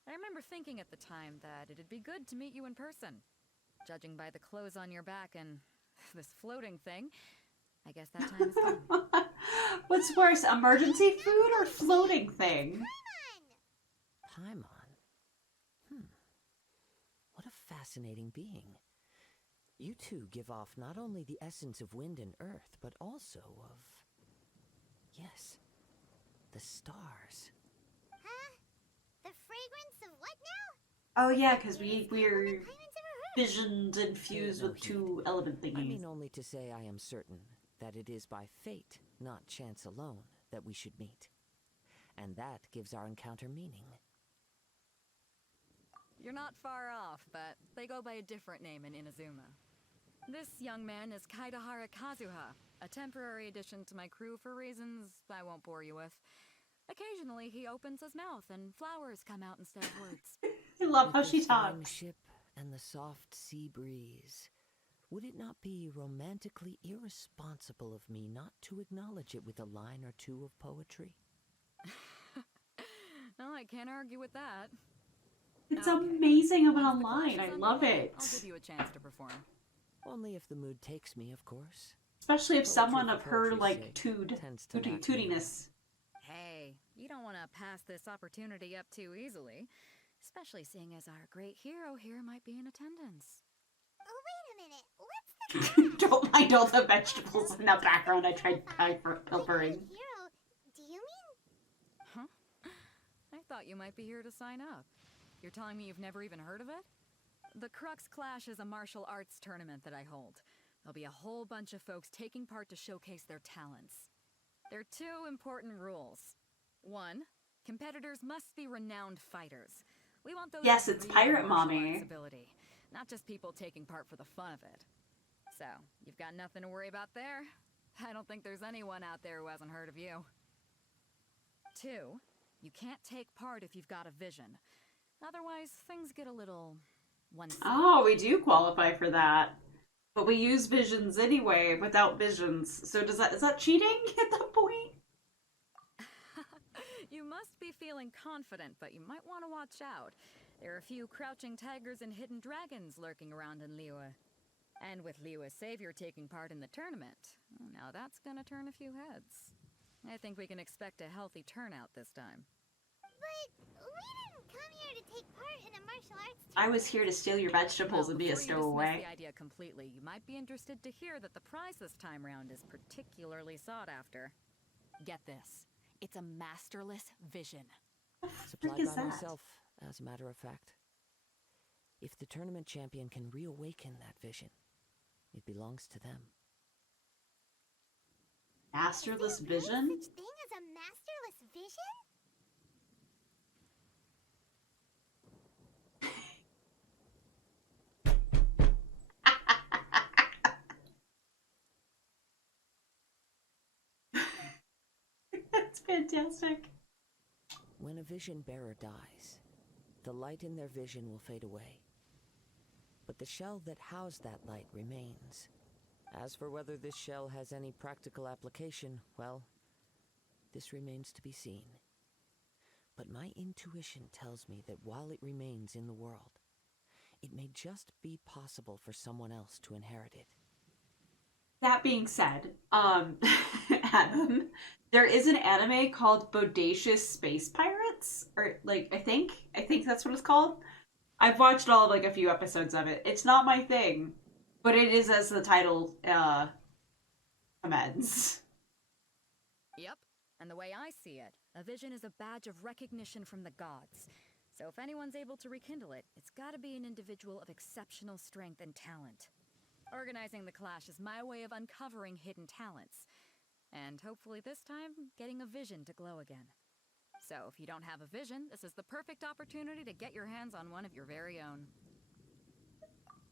I remember thinking at the time that it'd be good to meet you in person. Judging by the clothes on your back and this floating thing, I guess that time is come. What's worse, emergency food or floating thing? Paimon? What a fascinating being. You two give off not only the essence of wind and earth, but also of... yes, the stars. Huh? The fragrance of what now? Oh yeah, because we're visioned and fused with two element thingies. I mean only to say I am certain that it is by fate, not chance alone, that we should meet. And that gives our encounter meaning. You're not far off, but they go by a different name in Inazuma. This young man is Kaidahara Kazuha, a temporary addition to my crew for reasons I won't bore you with. Occasionally he opens his mouth and flowers come out instead of words. I love how With she the flying talks. ship and the soft sea breeze, would it not be romantically irresponsible of me not to acknowledge it with a line or two of poetry? Well, I can't argue with that. It's Okay. amazing of an Once the online. clash is I love underway, it. I'll give you a chance to perform. Only if the mood takes me, of course. Especially if Poetry someone for of her poetry's like sake tends to lack meaning. tootiness. Hey, you don't want to pass this opportunity up too easily, especially seeing as our great hero here might be in attendance. Oh, wait a minute. What's the Don't mind all the vegetables in the background. I tried pilfering. hero? Do you mean? Huh? I thought you might be here to sign up. You're telling me you've never even heard of it? The Crux Clash is a martial arts tournament that I hold. There'll be a whole bunch of folks taking part to showcase their talents. There are two important rules. One, competitors must be renowned fighters. We want those Yes, with it's real Pirate martial Mommy. arts ability, not just people taking part for the fun of it. So, you've got nothing to worry about there. I don't think there's anyone out there who hasn't heard of you. Two, you can't take part if you've got a vision. Otherwise, things get a little one-sided. Oh, we do qualify for that. But we use visions anyway without visions. So is that cheating at that point? You must be feeling confident, but you might want to watch out. There are a few crouching tigers and hidden dragons lurking around in Liyue. And with Liyue's savior taking part in the tournament, now that's gonna turn a few heads. I think we can expect a healthy turnout this time. But we didn't come here to take part in a martial arts tournament. I was here to steal your vegetables and be a Before you dismiss stowaway. the idea completely, you might be interested to hear that the prize this time round is particularly sought after. Get this. It's a masterless vision. Supplied is by that? myself, as a matter of fact. If the tournament champion can reawaken that vision, it belongs to them. Masterless Is there vision? no such thing as a masterless vision? That's fantastic. When a vision bearer dies, the light in their vision will fade away. But the shell that housed that light remains. As for whether this shell has any practical application, well, this remains to be seen. But my intuition tells me that while it remains in the world, it may just be possible for someone else to inherit it. That being said, Adam, there is an anime called Bodacious Space Pirates, or like I think that's what it's called. I've watched all of like a few episodes of it. It's not my thing, but it is as the title commends. Yep, and the way I see it, a vision is a badge of recognition from the gods. So if anyone's able to rekindle it, it's gotta be an individual of exceptional strength and talent. Organizing the clash is my way of uncovering hidden talents. And hopefully this time, getting a vision to glow again. So if you don't have a vision, this is the perfect opportunity to get your hands on one of your very own.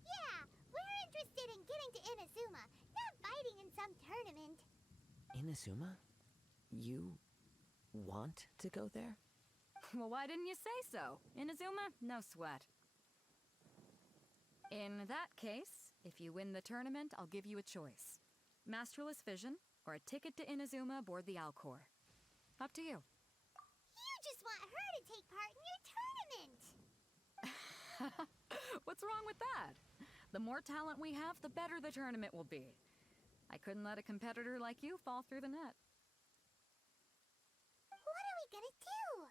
Yeah, we're interested in getting to Inazuma, not fighting in some tournament. Inazuma? You want to go there? Well, why didn't you say so? Inazuma? No sweat. In that case, if you win the tournament, I'll give you a choice. Masterless Vision, or a ticket to Inazuma aboard the Alcor. Up to you. You just want her to take part in your tournament. What's wrong with that? The more talent we have, the better the tournament will be. I couldn't let a competitor like you fall through the net. What are we gonna do?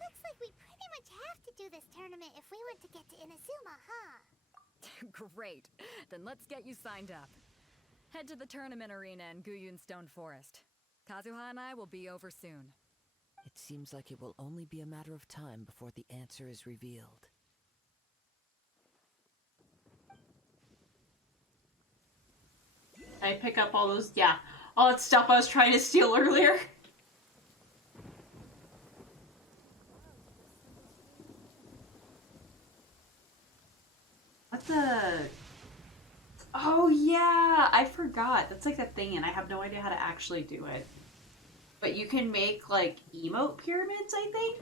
Looks like we pretty much have to do this tournament if we want to get to Inazuma, huh? Great. Then let's get you signed up. Head to the tournament arena in Guyun Stone Forest. Kazuha and I will be over soon. It seems like it will only be a matter of time before the answer is revealed. I pick up all those, yeah, all that stuff I was trying to steal earlier. What the? Oh yeah, I forgot. That's like a thing and I have no idea how to actually do it. But you can make like emote pyramids, I think.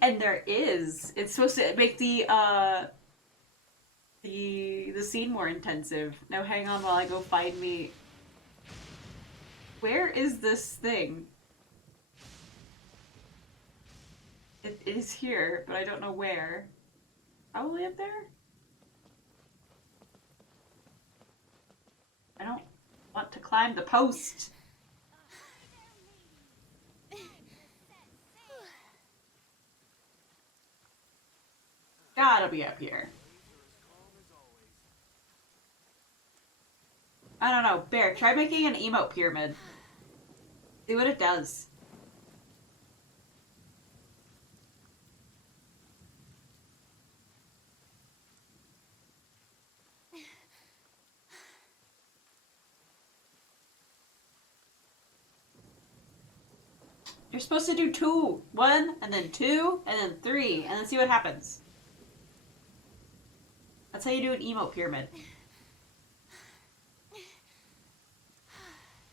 And there is. It's supposed to make the scene more intensive. Now hang on while I go find me. Where is this thing? It is here, but I don't know where. Probably up there? I don't want to climb the post. Gotta be up here. I don't know. Bear, try making an emote pyramid. See what it does. You're supposed to do 2. 1, and then 2, and then 3, and then see what happens. That's how you do an emote pyramid.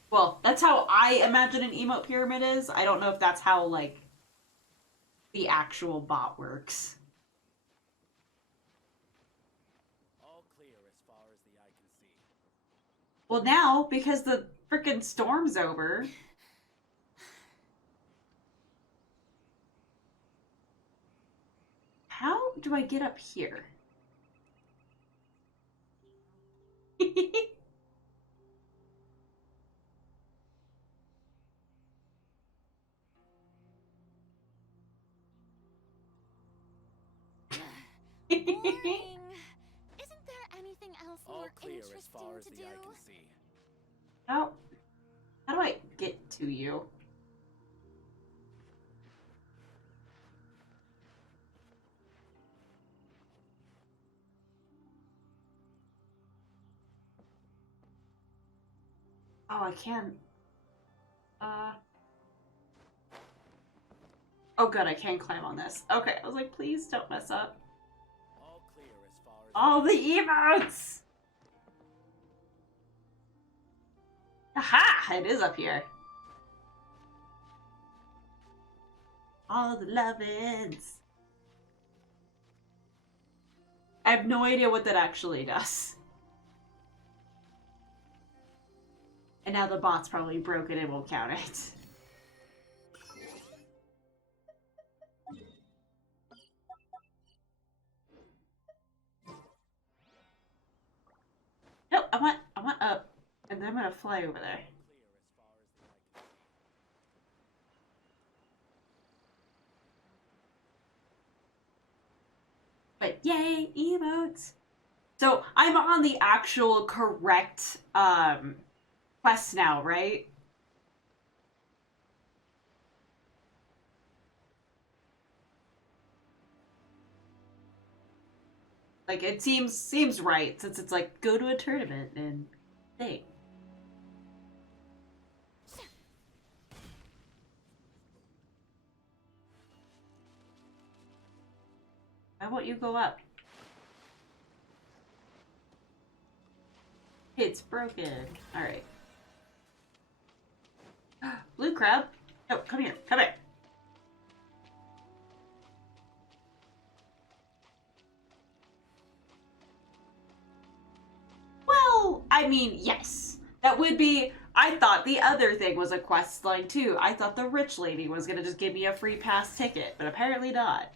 Well, that's how I imagine an emote pyramid is. I don't know if that's how, like, the actual bot works. All clear as far as the eye can see. Well, now, because the frickin' storm's over... How do I get up here? Boring. Isn't there anything else All more clear interesting as far as to the do? eye can see. How do I get to you? Oh, I can. Oh, good, I can climb on this. Okay, I was like, please don't mess up. All clear as far as All the emotes! Aha! It is up here. All the lovin's. I have no idea what that actually does. And now the bot's probably broken and won't count it. Nope, I want up. And then I'm gonna fly over there. But yay, emotes! So I'm on the actual correct quest now, right? Like it seems right since it's like go to a tournament and thing. Why won't you go up? It's broken. Alright. Blue crab. Oh, come here. Come here. Well, I mean, yes. That would be... I thought the other thing was a quest line too. I thought the rich lady was gonna just give me a free pass ticket, but apparently not.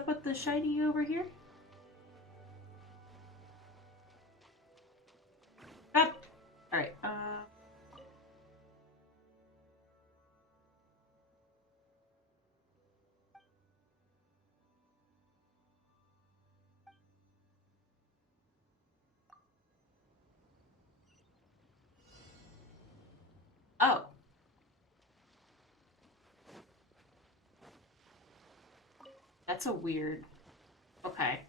up with the shiny over here? Up. All right. Oh. That's a weird... Okay.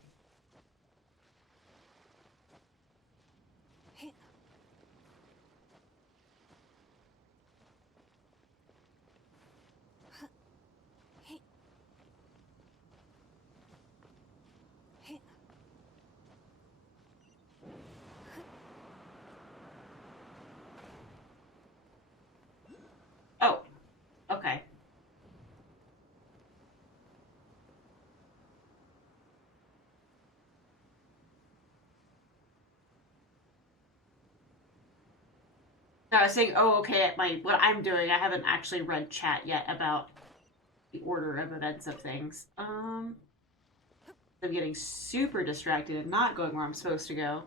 Oh. Okay. No, I was saying, oh, okay, at what I'm doing, I haven't actually read chat yet about the order of events of things. I'm getting super distracted and not going where I'm supposed to go.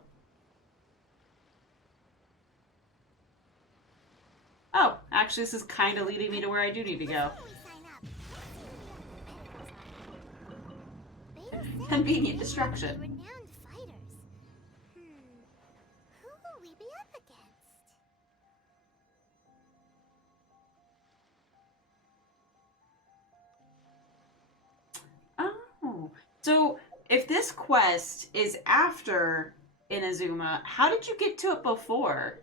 Oh, actually, this is kind of leading me to where I do need to go. Convenient distraction. Renowned fighters. Who will we be up against? Oh, so if this quest is after Inazuma, how did you get to it before?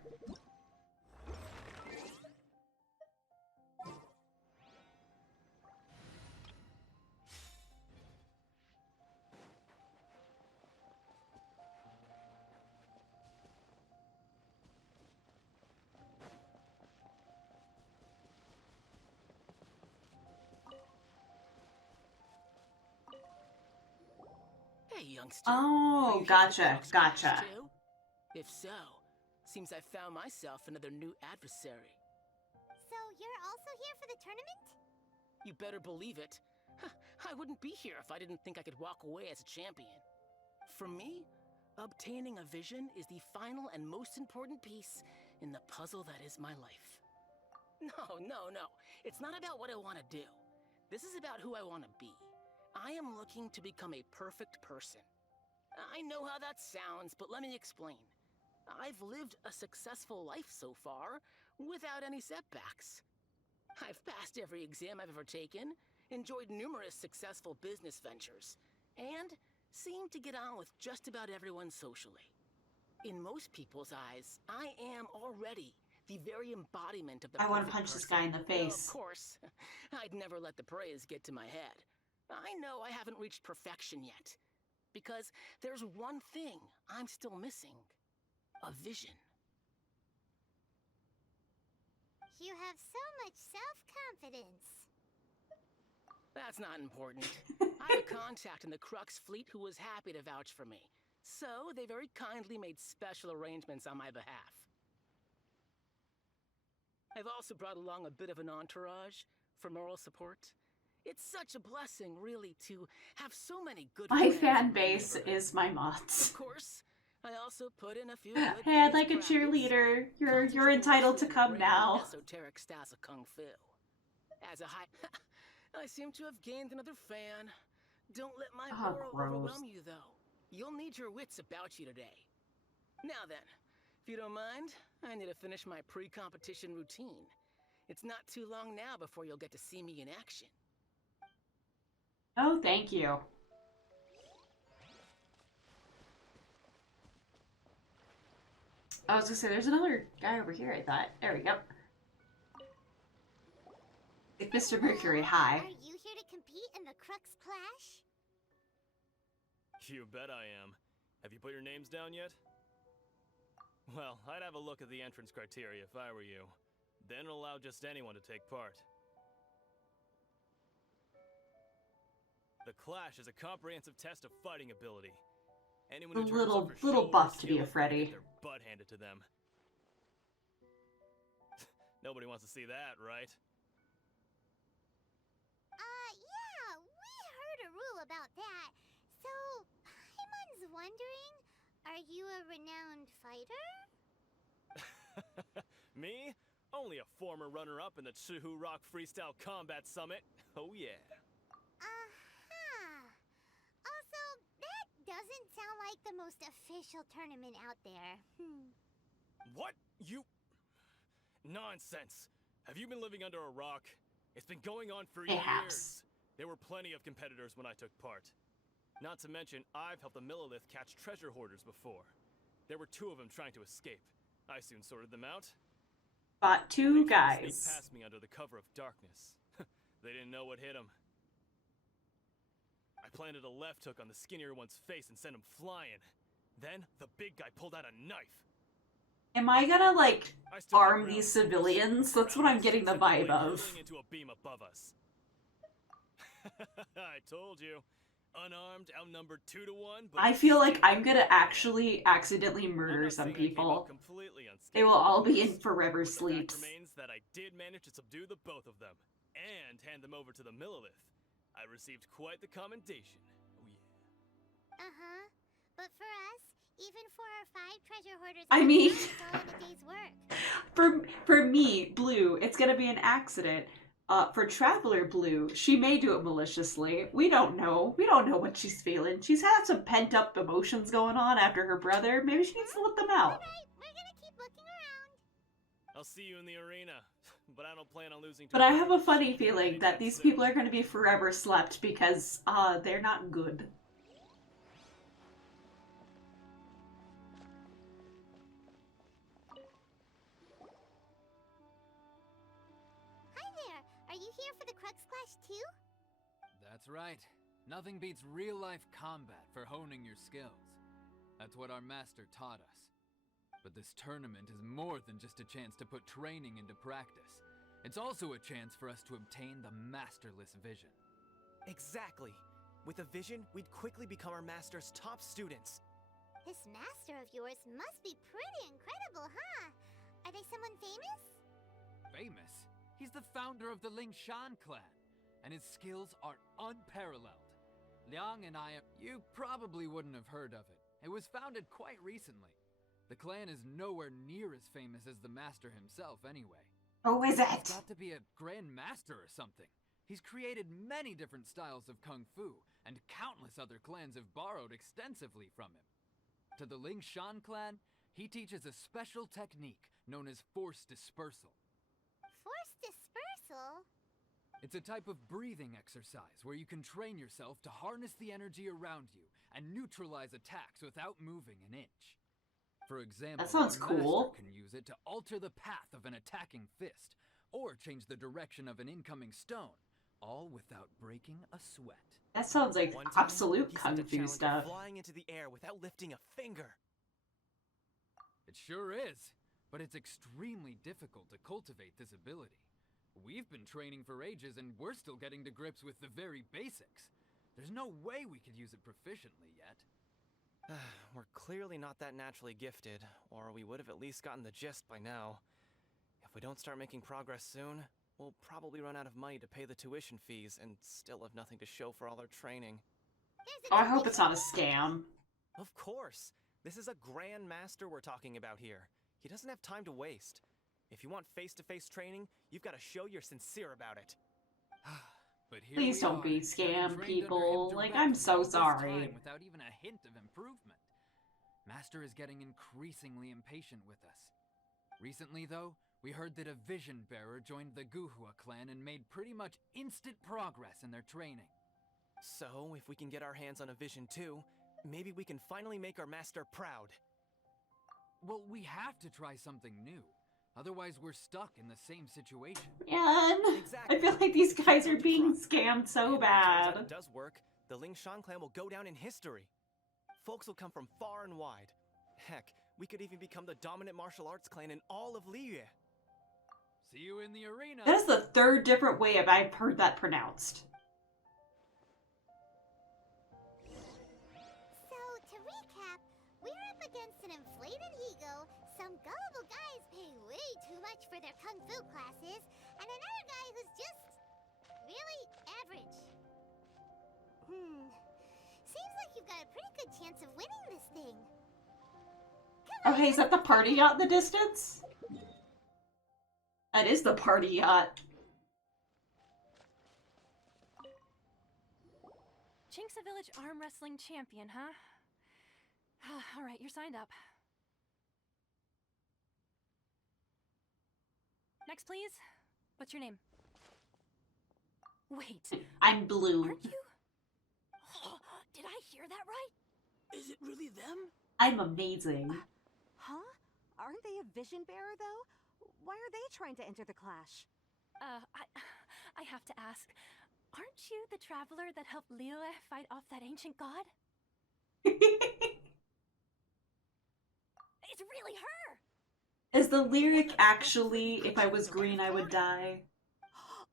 Hey, youngster. Oh, gotcha, gotcha. If so, seems I found myself another new adversary. So you're also here for the tournament? You better believe it. I wouldn't be here if I didn't think I could walk away as a champion. For me, obtaining a vision is the final and most important piece in the puzzle that is my life. No. It's not about what I want to do. This is about who I want to be. I am looking to become a perfect person. I know how that sounds, but let me explain. I've lived a successful life so far, without any setbacks. I've passed every exam I've ever taken, enjoyed numerous successful business ventures, and seem to get on with just about everyone socially. In most people's eyes, I am already the very embodiment of the I want to perfect punch this person. guy in the face. Of course, I'd never let the praise get to my head. I know I haven't reached perfection yet, because there's one thing I'm still missing. A vision. You have so much self-confidence. That's not important. I have a contact in the Crux fleet who was happy to vouch for me, so they very kindly made special arrangements on my behalf. I've also brought along a bit of an entourage for moral support. It's such a blessing, really, to have so many good My friends fan in base neighborhood. is my mods. Of course, I also put in a few good Hey, I'd days like a practice, cheerleader. You're concentrating entitled to mostly on come the now. esoteric styles of Kung Fu. As a high... I seem to have gained another fan. Don't let my Oh, aura gross. overwhelm you, though. You'll need your wits about you today. Now then, if you don't mind, I need to finish my pre-competition routine. It's not too long now before you'll get to see me in action. Oh, thank you. I was gonna say, there's another guy over here, I thought. There we go. Like Mr. Mercury, hi. Are you here to compete in the Crux Clash? You bet I am. Have you put your names down yet? Well, I'd have a look at the entrance criteria if I were you. Then allow just anyone to take part. The Clash is a comprehensive test of fighting ability. Anyone who turns up for little show or buff to be skill a is gonna Freddy. get their butt handed to them. Nobody wants to see that, right? Yeah, we heard a rule about that. So, Paimon's wondering, are you a renowned fighter? Me? Only a former runner-up in the Chihu Rock Freestyle Combat Summit. Oh yeah. Also, that doesn't sound like the most official tournament out there. What? You... Nonsense. Have you been living under a rock? It's been going on for years. There were plenty of competitors when I took part. Not to mention, I've helped the Millilith catch treasure hoarders before. There were 2 of them trying to escape. I soon sorted them out. Fought 2 guys. They passed me under the cover of darkness. They didn't know what hit them. I planted a left hook on the skinnier one's face and sent him flying. Then, the big guy pulled out a knife. Am I gonna, like, arm these civilians? That's what I'm getting the vibe of. Into a beam above us. I told you. Unarmed, outnumbered 2 to 1. But I feel like I'm gonna actually accidentally murder some people. They will all be in forever sleeps. Remains that I did manage to subdue the both of them and hand them over to the Millilith. I received quite the commendation. Oh yeah. But for us, even for our 5 treasure hoarders, I mean, it's all in a day's work. for me, Blue, it's gonna be an accident. For Traveler Blue, she may do it maliciously. We don't know. We don't know what she's feeling. She's had some pent-up emotions going on after her brother. Maybe she needs to let them out. Alright, we're gonna keep looking around. I'll see you in the arena, but I don't plan on losing. But I have a funny feeling that these people are going to be forever slept because, they're not good. Are you here for the Crux Clash too? That's right. Nothing beats real-life combat for honing your skills. That's what our master taught us. But this tournament is more than just a chance to put training into practice. It's also a chance for us to obtain the masterless vision. Exactly. With a vision, we'd quickly become our master's top students. This master of yours must be pretty incredible, huh? Are they someone famous? Famous? He's the founder of the Lingshan clan, and his skills are unparalleled. Liang and I... You probably wouldn't have heard of it. It was founded quite recently. The clan is nowhere near as famous as the master himself anyway. Oh, is it? He's got to be a grand master or something. He's created many different styles of kung fu, and countless other clans have borrowed extensively from him. To the Lingshan clan, he teaches a special technique known as force dispersal. Force dispersal? It's a type of breathing exercise where you can train yourself to harness the energy around you and neutralize attacks without moving an inch. For example, that sounds cool. Master can use it to alter the path of an attacking fist, or change the direction of an incoming stone, all without breaking a sweat. That sounds like absolute kung fu stuff. Flying into the air without lifting a finger. It sure is, but it's extremely difficult to cultivate this ability. We've been training for ages and we're still getting to grips with the very basics. There's no way we could use it proficiently yet. We're clearly not that naturally gifted, or we would have at least gotten the gist by now. If we don't start making progress soon, we'll probably run out of money to pay the tuition fees and still have nothing to show for all our training. Oh, I hope it's not a scam. Of course! This is a grand master we're talking about here. He doesn't have time to waste. If you want face-to-face training, you've got to show you're sincere about it. But here Please don't be scam people. Like, I'm so sorry. Without even a hint of improvement. Master is getting increasingly impatient with us. Recently, though, we heard that a vision bearer joined the Guhua clan and made pretty much instant progress in their training. So, if we can get our hands on a vision too, maybe we can finally make our master proud. Well, we have to try something new. Otherwise, we're stuck in the same situation. Man, I feel like these guys are being scammed so bad. If it does work, the Lingshan clan will go down in history. Folks will come from far and wide. Heck, we could even become the dominant martial arts clan in all of Liyue. See you in the arena. That is the 3rd different way I've heard that pronounced. So, to recap, we're up against an inflated ego, some gullible guys pay way too much for their kung fu classes, and another guy who's just really average. Seems like you've got a pretty good chance of winning this thing. Oh, hey, is that the party yacht in the distance? That is the party yacht. Chinxa Village Arm Wrestling Champion, huh? Alright, you're signed up. Next, please. What's your name? Wait. I'm Blue. Aren't you? Did I hear that right? Is it really them? I'm amazing. Huh? Aren't they a vision bearer, though? Why are they trying to enter the clash? I have to ask. Aren't you the traveler that helped Liyue fight off that ancient god? It's really her! Is the lyric actually, if I was green, I would die?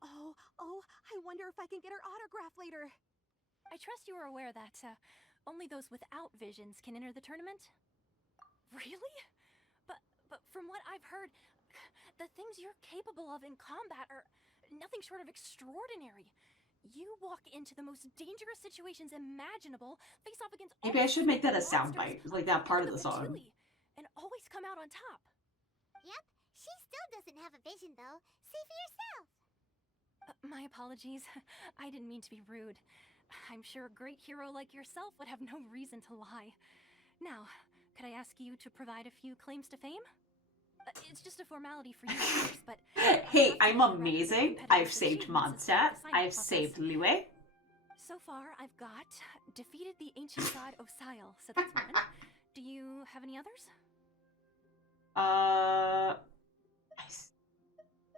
Oh, I wonder if I can get her autograph later. I trust you are aware that only those without visions can enter the tournament? Really? But from what I've heard, the things you're capable of in combat are nothing short of extraordinary. You walk into the most dangerous situations imaginable, face off against Maybe I should make that a soundbite, like that part of the song. And always come out on top. Yep, she still doesn't have a vision though. See for yourself. My apologies. I didn't mean to be rude. I'm sure a great hero like yourself would have no reason to lie. Now, could I ask you to provide a few claims to fame? It's just a formality for you, of course, but... Hey, I'm amazing. I've saved Mondstadt. I've saved Liyue. So far, I've got defeated the ancient god Osile, so that's one. Do you have any others?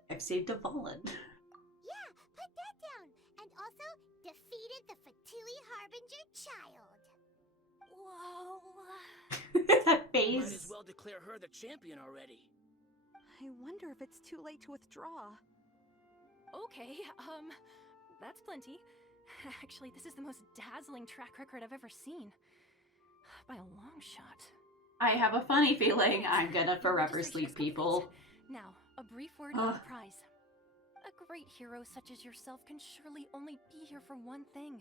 I've saved a Valen. Yeah, put that down. And also, defeated the Fatui Harbinger child. Whoa. That face. Might as well declare her the champion already. I wonder if it's too late to withdraw. Okay, that's plenty. Actually, this is the most dazzling track record I've ever seen. By a long shot. I have a funny feeling I'm gonna forever sleep people. Now, a brief word on the prize. A great hero such as yourself can surely only be here for one thing.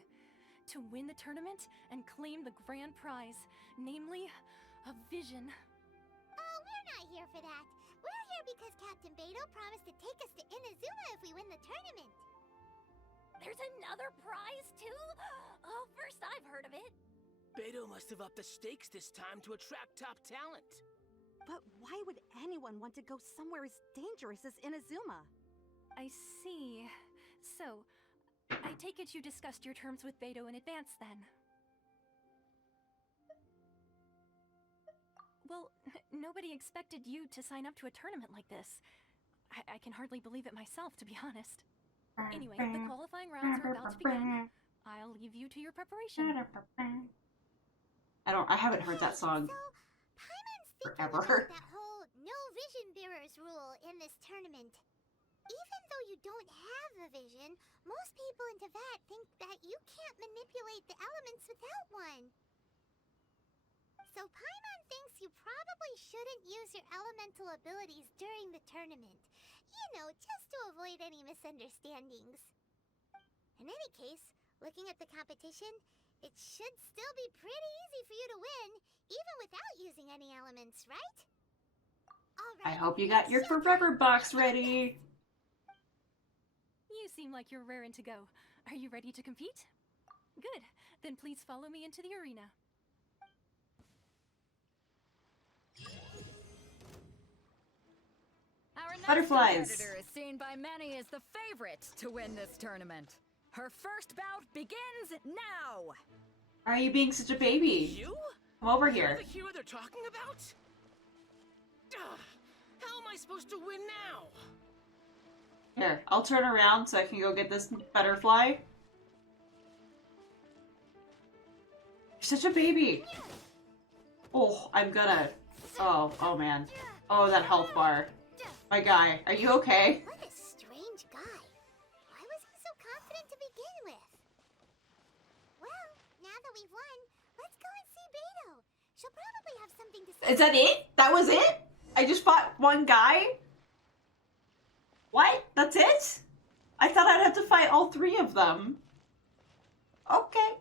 To win the tournament and claim the grand prize, namely, a vision. Oh, we're not here for that. We're here because Captain Beidou promised to take us to Inazuma if we win the tournament. There's another prize, too? Oh, first I've heard of it. Beidou must have upped the stakes this time to attract top talent. But why would anyone want to go somewhere as dangerous as Inazuma? I see. So, I take it you discussed your terms with Beidou in advance, then? Well, nobody expected you to sign up to a tournament like this. I can hardly believe it myself, to be honest. Anyway, the qualifying rounds are about to begin. I'll leave you to your preparation. I haven't heard that song forever. About that whole no vision bearers rule in this tournament. Even though you don't have a vision, most people in Teyvat think that you can't manipulate the elements without one. So Paimon thinks you probably shouldn't use your elemental abilities during the tournament. You know, just to avoid any misunderstandings. In any case, looking at the competition, it should still be pretty easy for you to win, even without using any elements, right? I hope you got your forever box ready. You seem like you're raring to go. Are you ready to compete? Good. Then please follow me into the arena. Our next Butterflies. competitor is seen by many as the favorite to win this tournament. Her first bout begins now. Why are you being such a baby? You? Come over You're here. the hero they're talking about? How am I supposed to win now? Here, I'll turn around so I can go get this butterfly. You're such a baby. Oh, I'm gonna... Oh man. Oh, that health bar. My guy, are you okay? What a strange guy. Why was he so confident to begin with? Well, now that we've won, let's go and see Beidou. She'll probably have something to say. Is that it? That was it? I just fought one guy? What? That's it? I thought I'd have to fight all three of them. Okay.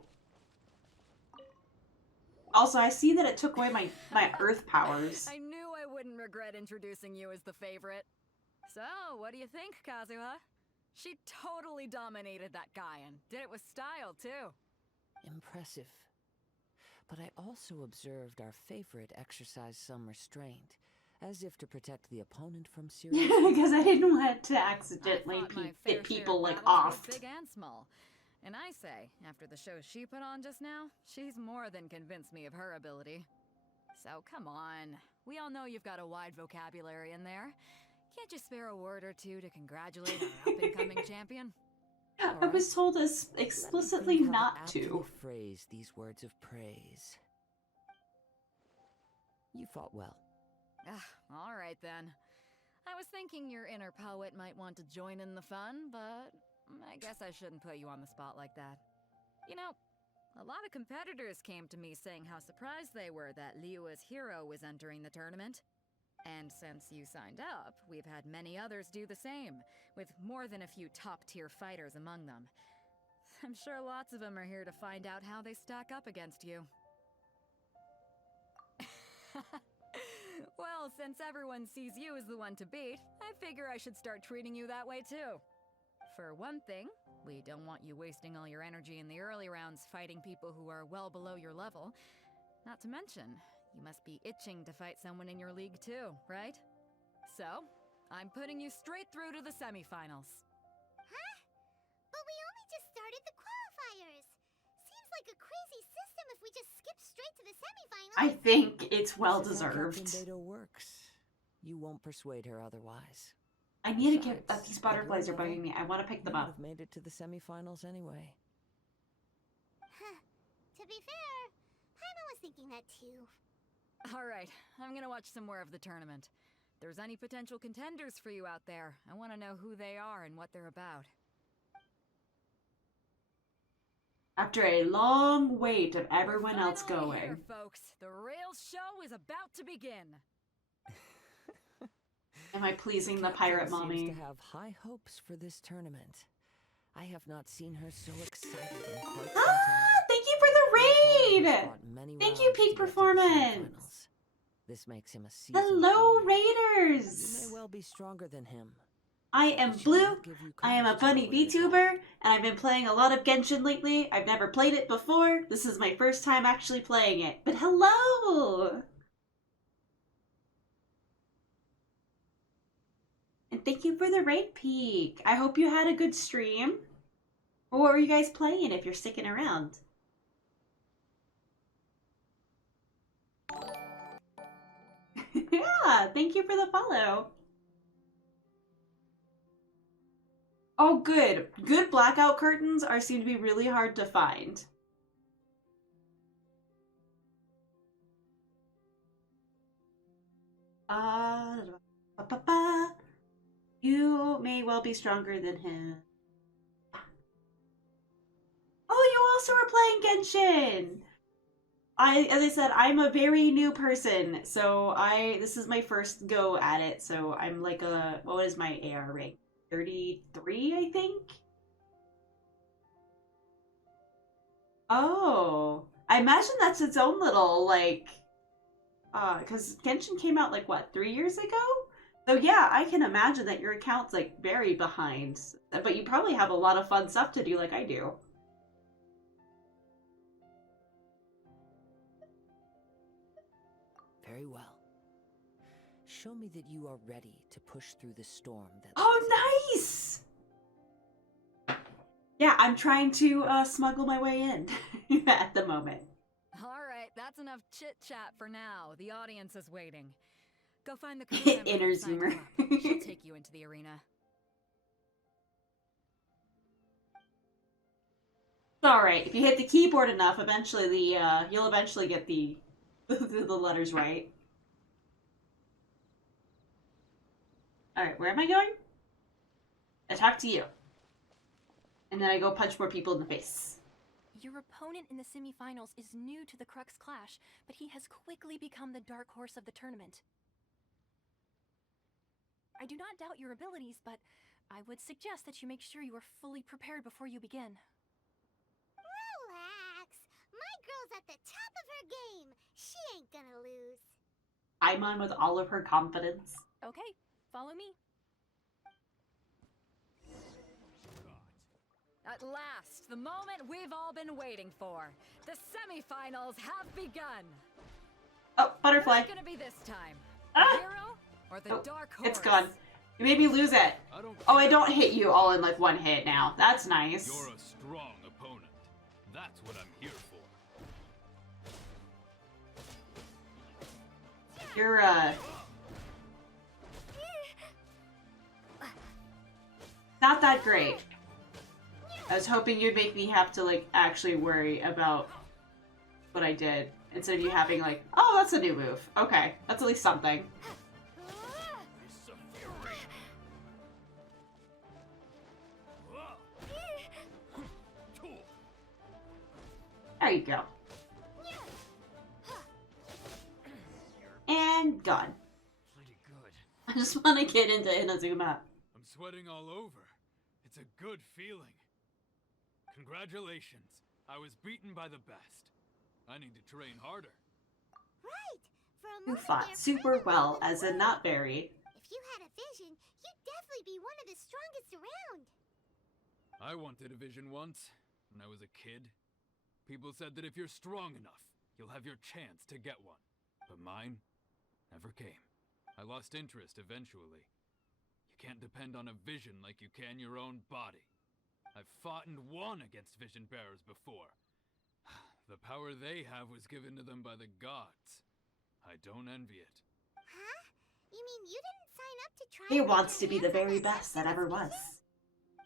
Also, I see that it took away my earth powers. I knew I wouldn't regret introducing you as the favorite. So, what do you think, Kazuha? She totally dominated that guy and did it with style, too. Impressive. But I also observed our favorite exercise some restraint, as if to protect the opponent from serious... Because I didn't want to accidentally get people, like, off. Big and small. And I say, after the show she put on just now, she's more than convinced me of her ability. So come on. We all know you've got a wide vocabulary in there. Can't you spare a word or two to congratulate our up-and-coming champion? I was told explicitly not to. Phrase these words of praise. You fought well. All right then. I was thinking your inner poet might want to join in the fun, but I guess I shouldn't put you on the spot like that. You know, a lot of competitors came to me saying how surprised they were that Liyue's hero was entering the tournament. And since you signed up, we've had many others do the same, with more than a few top-tier fighters among them. I'm sure lots of them are here to find out how they stack up against you. Well, since everyone sees you as the one to beat, I figure I should start treating you that way too. For one thing, we don't want you wasting all your energy in the early rounds fighting people who are well below your level. Not to mention, you must be itching to fight someone in your league too, right? So, I'm putting you straight through to the semifinals. Huh? But we only just started the qualifiers. Seems like a crazy system if we just skip straight to the semifinals. I think it's well deserved. Captain Beto works. You won't persuade her otherwise. I need to get these butterflies are bugging me. I want to pick them up. Have made it to the semifinals anyway. Huh. To be fair, Paimon was thinking that too. Alright, I'm gonna watch some more of the tournament. If there's any potential contenders for you out there, I want to know who they are and what they're about. After a long wait of everyone else going. Here, folks, the real show is about to begin. Am I pleasing the pirate mommy? Seems to have high hopes for this tournament. I have not seen her so excited in quite some time. Thank you for the raid! Thank you, Peak Performance! This makes him a seasoned Hello, warrior. Raiders! You may well be stronger than him. I am Blue, I am a bunny VTuber, and I've been playing a lot of Genshin lately. I've never played it before. This is my first time actually playing it. But hello! And thank you for the raid, Peak. I hope you had a good stream. Or what were you guys playing if you're sticking around? Yeah, thank you for the follow. Oh, good. Good blackout curtains seem to be really hard to find. You may well be stronger than him. Oh, you also are playing Genshin! As I said, I'm a very new person, so this is my first go at it, so I'm like what is my AR rank? 33, I think? Oh, I imagine that's its own little, like, because Genshin came out, like, what, 3 years ago? So yeah, I can imagine that your account's, like, very behind, but you probably have a lot of fun stuff to do like I do. Very well. Show me that you are ready to push through the storm that... Oh, nice! Yeah, I'm trying to smuggle my way in at the moment. Alright, that's enough chit-chat for now. The audience is waiting. Go find the crew member Inner zoomer. She'll take you into the arena. It's alright. If you hit the keyboard enough, eventually you'll eventually get the letters right. Alright, where am I going? I talk to you. And then I go punch more people in the face. Your opponent in the semifinals is new to the Crux Clash, but he has quickly become the dark horse of the tournament. I do not doubt your abilities, but I would suggest that you make sure you are fully prepared before you begin. Relax! My girl's at the top of her fair game. She ain't gonna lose. Paimon with all of her confidence. Okay, follow me. At last, the moment we've all been waiting for. The semifinals have begun. Oh, butterfly. Who's gonna be this time? Ah! The hero or the dark horse? It's gone. You made me lose it. Oh, I don't hit you all in like one hit now. That's nice. You're a strong opponent. That's what I'm here for. You're not that great. I was hoping you'd make me have to like actually worry about what I did instead of you having like, oh, that's a new move. Okay, that's at least something. There you go. And gone. Pretty good. I just want to get into Inazuma. I'm sweating all over. It's a good feeling. Congratulations. I was beaten by the best. I need to train harder. Right. For a You moment fought there, super Paimon well thought as you a were. not berry. If you had a vision, you'd definitely be one of the strongest around. I wanted a vision once, when I was a kid. People said that if you're strong enough, you'll have your chance to get one. But mine never came. I lost interest eventually. You can't depend on a vision like you can your own body. I've fought and won against vision bearers before. The power they have was given to them by the gods. I don't envy it. Huh? You mean you didn't sign up to try? He and get wants your to be the hands on very that best that ever was.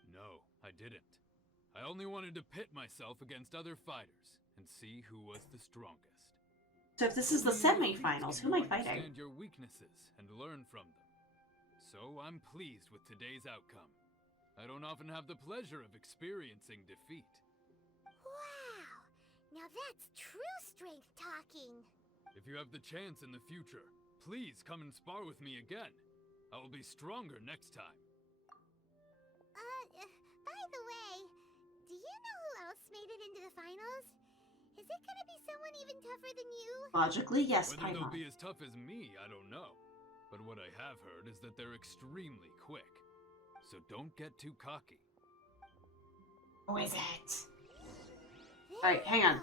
No, I didn't. I only wanted to pit myself against other fighters and see who was the strongest. So if this is the semi-finals, who am I fighting? Understand your weaknesses and learn from them. So I'm pleased with today's outcome. I don't often have the pleasure of experiencing defeat. Wow. Now that's true strength talking. If you have the chance in the future, please come and spar with me again. I will be stronger next time. By the way, do you know who else made it into the finals? Is it gonna be someone even tougher than you? Logically, yes, Whether they'll Paimon. be as tough as me, I don't know. But what I have heard is that they're extremely quick. So don't get too cocky. Who is it? Alright, hang on.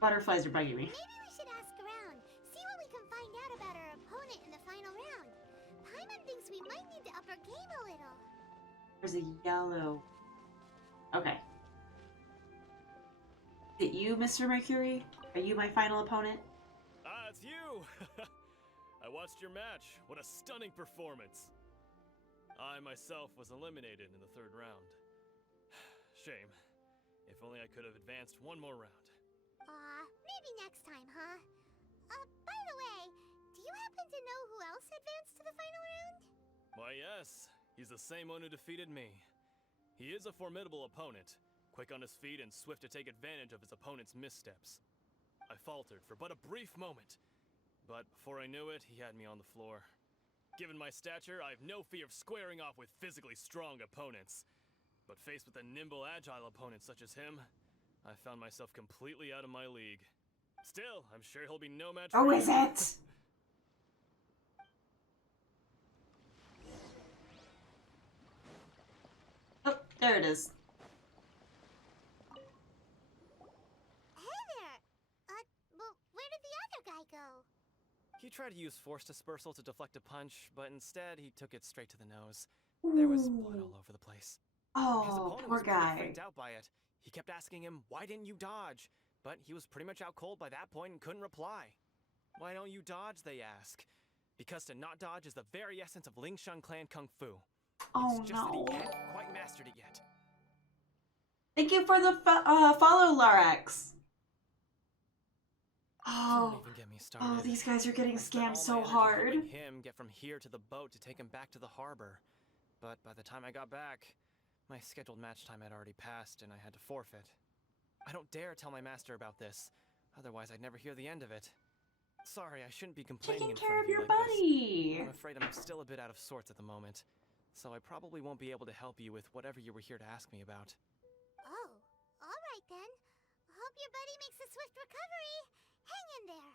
Butterflies are bugging me. Maybe we should ask around, see what we can find out about our opponent in the final round. Paimon thinks we might need to up our game a little. There's a yellow. Okay. Is it you, Mr. Mercury? Are you my final opponent? Ah, it's you! I watched your match. What a stunning performance. I myself was eliminated in the third round. Shame. If only I could have advanced one more round. Maybe next time, huh? By the way, do you happen to know who else advanced to the final round? Why, yes. He's the same one who defeated me. He is a formidable opponent, quick on his feet and swift to take advantage of his opponent's missteps. I faltered for but a brief moment, but before I knew it, he had me on the floor. Given my stature, I have no fear of squaring off with physically strong opponents. But faced with a nimble, agile opponent such as him, I found myself completely out of my league. Still, I'm sure he'll be no match for Oh, you. is it? Oh, there it is. Hey there! Well, where did the other guy go? He tried to use force dispersal to deflect a punch, but instead he took it straight to the nose. There was blood all over the place. His Oh, opponent poor was pretty guy. freaked out by it. He kept asking him, "Why didn't you dodge?" But he was pretty much out cold by that point and couldn't reply. "Why don't you dodge?" they ask. Because to not dodge is the very essence of Lingshan clan kung fu. Oh, It's just no. that he hadn't quite mastered it yet. Thank you for the follow, Larex. Don't Oh, even get me started. oh, these guys are getting I spent scammed all so my energy hard. helping him get from here to the boat to take him back to the harbor. But by the time I got back, my scheduled match time had already passed and I had to forfeit. I don't dare tell my master about this, otherwise I'd never hear the end of it. Sorry, I shouldn't be complaining Taking in care front of of you your like buddy. this. I'm afraid I'm still a bit out of sorts at the moment, so I probably won't be able to help you with whatever you were here to ask me about. Oh, alright then. Hope your buddy makes a swift recovery. Hang in there.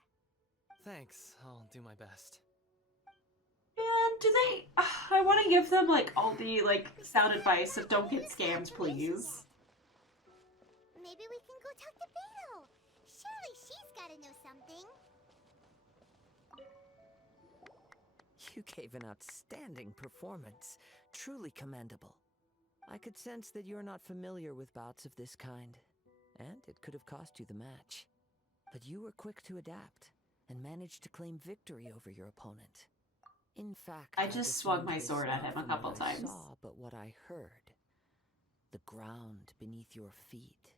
Thanks, I'll do my best. And do they... I want to give them, like, all the, like, sound advice of don't get scammed, please. Maybe we can go talk to Beto. Surely she's gotta know something. You gave an outstanding performance. Truly commendable. I could sense that you're not familiar with bouts of this kind, and it could have cost you the match. But you were quick to adapt, and managed to claim victory over your opponent. In fact, I just swung my sword at him a couple times. I saw, but what I heard. The ground beneath your feet,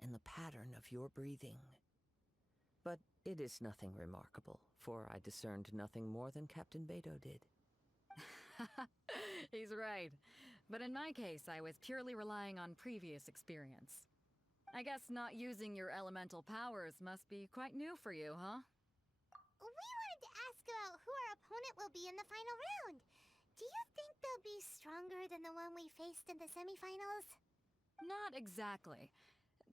and the pattern of your breathing. But it is nothing remarkable, for I discerned nothing more than Captain Beto did. He's right. But in my case, I was purely relying on previous experience. I guess not using your elemental powers must be quite new for you, huh? We wanted to ask about who our opponent will be in the final round. Do you think they'll be stronger than the one we faced in the semifinals? Not exactly.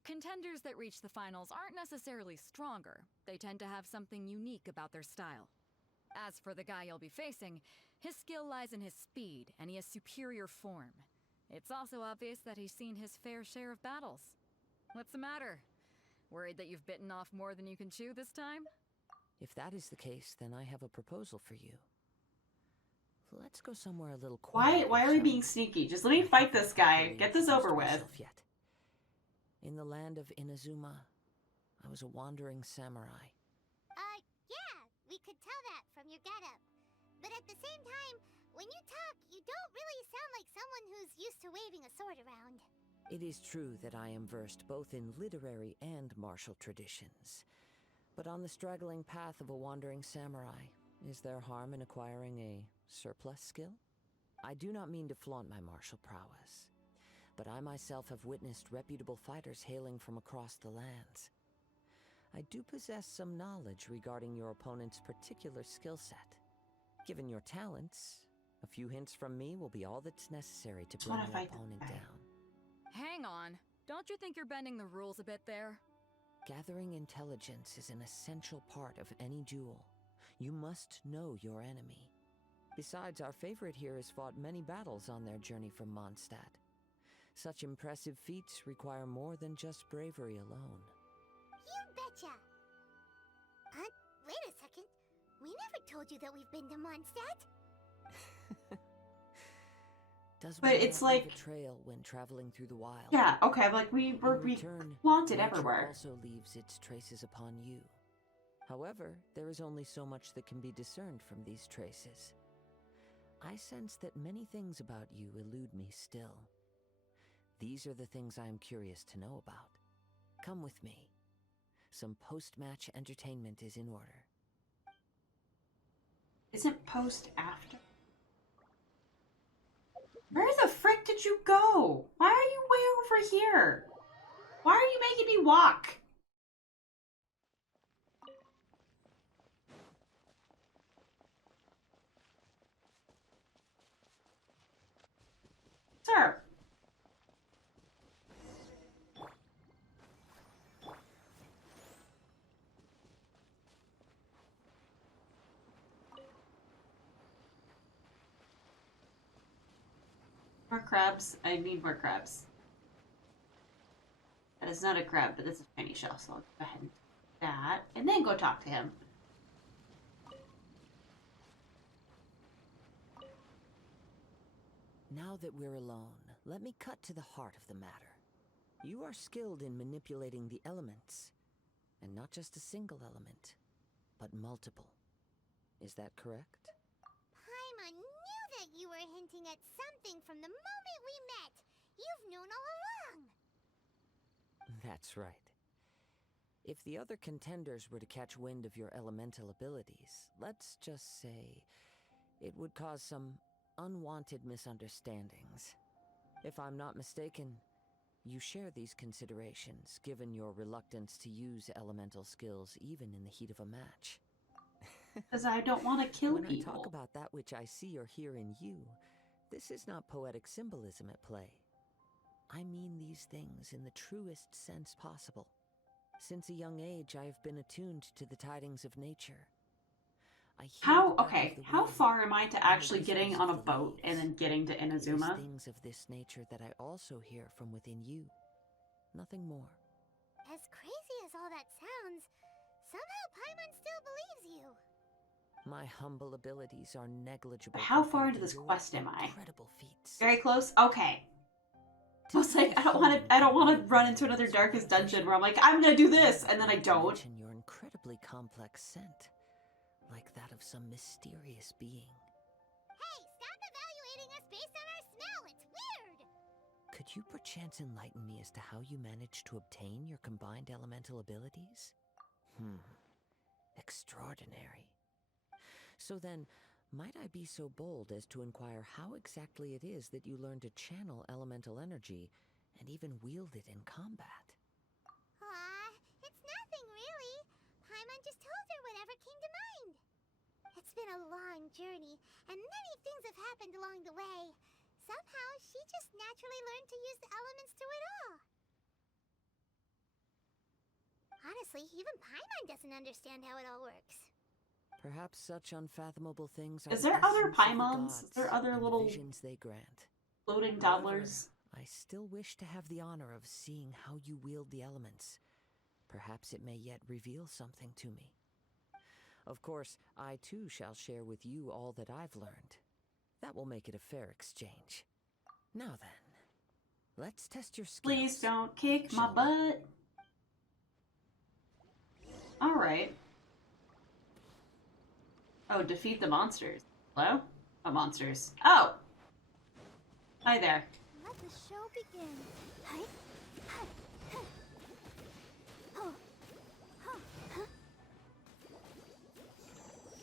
Contenders that reach the finals aren't necessarily stronger. They tend to have something unique about their style. As for the guy you'll be facing, his skill lies in his speed, and he has superior form. It's also obvious that he's seen his fair share of battles. What's the matter? Worried that you've bitten off more than you can chew this time? If that is the case, then I have a proposal for you. Let's go somewhere a little quiet. Why are we being sneaky? Just let me fight this guy. Get this over with. Yet. In the land of Inazuma, I was a wandering samurai. Yeah, we could tell that from your getup. But at the same time, when you talk, you don't really sound like someone who's used to waving a sword around. It is true that I am versed both in literary and martial traditions. But on the straggling path of a wandering samurai, is there harm in acquiring a surplus skill? I do not mean to flaunt my martial prowess, but I myself have witnessed reputable fighters hailing from across the lands. I do possess some knowledge regarding your opponent's particular skill set. Given your talents, a few hints from me will be all that's necessary to bring your opponent down. Hang on. Don't you think you're bending the rules a bit there? Gathering intelligence is an essential part of any duel. You must know your enemy. Besides, our favorite here has fought many battles on their journey from Mondstadt. Such impressive feats require more than just bravery alone. You betcha! Wait a second. We never told you that we've been to Mondstadt. But it's like a trail when traveling through the wild. Yeah, okay, like we want it everywhere. Also leaves its traces upon you. However, there is only so much that can be discerned from these traces. I sense that many things about you elude me still. These are the things I am curious to know about. Come with me. Some post-match entertainment is in order. Isn't post after? Where the frick did you go? Why are you way over here? Why are you making me walk? Sir. More crabs. I need more crabs. That is not a crab, but it's a tiny shell, so I'll go ahead and do that. And then go talk to him. Now that we're alone, let me cut to the heart of the matter. You are skilled in manipulating the elements. And not just a single element, but multiple. Is that correct? Paimon knew that you were hinting at something from the moment we met. You've known all along. That's right. If the other contenders were to catch wind of your elemental abilities, let's just say it would cause some unwanted misunderstandings. If I'm not mistaken, you share these considerations, given your reluctance to use elemental skills even in the heat of a match. Because I don't want to kill people. When I talk about that which I see or hear in you, this is not poetic symbolism at play. I mean these things in the truest sense possible. Since a young age, I have been attuned to the tidings of nature. How far am I to actually getting on a boat and then getting to Inazuma? It is things of this nature that I also hear from within you. Nothing more. As crazy as all that sounds, somehow Paimon still believes you. My humble abilities are negligible. How far into this quest am I? Incredible feats. Very close? Okay. I was like, I don't want to run into another Darkest Dungeon where I'm like, I'm gonna do this, and then I don't. Your incredibly complex scent, like that of some mysterious being. Hey, stop evaluating us based on our smell. It's weird. Could you perchance enlighten me as to how you managed to obtain your combined elemental abilities? Extraordinary. So then, might I be so bold as to inquire how exactly it is that you learned to channel elemental energy and even wield it in combat? Aw, it's nothing really. Paimon just told her whatever came to mind. It's been a long journey, and many things have happened along the way. Somehow, she just naturally learned to use the elements through it all. Honestly, even Paimon doesn't understand how it all works. Perhaps such unfathomable things are Is there other Paimons? Is there other little visions they grant? Floating toddlers? I still wish to have the honor of seeing how you wield the elements. Perhaps it may yet reveal something to me. Of course, I too shall share with you all that I've learned. That will make it a fair exchange. Now then, let's test your skills. Please don't kick my butt. Alright. Oh, defeat the monsters. Hello? Oh, monsters. Oh! Hi there. Let the show begin. Hi. Hi. Hi. Oh. Huh. Huh.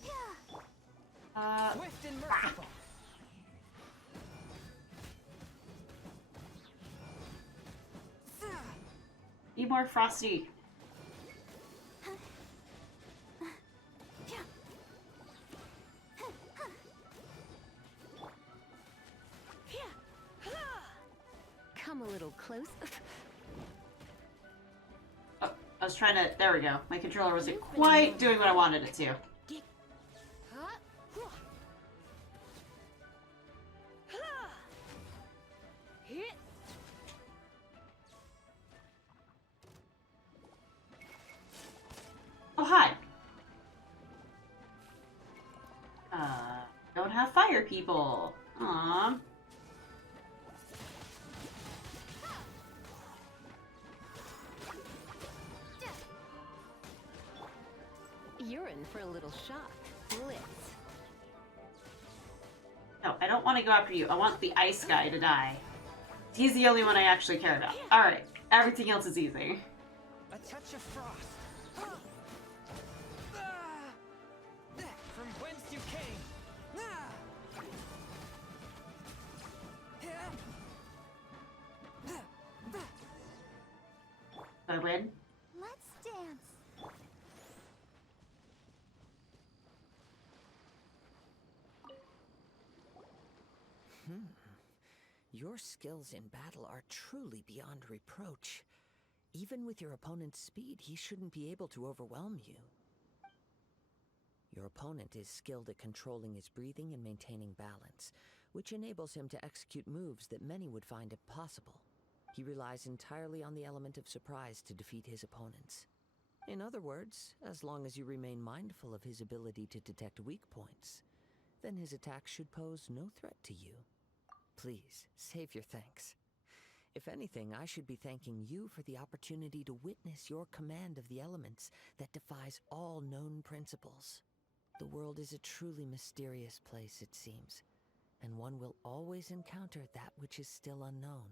Yeah. Swift and merciful. Be more frosty. Come a little closer. Oh, I was trying to... There we go. My controller wasn't quite doing what I wanted it to. Oh, hi. Don't have fire people. Aww. You're in for a little shock. Blitz. No, I don't want to go after you. I want the ice guy to die. He's the only one I actually care about. Alright, everything else is easy. A touch of frost. From whence you came. Do I win? Let's dance. Your skills in battle are truly beyond reproach. Even with your opponent's speed, he shouldn't be able to overwhelm you. Your opponent is skilled at controlling his breathing and maintaining balance, which enables him to execute moves that many would find impossible. He relies entirely on the element of surprise to defeat his opponents. In other words, as long as you remain mindful of his ability to detect weak points, then his attacks should pose no threat to you. Please, save your thanks. If anything, I should be thanking you for the opportunity to witness your command of the elements that defies all known principles. The world is a truly mysterious place, it seems, and one will always encounter that which is still unknown.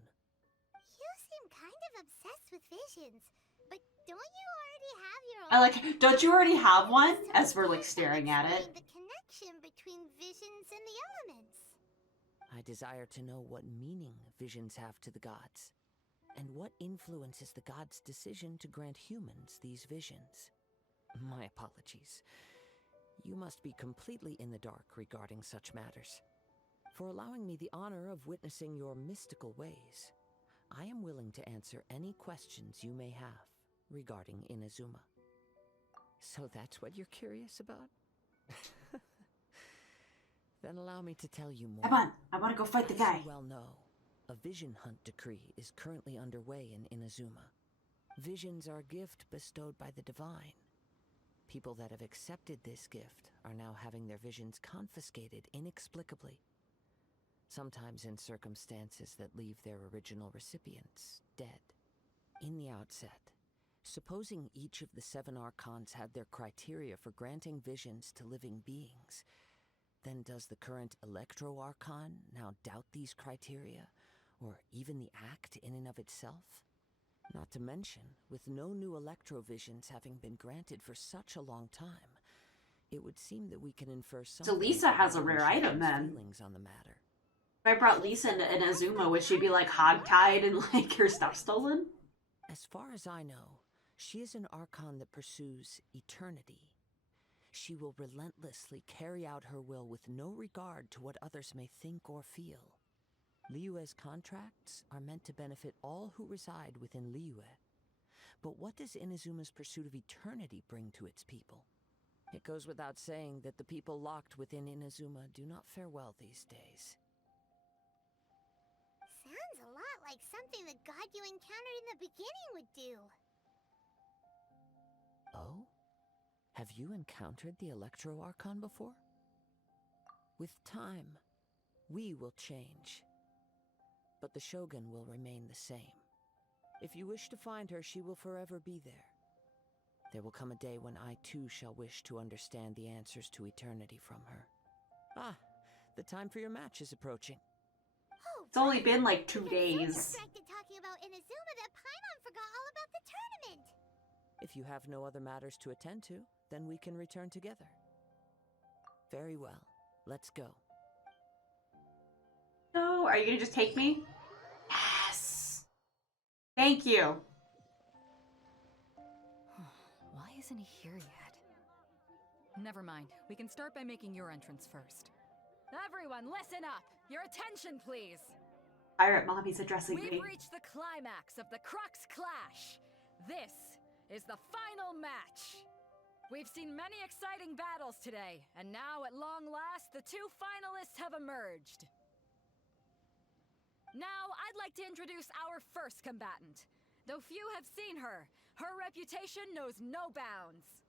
You seem kind of obsessed with visions, but don't you already have your own? I like, don't you already have one? As we're like staring at it. The connection between visions and the elements. I desire to know what meaning visions have to the gods, and what influences the gods' decision to grant humans these visions. My apologies. You must be completely in the dark regarding such matters. For allowing me the honor of witnessing your mystical ways, I am willing to answer any questions you may have regarding Inazuma. So that's what you're curious about? Then allow me to tell you more. Come on, I want to go fight the guy. As you well know, a vision hunt decree is currently underway in Inazuma. Visions are a gift bestowed by the divine. People that have accepted this gift are now having their visions confiscated inexplicably. Sometimes in circumstances that leave their original recipients dead. In the outset, supposing each of the 7 archons had their criteria for granting visions to living beings, then does the current Electro Archon now doubt these criteria, or even the act in and of itself? Not to mention, with no new Electrovisions having been granted for such a long time, it would seem that we can infer something. So Lisa has a rare item then. Feelings on the matter. If I brought Lisa into Inazuma, would she be like hogtied and like her stuff stolen? As far as I know, she is an Archon that pursues eternity. She will relentlessly carry out her will with no regard to what others may think or feel. Liyue's contracts are meant to benefit all who reside within Liyue. But what does Inazuma's pursuit of eternity bring to its people? It goes without saying that the people locked within Inazuma do not fare well these days. Sounds a lot like something the god you encountered in the beginning would do. Oh? Have you encountered the Electro Archon before? With time, we will change. But the Shogun will remain the same. If you wish to find her, she will forever be there. There will come a day when I too shall wish to understand the answers to eternity from her. Ah, the time for your match is approaching. Oh, It's only been like 2 days. distracted talking about Inazuma that Paimon forgot all about the tournament. If you have no other matters to attend to, then we can return together. Very well. Let's go. So, are you gonna just take me? Yes! Thank you. Why isn't he here yet? Never mind. We can start by making your entrance first. Everyone, listen up! Your attention, please! Pirate Mommy's addressing We've me. reached the climax of the Crux Clash. This is the final match. We've seen many exciting battles today, and now at long last, the 2 finalists have emerged. Now, I'd like to introduce our first combatant. Though few have seen her, her reputation knows no bounds.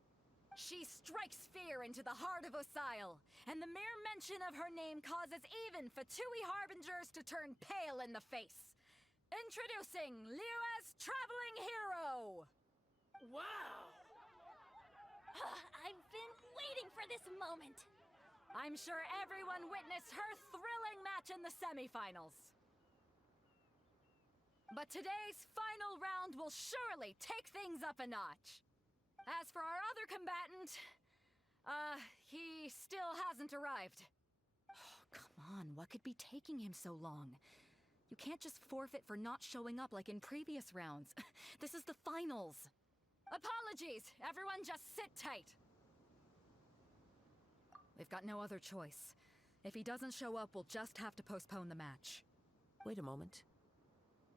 She strikes fear into the heart of Osile, and the mere mention of her name causes even Fatui Harbingers to turn pale in the face. Introducing Liyue's traveling hero! Wow! I've been waiting for this moment. I'm sure everyone witnessed her thrilling match in the semifinals. But today's final round will surely take things up a notch. As for our other combatant, he still hasn't arrived. Oh, come on, what could be taking him so long? You can't just forfeit for not showing up like in previous rounds. This is the finals. Apologies, everyone just sit tight. We've got no other choice. If he doesn't show up, we'll just have to postpone the match. Wait a moment.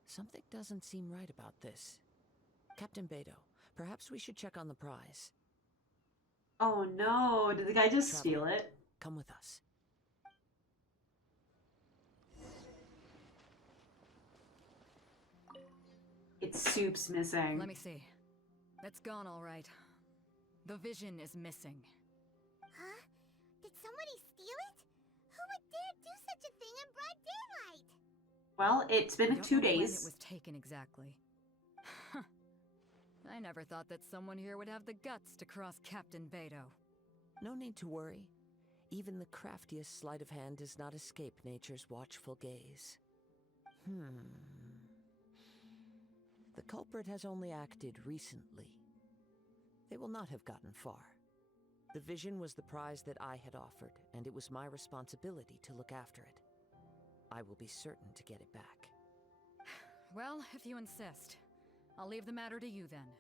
Something doesn't seem right about this. Captain Beto, perhaps we should check on the prize. Oh no, did the guy just steal it? Come with us. It's Soup's missing. Let me see. It's gone all right. The vision is missing. Huh? Did somebody steal it? Who would dare do such a thing in broad daylight? Well, it's been Don't 2 know when days. it was taken exactly. I never thought that someone here would have the guts to cross Captain Beto. No need to worry. Even the craftiest sleight of hand does not escape nature's watchful gaze. The culprit has only acted recently. They will not have gotten far. The vision was the prize that I had offered, and it was my responsibility to look after it. I will be certain to get it back. Well, if you insist. I'll leave the matter to you then.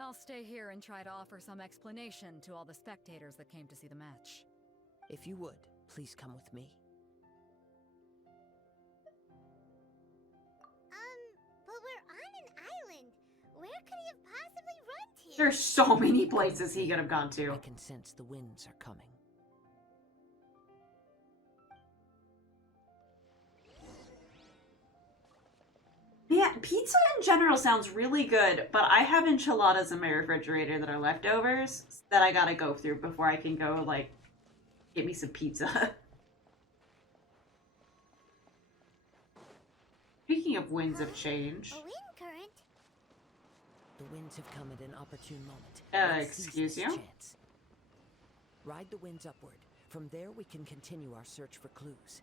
I'll stay here and try to offer some explanation to all the spectators that came to see the match. If you would, please come with me. But we're on an island. Where could he have possibly There's so many places he could have gone to. I can sense the winds are coming. Yeah, pizza in general sounds really good, but I have enchiladas in my refrigerator that are leftovers that I gotta go through before I can go, like, get me some pizza. Speaking of winds of change. A wind current? The winds have come at an opportune moment. Let's seize Excuse this you? chance. Ride the winds upward. From there we can continue our search for clues.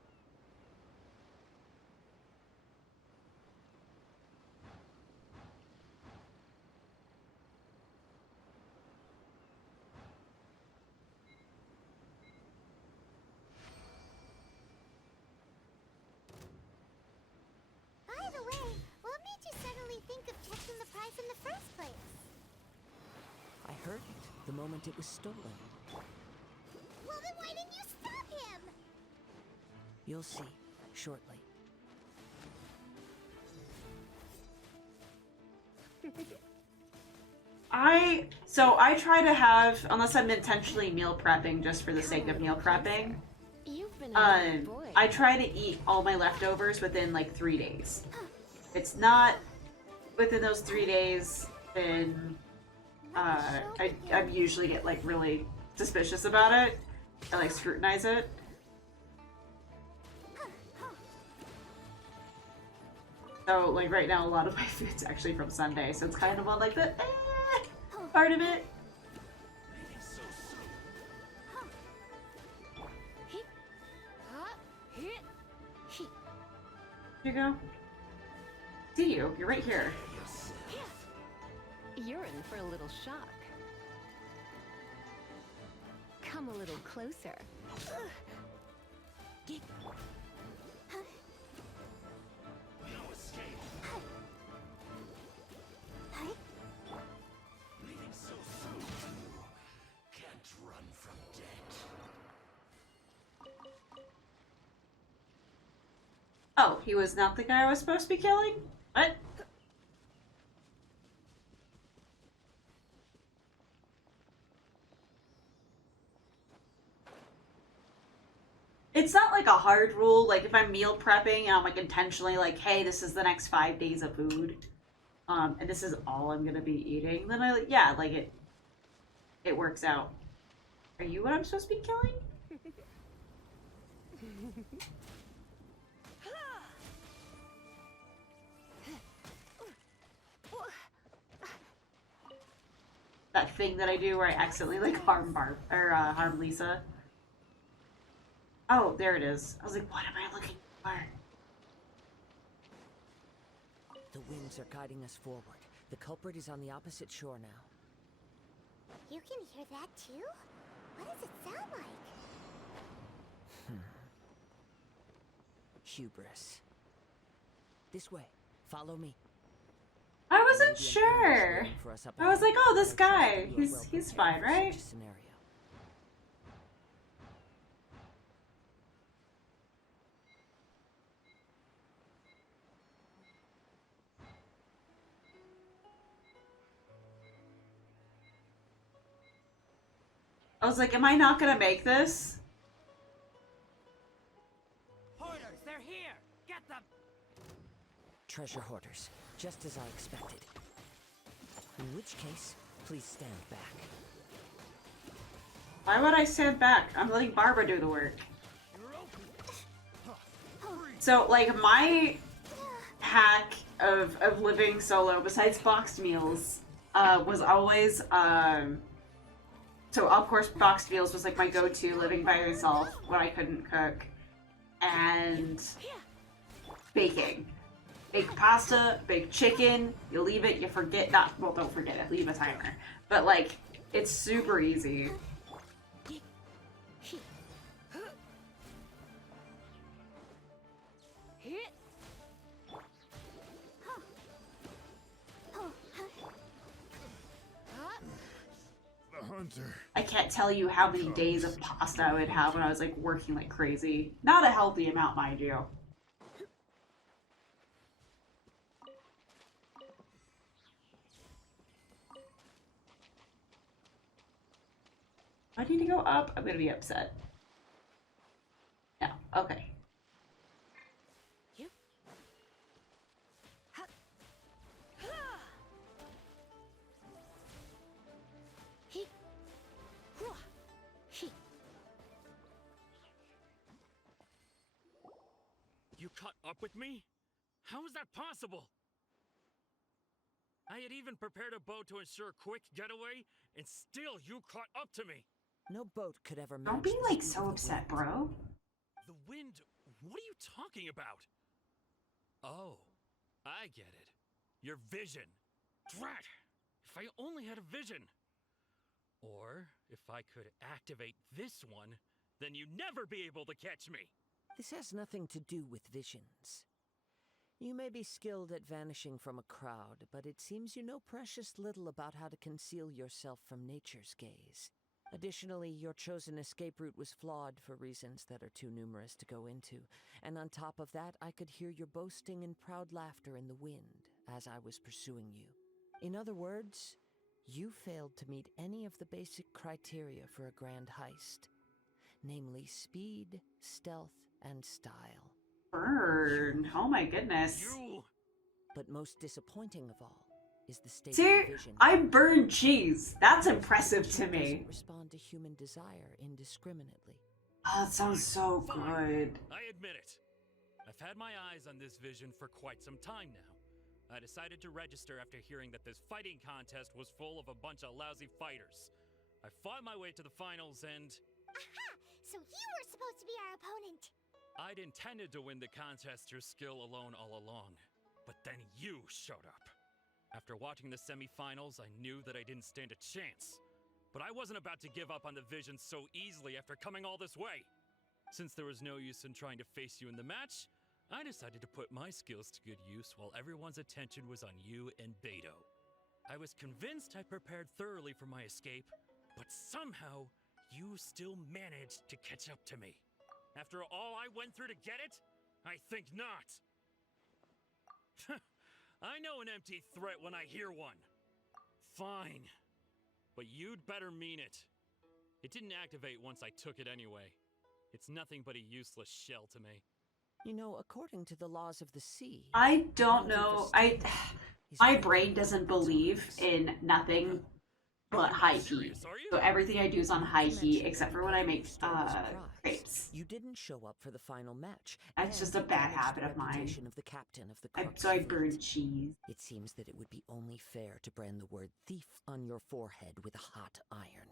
By the way, what made you suddenly think of checking the prize in the first place? I heard it the moment it was stolen. Well, then why didn't you stop him? You'll see shortly. I try to have, unless I'm intentionally meal prepping just for the sake of meal prepping, I try to eat all my leftovers within like 3 days. If it's not within those 3 days, then I usually get like really suspicious about it. I like scrutinize it. So like right now a lot of my food's actually from Sunday, so it's kind of on like the part of it. Here you go. See you. You're right here. You're in for a little shock. Come a little closer. No escape. Leaving so soon. Can't run from death. Oh, he was not the guy I was supposed to be killing? What? It's not like a hard rule, like if I'm meal prepping and I'm like intentionally like, hey, this is the next 5 days of food, and this is all I'm gonna be eating, then yeah, like it works out. Are you what I'm supposed to be killing? That thing that I do where I accidentally like harm harm Lisa. Oh, there it is. I was like, what am I looking for? The winds are guiding us forward. The culprit is on the opposite shore now. You can hear that too? What does it sound like? Hubris. This way. Follow me. I wasn't sure. I was like, oh, this guy. He's fine, right? I was like, am I not gonna make this? Hoarders, they're here! Get them! Treasure hoarders, just as I expected. In which case, please stand back. Why would I stand back? I'm letting Barbara do the work. So, like, my hack of living solo, besides boxed meals, was always, so of course boxed meals was like my go-to living by myself when I couldn't cook. And baking. Bake pasta, bake chicken, you leave it, you forget, well, don't forget it, leave a timer. But like, it's super easy. The hunter. I can't tell you how many days of pasta I would have when I was like working like crazy. Not a healthy amount, mind you. I need to go up. I'm gonna be upset. No. Okay. You caught up with me? How is that possible? I had even prepared a boat to ensure a quick getaway, and still you caught up to me. No boat could ever match. Don't be the like speed so of the upset, wind. bro. The wind? What are you talking about? Oh, I get it. Your vision. Drat! If I only had a vision. Or if I could activate this one, then you'd never be able to catch me. This has nothing to do with visions. You may be skilled at vanishing from a crowd, but it seems you know precious little about how to conceal yourself from nature's gaze. Additionally, your chosen escape route was flawed for reasons that are too numerous to go into, and on top of that, I could hear your boasting and proud laughter in the wind as I was pursuing you. In other words, you failed to meet any of the basic criteria for a grand heist, namely speed, stealth, and style. Burn. Oh my goodness. But most disappointing of all is the state See, of the vision. I burned cheese. That's impressive to me. Respond to human desire indiscriminately. Oh, that sounds so good. I admit it. I've had my eyes on this vision for quite some time now. I decided to register after hearing that this fighting contest was full of a bunch of lousy fighters. I fought my way to the finals and... Aha! So you were supposed to be our opponent. I'd intended to win the contest through skill alone all along. But then you showed up. After watching the semifinals, I knew that I didn't stand a chance. But I wasn't about to give up on the vision so easily after coming all this way. Since there was no use in trying to face you in the match, I decided to put my skills to good use while everyone's attention was on you and Beto. I was convinced I prepared thoroughly for my escape, but somehow you still managed to catch up to me. After all I went through to get it? I think not. I know an empty threat when I hear one. Fine. But you'd better mean it. It didn't activate once I took it anyway. It's nothing but a useless shell to me. You know, according to the laws of the sea... I don't know. My brain doesn't believe in nothing but high heat. So everything I do is on high heat, except for when I make crepes. You didn't show up for the final match. That's just a bad habit of mine. Of the captain of the So I burned cheese. It seems that it would be only fair to brand the word thief on your forehead with a hot iron.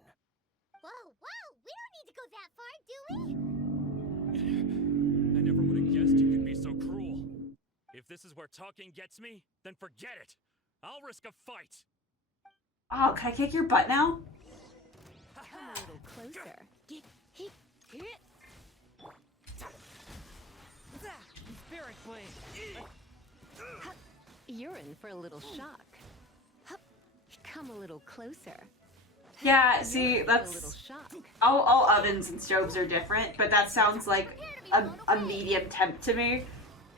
Whoa, whoa! We don't need to go that far, do we? I never would have guessed you could be so cruel. If this is where talking gets me, then forget it. I'll risk a fight. Oh, can I kick your butt now? Come a little closer. Spirit blade. You're in for a little shock. Come a little closer. Yeah, see, that's... All ovens and stoves are different, but that sounds like a medium temp to me.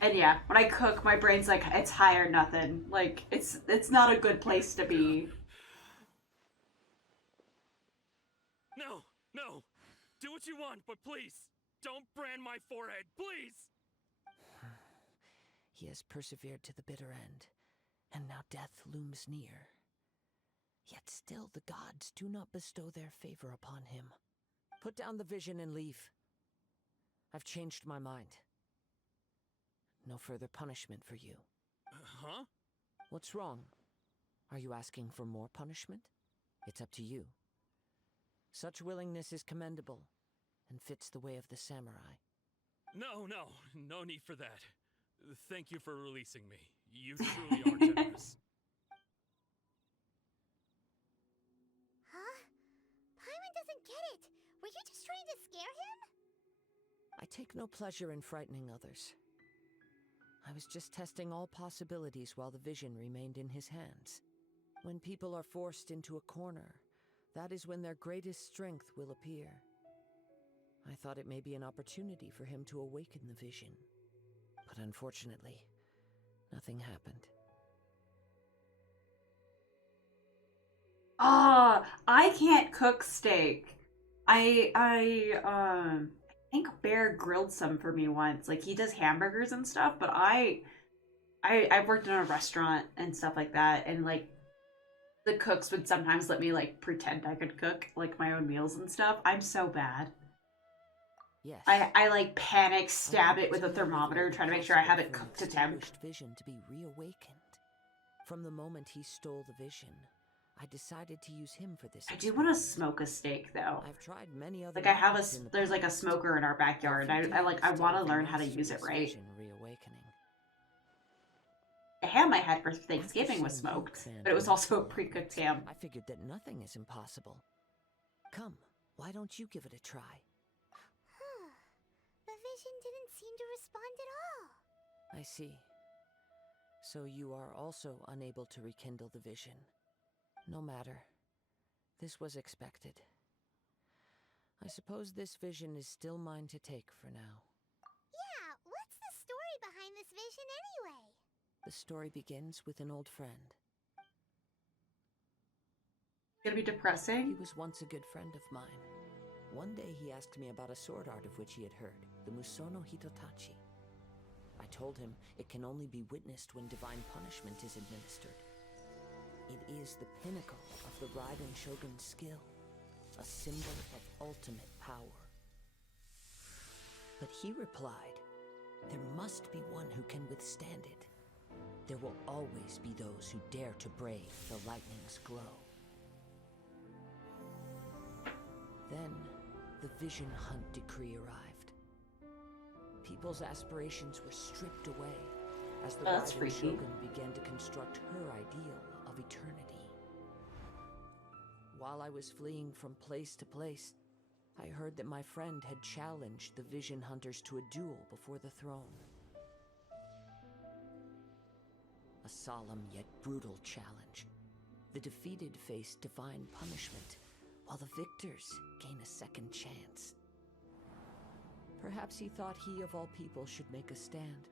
And yeah, when I cook, my brain's like, it's high or nothing. Like, it's not a good place to be. No, no. Do what you want, but please, don't brand my forehead, please! He has persevered to the bitter end, and now death looms near. Yet still the gods do not bestow their favor upon him. Put down the vision and leave. I've changed my mind. No further punishment for you. Huh? What's wrong? Are you asking for more punishment? It's up to you. Such willingness is commendable, and fits the way of the samurai. No need for that. Thank you for releasing me. You truly are generous. Huh? Paimon doesn't get it. Were you just trying to scare him? I take no pleasure in frightening others. I was just testing all possibilities while the vision remained in his hands. When people are forced into a corner, that is when their greatest strength will appear. I thought it may be an opportunity for him to awaken the vision. But unfortunately, nothing happened. Ah, I can't cook steak. I think Bear grilled some for me once. Like he does hamburgers and stuff, but I've worked in a restaurant and stuff like that, and like the cooks would sometimes let me like pretend I could cook like my own meals and stuff. I'm so bad. Yes. I like panic stab it with a thermometer trying to make sure I have it cooked to temp. Vision to be reawakened. From the moment he stole the vision, I decided to use him for this. I do want to smoke a steak though. I've tried many other. Like I have there's like a smoker in our backyard. I want to learn how to use it right. The ham I had for Thanksgiving was smoked, but it was also a pre-cooked ham. I figured that nothing is impossible. Come, why don't you give it a try? The vision didn't seem to respond at all. I see. So you are also unable to rekindle the vision. No matter. This was expected. I suppose this vision is still mine to take for now. Yeah, what's the story behind this vision anyway? The story begins with an old friend. Gonna be depressing? He was once a good friend of mine. One day he asked me about a sword art of which he had heard, the Musono Hitotachi. I told him it can only be witnessed when divine punishment is administered. It is the pinnacle of the Raiden Shogun's skill, a symbol of ultimate power. But he replied, there must be one who can withstand it. There will always be those who dare to brave the lightning's glow. Then, the Vision Hunt decree arrived. People's aspirations were stripped away as the Raiden Shogun began to construct her ideal of eternity. While I was fleeing from place to place, I heard that my friend had challenged the Vision Hunters to a duel before the throne. A solemn yet brutal challenge. The defeated face divine punishment, while the victors gain a second chance. Perhaps he thought he of all people should make a stand.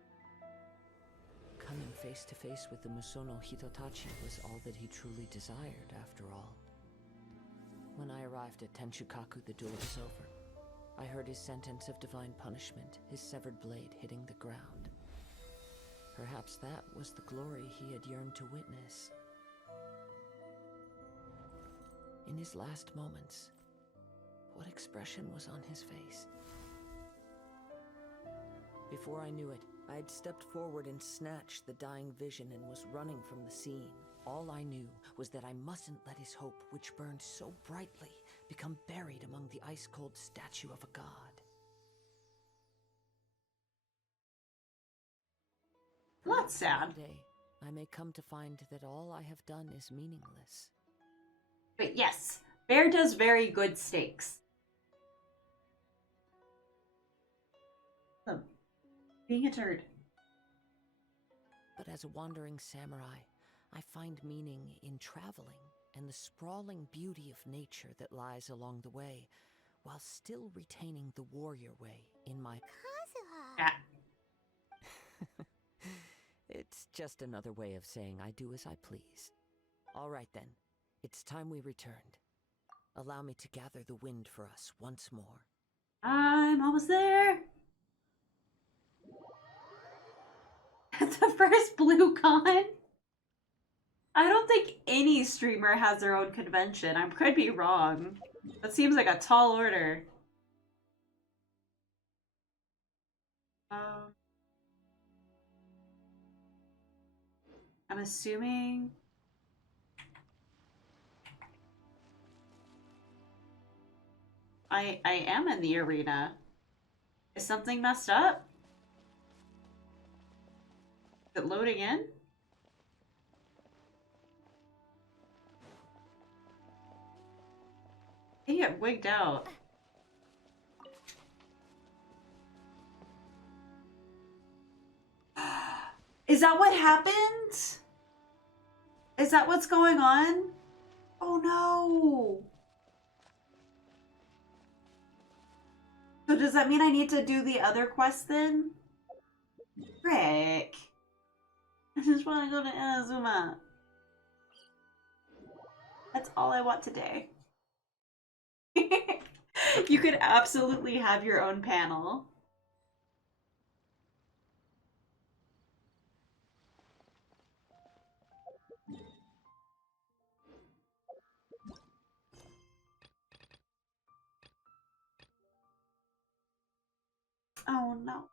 Coming face to face with the Musono Hitotachi was all that he truly desired, after all. When I arrived at Tenshukaku, the duel was over. I heard his sentence of divine punishment, his severed blade hitting the ground. Perhaps that was the glory he had yearned to witness. In his last moments, what expression was on his face? Before I knew it, I had stepped forward and snatched the dying vision and was running from the scene. All I knew was that I mustn't let his hope, which burned so brightly, become buried among the ice-cold statue of a god. Well, that's sad. Today, I may come to find that all I have done is meaningless. But yes, Bear does very good steaks. Being a turd. But as a wandering samurai, I find meaning in traveling and the sprawling beauty of nature that lies along the way, while still retaining the warrior way in my... Kazuha! It's just another way of saying I do as I please. All right then, it's time we returned. Allow me to gather the wind for us once more. I'm almost there! The first BlueCon? I don't think any streamer has their own convention. I could be wrong. That seems like a tall order. I'm assuming... I am in the arena. Is something messed up? Is it loading in? I think it wigged out. Is that what happened? Is that what's going on? Oh no! So does that mean I need to do the other quest then? Frick. I just want to go to Inazuma. That's all I want today. You could absolutely have your own panel. Oh no.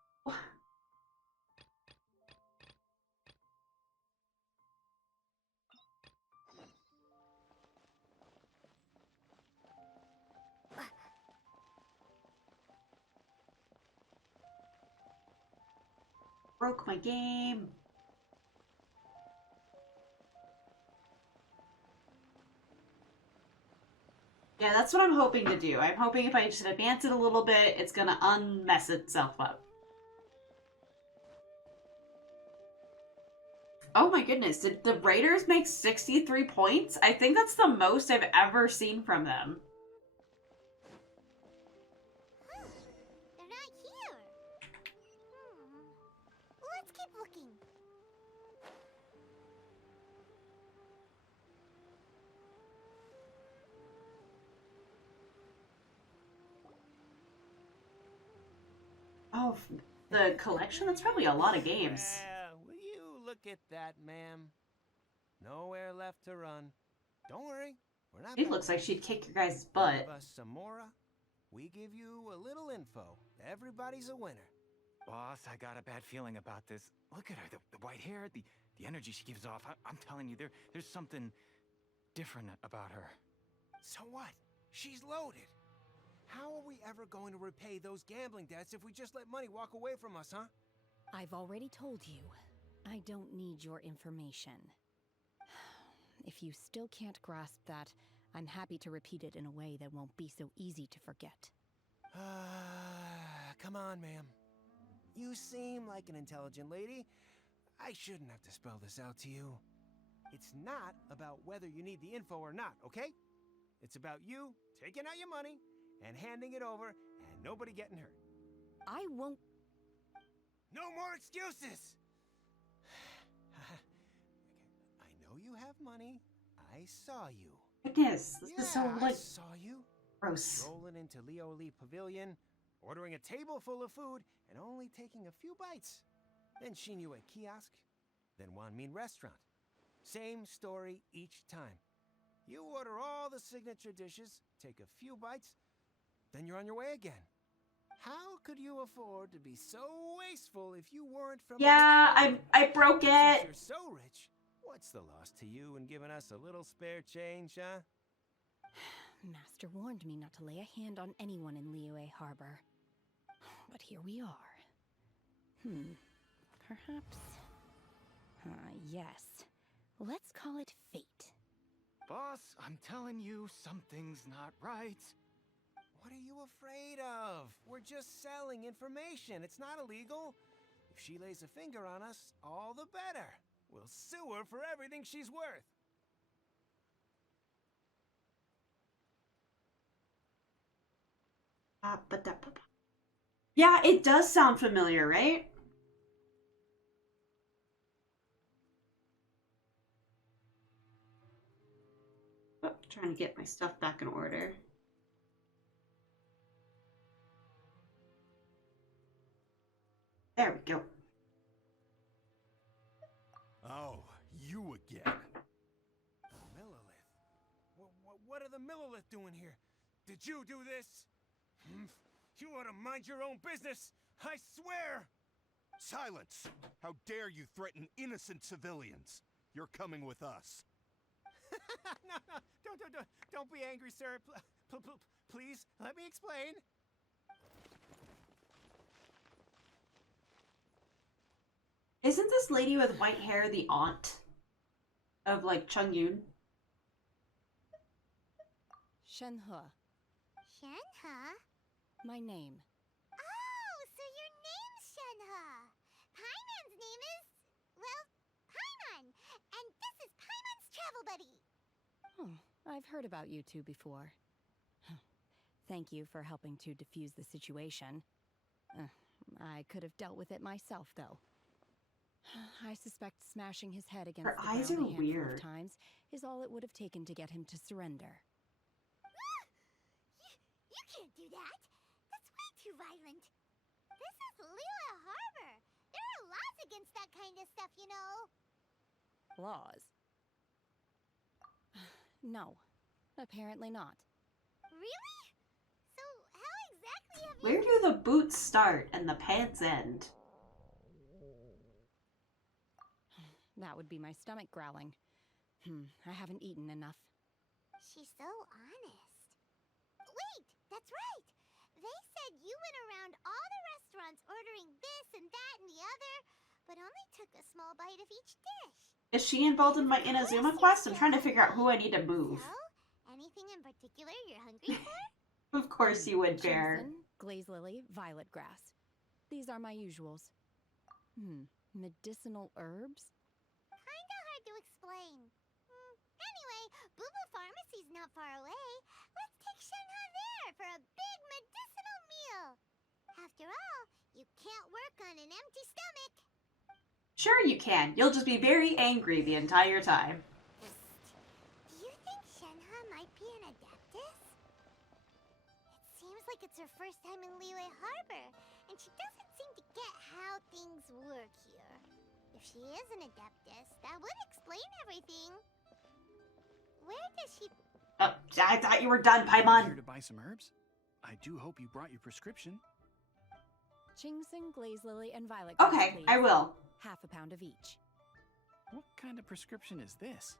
Broke my game. Yeah, that's what I'm hoping to do. I'm hoping if I just advance it a little bit, it's gonna unmess itself up. Oh my goodness, did the Raiders make 63 points? I think that's the most I've ever seen from them. They're not here. Let's keep looking. Oh, the collection? That's probably a lot of games. Will you look at that, ma'am? Nowhere left to run. Don't worry, we're not. It looks like she'd kick your guys' butt. Give us some more. We give you a little info. Everybody's a winner. Boss, I got a bad feeling about this. Look at her, the white hair, the energy she gives off. I'm telling you, there's something different about her. So what? She's loaded. How are we ever going to repay those gambling debts if we just let money walk away from us, huh? I've already told you, I don't need your information. If you still can't grasp that, I'm happy to repeat it in a way that won't be so easy to forget. Come on, ma'am. You seem like an intelligent lady. I shouldn't have to spell this out to you. It's not about whether you need the info or not, okay? It's about you taking out your money and handing it over and nobody getting hurt. I won't... No more excuses! I know you have money. I saw you. Goodness, this is so, I like, saw you. gross. Rolling into Leo Lee Pavilion, ordering a table full of food, and only taking a few bites. Then Shinyu at kiosk, then Wanmin restaurant. Same story each time. You order all the signature dishes, take a few bites, then you're on your way again. How could you afford to be so wasteful if you weren't from... Yeah, I broke it. Since you're so rich, what's the loss to you in giving us a little spare change, huh? Master warned me not to lay a hand on anyone in Liyue Harbor. But here we are. Perhaps... yes. Let's call it fate. Boss, I'm telling you, something's not right. What are you afraid of? We're just selling information. It's not illegal. If she lays a finger on us, all the better. We'll sue her for everything she's worth. Yeah, it does sound familiar, right? Oh, trying to get my stuff back in order. There we go. Oh, you again. Millilith. What are the Millilith doing here? Did you do this? You ought to mind your own business. I swear. Silence! How dare you threaten innocent civilians? You're coming with us. No, don't be angry, sir. Please, let me explain. Isn't this lady with white hair the aunt of, like, Chung Yoon? Shenhe. Shenhe? My name. Oh, so your name's Shenhe. Paimon's name is... well, Paimon. And this is Paimon's travel buddy. Oh, I've heard about you two before. Thank you for helping to defuse the situation. I could have dealt with it myself, though. I suspect smashing his head against Her the eyes ground are a handful weird. of times is all it would have taken to get him to surrender. You can't do that. too violent. This is Liyue Harbor. There are laws against that kind of stuff, you know. Laws? No, apparently not. Really? So how exactly have you... Where do the boots start and the pants end? That would be my stomach growling. I haven't eaten enough. She's so honest. Wait, that's right. They said you went around all the restaurants ordering this and that and the other, but only took a small bite of each dish. Is she involved in my Inazuma quest? I'm trying to figure out who I need to move. So, anything in particular you're hungry for? Of course you would, Bear. Crimson, glaze lily, violet grass. These are my usuals. Medicinal herbs? Kinda hard to explain. Anyway, Boo Boo Pharmacy's not far away. Let's take Shenhe there for a big medicinal meal. After all, you can't work on an empty stomach. Sure you can. You'll just be very angry the entire time. Do you think Shenhe might be an adeptus? It seems like it's her first time in Liyue Harbor, and she doesn't seem to get how things work here. If she is an adeptus, that would explain everything. Where does she... Oh, I thought you were done, Paimon. Here to buy some herbs? I do hope you brought your prescription. Crimson, glaze lily, and violet grass, Okay, please. I will. Half a pound of each. What kind of prescription is this?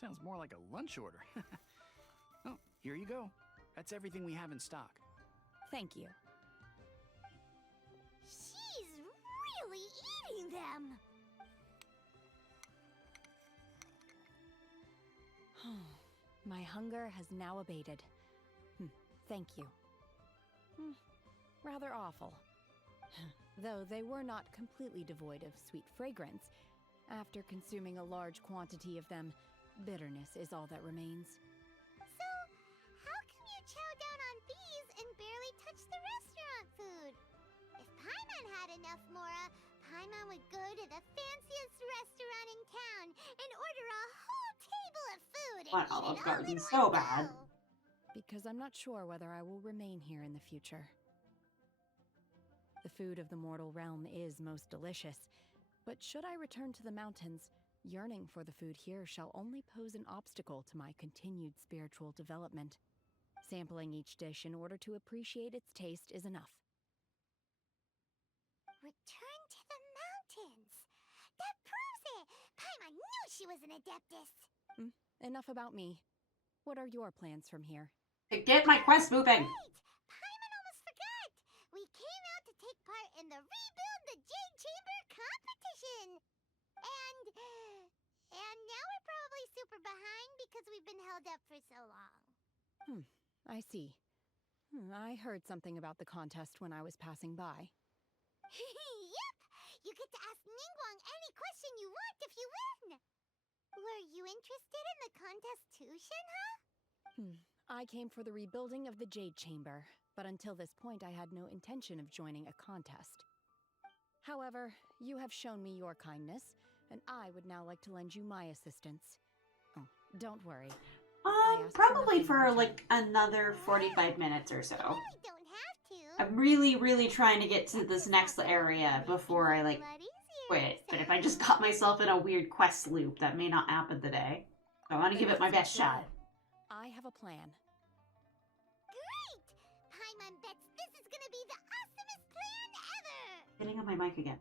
Sounds more like a lunch order. Oh, here you go. That's everything we have in stock. Thank you. She's really eating them! My hunger has now abated. Thank you. Rather awful. Though they were not completely devoid of sweet fragrance. After consuming a large quantity of them, bitterness is all that remains. So, how come you chow down on these and barely touch the restaurant food? If Paimon had enough Mora, Paimon would go to the fanciest restaurant in town and order a whole table of food and Want eat Olive it all Garden in so one bad. go. Because I'm not sure whether I will remain here in the future. The food of the mortal realm is most delicious, but should I return to the mountains, yearning for the food here shall only pose an obstacle to my continued spiritual development. Sampling each dish in order to appreciate its taste is enough. Return to the mountains! That proves it! Paimon knew she was an adeptus! Enough about me. What are your plans from here? To get my quest moving! Right! Paimon almost forgot! We came out to take part in the Rebuild the Jade Chamber competition! And now we're probably super behind because we've been held up for so long. I see. I heard something about the contest when I was passing by. Yep! You get to ask Ningguang any question you want if you win! Were you interested in the contest too, Shenhe? I came for the rebuilding of the Jade Chamber, but until this point I had no intention of joining a contest. However, you have shown me your kindness, and I would now like to lend you my assistance. Oh, don't worry. Probably for like another 45 minutes or so. I'm really, really trying to get to this next area before I quit. But if I just got myself in a weird quest loop, that may not happen today. So I want to give it my best shot. I have a plan. Great! Paimon bets this is gonna be the awesomest plan ever! Getting on my mic again.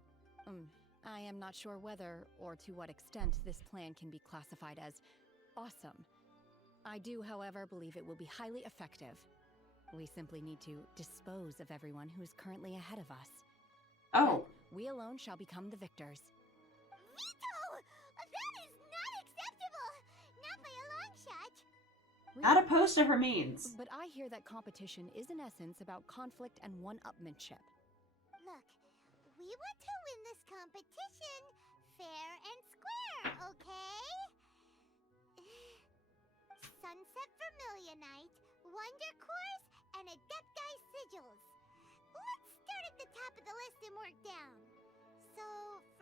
I am not sure whether or to what extent this plan can be classified as awesome. I do, however, believe it will be highly effective. We simply need to dispose of everyone who is currently ahead of us. Oh. Then we alone shall become the victors. Veto! That is not acceptable! Not by a long shot! Not opposed to her means. But I hear that competition is in essence about conflict and one-upmanship. Look, we want to win this competition fair and square, okay? Sunset Vermilionite, Wonder Cores, and Adepti Sigils. Let's start at the top of the list and work down. So,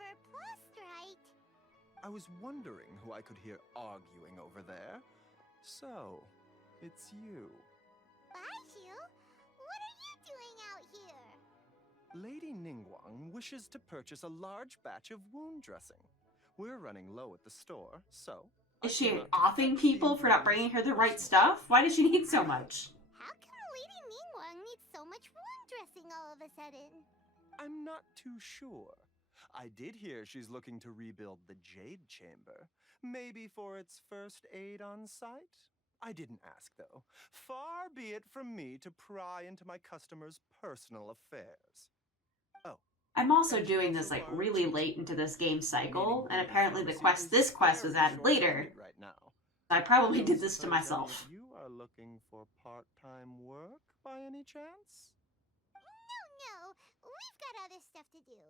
for Plostrite... I was wondering who I could hear arguing over there. So, it's you. Baiju? What are you doing out here? Lady Ningguang wishes to purchase a large batch of wound dressing. We're running low at the store, so... Is she offing people for not bringing her the right stuff? Why does she need so much? How come Lady Ningguang needs so much wound dressing all of a sudden? I'm not too sure. I did hear she's looking to rebuild the Jade Chamber. Maybe for its first aid on site? I didn't ask, though. Far be it from me to pry into my customers' personal affairs. Oh. I'm also doing this like really late into this game cycle, and apparently this quest was added later. Right now. I probably did this to myself. You are looking for part-time work by any chance? No, we've got other stuff to do.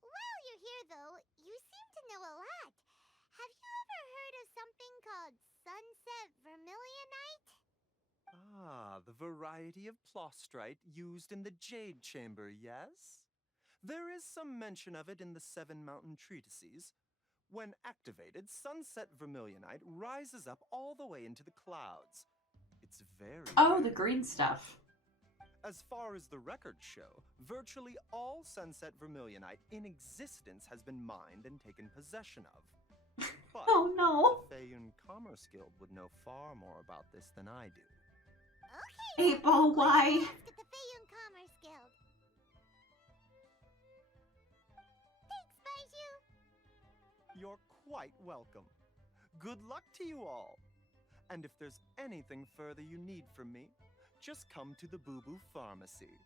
While you're here though, you seem to know a lot. Have you ever heard of something called sunset vermilionite? Ah, the variety of plostrite used in the Jade Chamber, yes? There is some mention of it in the Seven Mountain Treatises. When activated, sunset vermilionite rises up all the way into the clouds. It's very... Oh, the green stuff. As far as the records show, virtually all sunset vermilionite in existence has been mined and taken possession of. But oh no! The Feiyun Commerce Guild would know far more about this than I do. Okay. 8-ball, why? Ask at the Feiyun Commerce Guild. Thanks, Baiju. You're quite welcome. Good luck to you all. And if there's anything further you need from me, just come to the Boo Boo Pharmacy.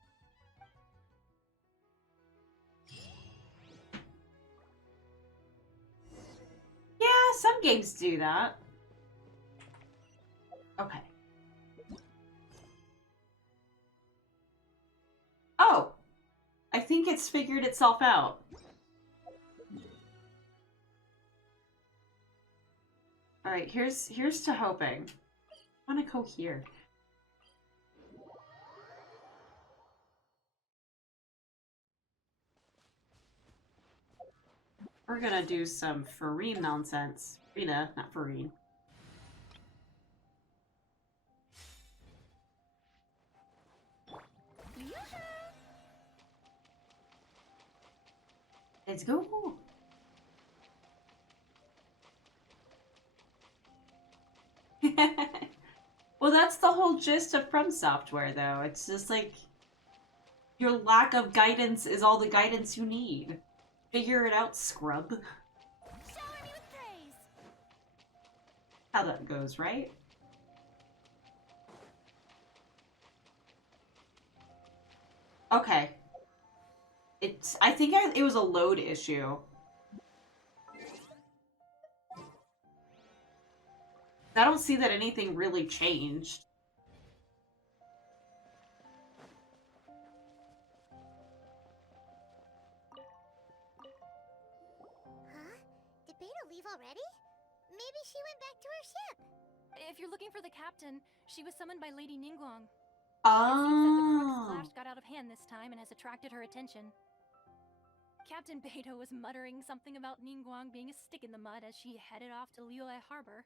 Yeah, some games do that. Okay. Oh! I think it's figured itself out. Alright, here's to hoping. I wanna go here. We're gonna do some Farine nonsense. Farina, not Farine. Let's go. Well, that's the whole gist of From Software, though. It's just like your lack of guidance is all the guidance you need. Figure it out, scrub. Shower me with praise. How that goes, right? Okay. I think it was a load issue. I don't see that anything really changed. Huh? Did Beta leave already? Maybe she went back to her ship. If you're looking for the captain, she was summoned by Lady Ningguang. Oh. It seems that the Crux Clash got out of hand this time and has attracted her attention. Captain Beto was muttering something about Ningguang being a stick in the mud as she headed off to Liyue Harbor.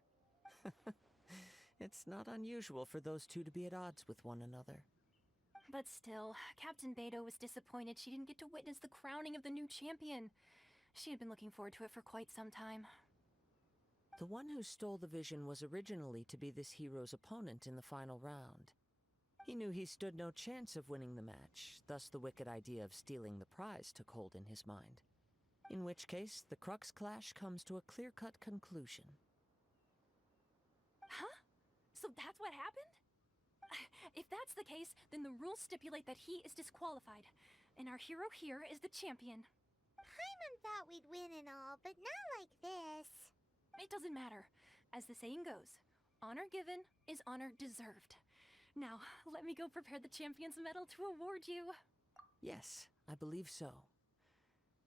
It's not unusual for those two to be at odds with one another. But still, Captain Beto was disappointed she didn't get to witness the crowning of the new champion. She had been looking forward to it for quite some time. The one who stole the vision was originally to be this hero's opponent in the final round. He knew he stood no chance of winning the match, thus the wicked idea of stealing the prize took hold in his mind. In which case, the Crux Clash comes to a clear-cut conclusion. Huh? So that's what happened? If that's the case, then the rules stipulate that he is disqualified, and our hero here is the champion. Paimon thought we'd win and all, but not like this. It doesn't matter. As the saying goes, honor given is honor deserved. Now, let me go prepare the champion's medal to award you. Yes, I believe so.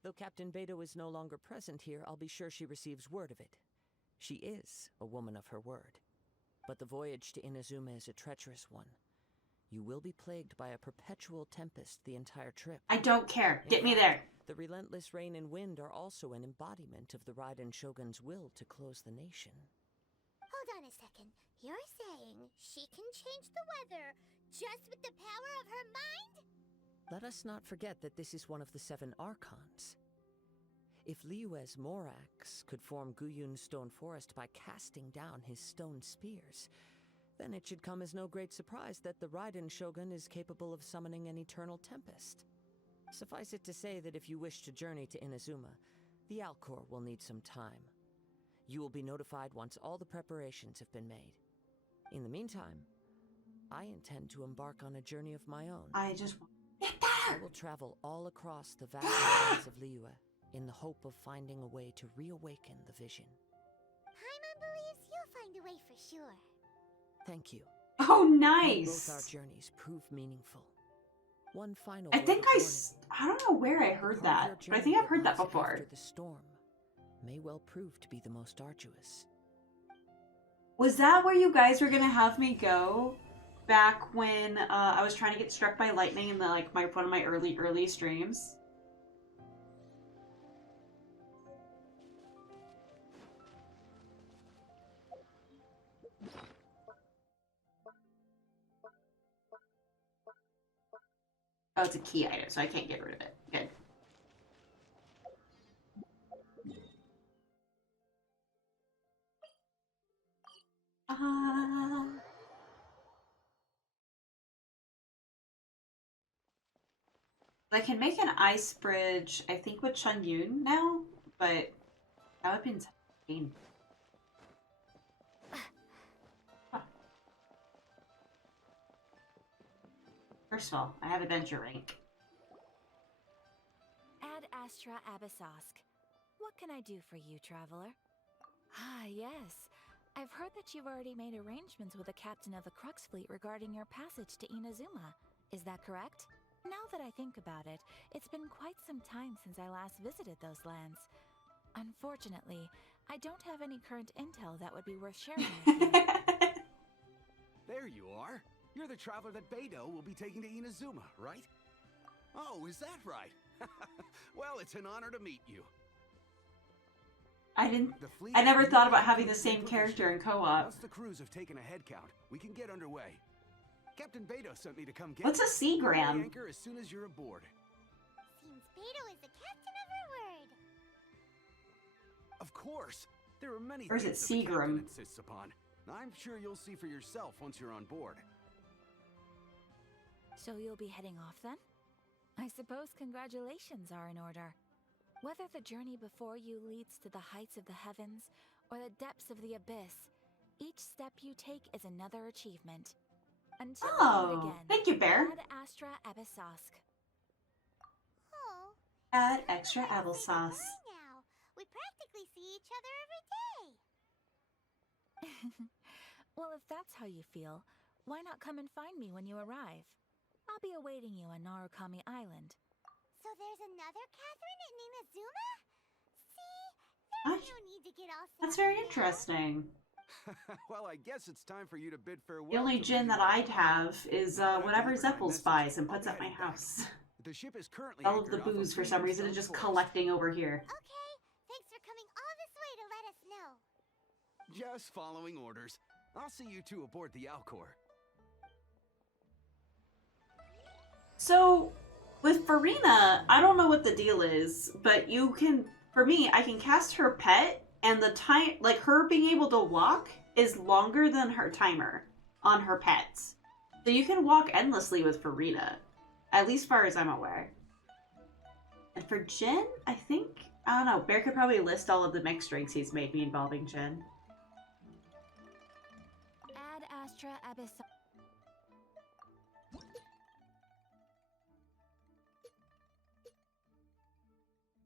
Though Captain Beto is no longer present here, I'll be sure she receives word of it. She is a woman of her word. But the voyage to Inazuma is a treacherous one. You will be plagued by a perpetual tempest the entire trip. I don't care. Get me there. The relentless rain and wind are also an embodiment of the Raiden Shogun's will to close the nation. Hold on a second. You're saying she can change the weather just with the power of her mind? Let us not forget that this is one of the 7 Archons. If Liyue's Morax could form Guyun's stone forest by casting down his stone spears, then it should come as no great surprise that the Raiden Shogun is capable of summoning an eternal tempest. Suffice it to say that if you wish to journey to Inazuma, the Alcor will need some time. You will be notified once all the preparations have been made. In the meantime, I intend to embark on a journey of my own. I just want to get there! I will travel all across the vast lands of Liyue in the hope of finding a way to reawaken the vision. Paimon believes you'll find a way for sure. Thank you. Oh, May nice! both our journeys prove meaningful. One final I word think of I don't know where I heard warning. that, but I think I've heard that Part of your before. journey after the storm may well prove to be the most arduous. Was that where you guys were gonna have me go back when I was trying to get struck by lightning in the one of my early streams? Oh, it's a key item, so I can't get rid of it. Good. I can make an ice bridge, I think, with Chun Yun now, but that would have been insane. First of all, I have adventure rank. Ad Astra Abyssosk. What can I do for you, traveler? Ah, yes. I've heard that you've already made arrangements with the captain of the Crux fleet regarding your passage to Inazuma. Is that correct? Now that I think about it, it's been quite some time since I last visited those lands. Unfortunately, I don't have any current intel that would be worth sharing with you. There you are. You're the traveler that Beidou will be taking to Inazuma, right? Oh, is that right? Well, it's an honor to meet you. I never thought about having the same character in co-op. Once the crews have taken a head count, we can get underway. Captain Beidou sent me to come get What's a you. Seagram? Anchor as soon as you're aboard. Seems Beidou is the captain of her word. Of course. There are many Or is it things that the captain Seagram? insists upon. I'm sure you'll see for yourself once you're on board. So you'll be heading off then? I suppose congratulations are in order. Whether the journey before you leads to the heights of the heavens or the depths of the abyss, each step you take is another achievement. Until we meet again, thank you, Bear. Ad Astra Abyssosk. Oh. Add extra applesauce. Now, we practically see each other every day. Well, if that's how you feel, why not come and find me when you arrive? I'll be awaiting you on Narukami Island. So there's another Catherine in Inazuma? See? There's no need to get all sad. That's very interesting. Well, I guess it's time for you to bid farewell. The only to gin that I'd have is whatever Zeppels buys and puts at my house. The ship is currently All of the anchored off booze, for Blue some reason, is Stone just Forest. collecting over here. Okay, thanks for coming all this way to let us know. Just following orders. I'll see you two aboard the Alcor. So, with Farina, I don't know what the deal is, but you can, for me, I can cast her pet, and the time, like her being able to walk, is longer than her timer on her pets. So you can walk endlessly with Farina, at least far as I'm aware. And for Jin, I think, I don't know, Bear could probably list all of the mixed drinks he's made me involving Jin. Ad Astra Abyssosk.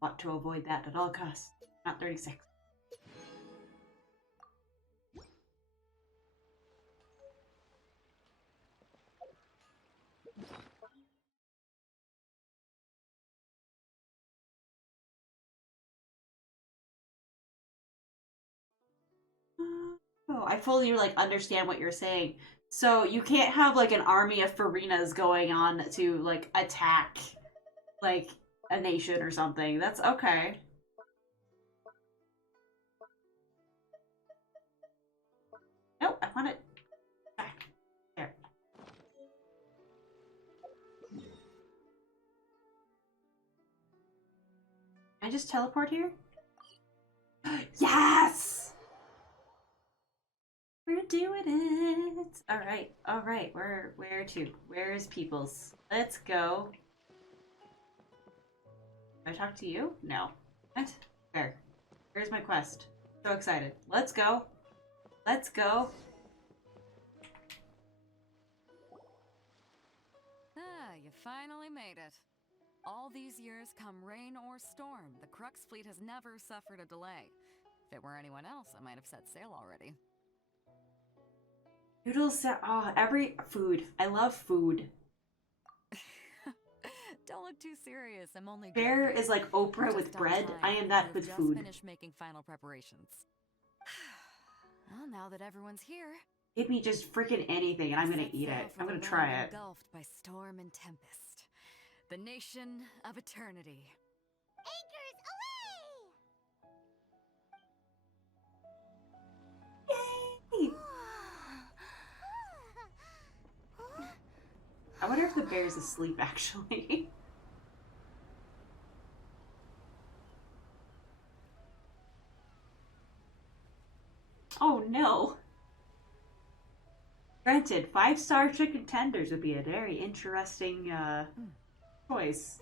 Want to avoid that at all costs. Not 36. Oh, I fully understand what you're saying. So you can't have an army of Farinas going on to attack a nation or something. That's okay. Nope, I want it back. There. I just teleport here? Yes! We're doing it! Alright, alright. Where to? Where is Peoples? Let's go. Did I talk to you? No. What? Where? Where's my quest? So excited. Let's go. Let's go. Ah, you finally made it. All these years, come rain or storm, the Crux fleet has never suffered a delay. If it were anyone else, I might have set sail already. Noodles, oh, every food. I love food. Don't look too serious. I'm only Bear joking. is like Oprah Just with on bread. time. I am that I've with just food. finished making final preparations. Well, now that everyone's here, Give me just freaking anything and I'm gonna eat it. I'm gonna try it. Engulfed by storm and tempest, the nation of eternity. Anchors away! Yay! I wonder if the bear's asleep actually. Oh no. Granted, 5-star chicken tenders would be a very interesting choice.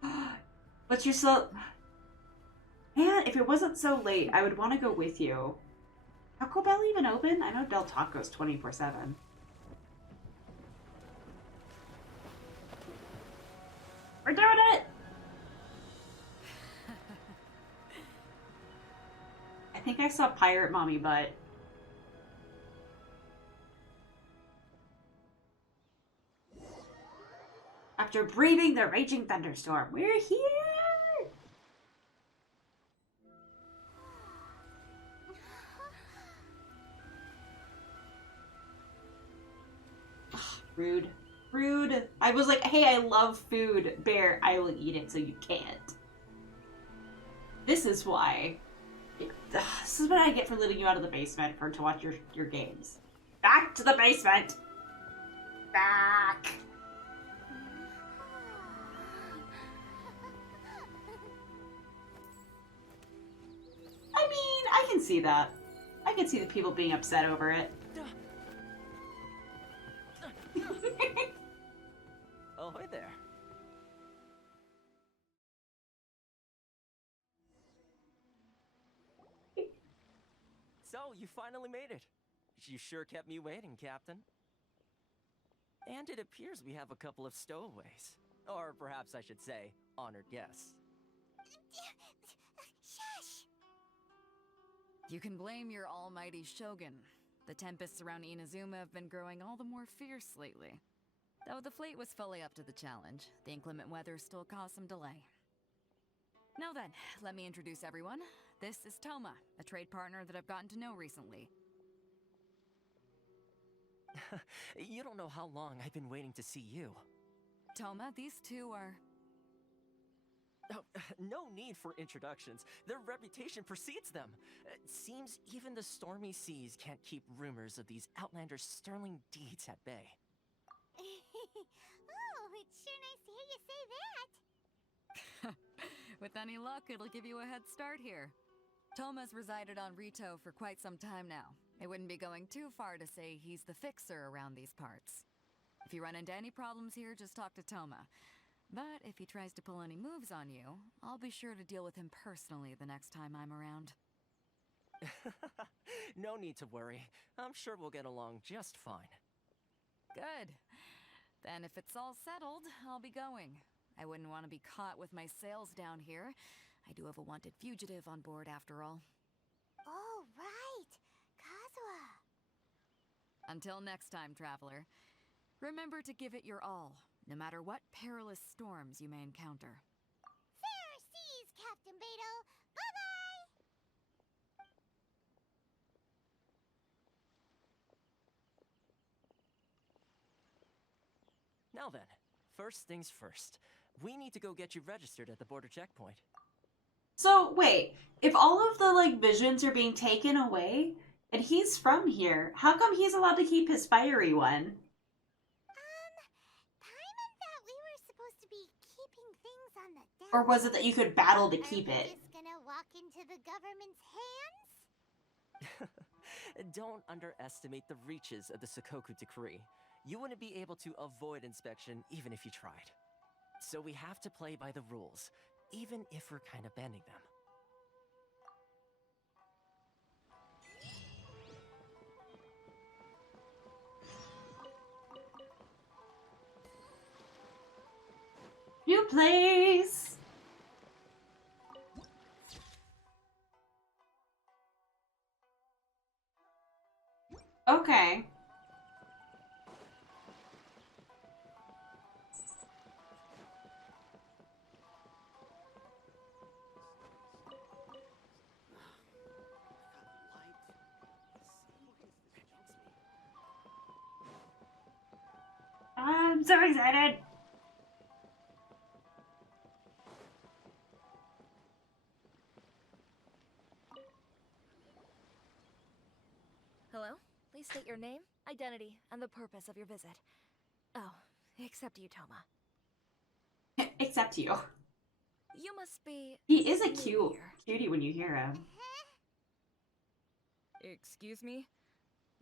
But you're so... Man, if it wasn't so late, I would want to go with you. Taco Bell even open? I know Del Taco's 24/7. We're doing it! I think I saw Pirate Mommy Butt. After braving the raging thunderstorm, we're here! Ugh, rude. Rude. I was like, hey, I love food. Bear, I will eat it so you can't. This is why. This is what I get for letting you out of the basement to watch your games. Back to the basement! Back! I mean, I can see that. I can see the people being upset over it. Oh, hi there. So, you finally made it. You sure kept me waiting, Captain. And it appears we have a couple of stowaways. Or perhaps I should say, honored guests. Shush! You can blame your almighty shogun. The tempests around Inazuma have been growing all the more fierce lately. Though the fleet was fully up to the challenge, the inclement weather still caused some delay. Now then, let me introduce everyone. This is Toma, a trade partner that I've gotten to know recently. You don't know how long I've been waiting to see you. Toma, these two are... Oh, no need for introductions. Their reputation precedes them. Seems even the stormy seas can't keep rumors of these outlanders' sterling deeds at bay. Oh, it's sure nice to hear you say that. With any luck, it'll give you a head start here. Toma's resided on Rito for quite some time now. It wouldn't be going too far to say he's the fixer around these parts. If you run into any problems here, just talk to Toma. But if he tries to pull any moves on you, I'll be sure to deal with him personally the next time I'm around. No need to worry. I'm sure we'll get along just fine. Good. Then if it's all settled, I'll be going. I wouldn't want to be caught with my sails down here. I do have a wanted fugitive on board after all. Oh, right! Kazuha! Until next time, traveler. Remember to give it your all, no matter what perilous storms you may encounter. Fair seas, Captain Beto! Bye-bye! Now then, first things first. We need to go get you registered at the border checkpoint. So, wait. If all of the, like, visions are being taken away, and he's from here, how come he's allowed to keep his fiery one? Paimon thought we were supposed keeping things on the down. Or was it that you could battle to keep it? Just gonna walk into the government's hands? Don't underestimate the reaches of the Sakoku Decree. You wouldn't be able to avoid inspection even if you tried. So we have to play by the rules, even if we're kind of bending them. New place! Okay. I'm so excited! Hello? Please state your name, identity, and the purpose of your visit. Oh, except you, Toma. Except you. You must be... He is a cutie when you hear him. Excuse me?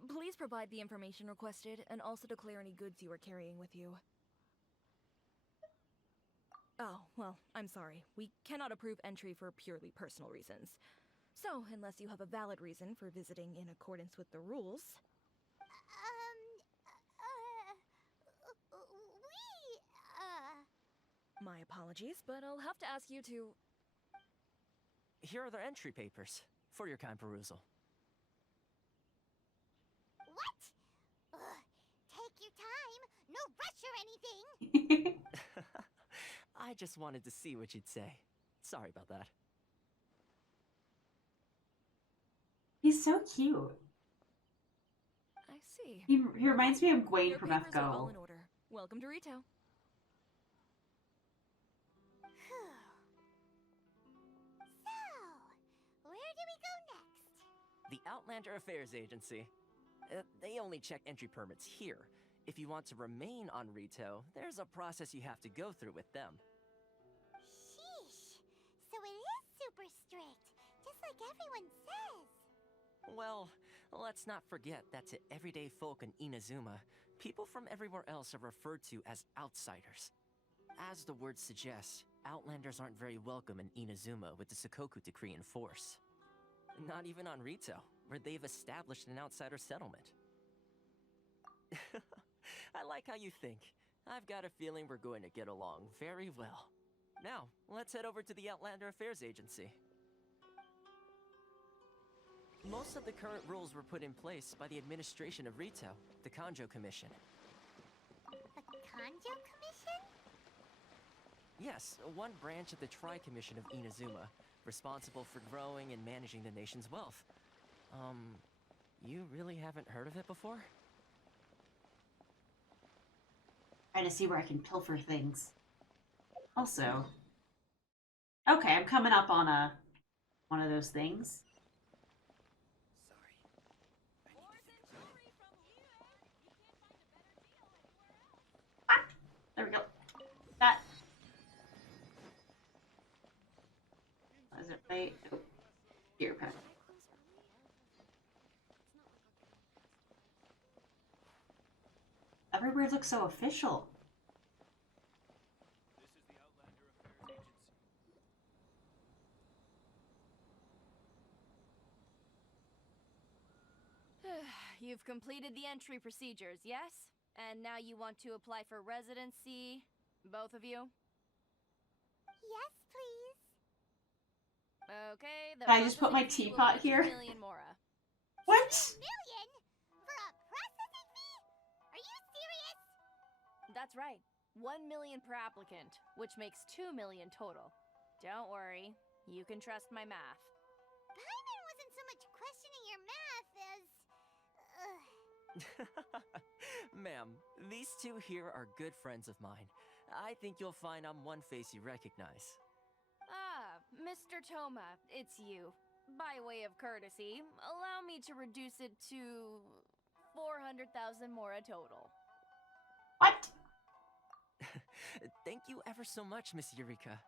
Please provide the information requested, and also declare any goods you are carrying with you. Oh, well, I'm sorry. We cannot approve entry for purely personal reasons. So, unless you have a valid reason for visiting in accordance with the rules... My apologies, but I'll have to ask you to... Here are the entry papers, for your kind perusal. What? Take your time. No rush or anything. I just wanted to see what you'd say. Sorry about that. He's so cute. I see. He reminds me of Gwaine Your from papers are all FGO. in order. Welcome to Rito. So, where do we go next? The Outlander Affairs Agency. They only check entry permits here. If you want to remain on Rito, there's a process you have to go through with them. Sheesh. So it is super strict, just like everyone says. Well, let's not forget that to everyday folk in Inazuma, people from everywhere else are referred to as outsiders. As the word suggests, Outlanders aren't very welcome in Inazuma with the Sakoku Decree in force. Not even on Rito, where they've established an outsider settlement. I like how you think. I've got a feeling we're going to get along very well. Now, let's head over to the Outlander Affairs Agency. Most of the current rules were put in place by the administration of Rito, the Kanjo Commission. The Kanjo Commission? Yes, one branch of the Tri-Commission of Inazuma, responsible for growing and managing the nation's wealth. You really haven't heard of it before? Trying to see where I can pilfer things. Also, okay, I'm coming up on one of those things. Ah, there we go. That. Is it right? Oh, here, okay. Everywhere looks so official. You've completed the entry procedures, yes? And now you want to apply for residency, both of you? Yes, please. Okay, the Can I just put my processing fee will teapot be 2 here? million mora. What? 2 million? For a processing fee? Are you serious? That's right. 1 million per applicant, which makes 2 million total. Don't worry, you can trust my math. Paimon wasn't so much questioning your math as... Ma'am, these two here are good friends of mine. I think you'll find I'm one face you recognize. Ah, Mr. Toma, it's you. By way of courtesy, allow me to reduce it to 400,000 mora total. What? Thank you ever so much, Miss Eureka.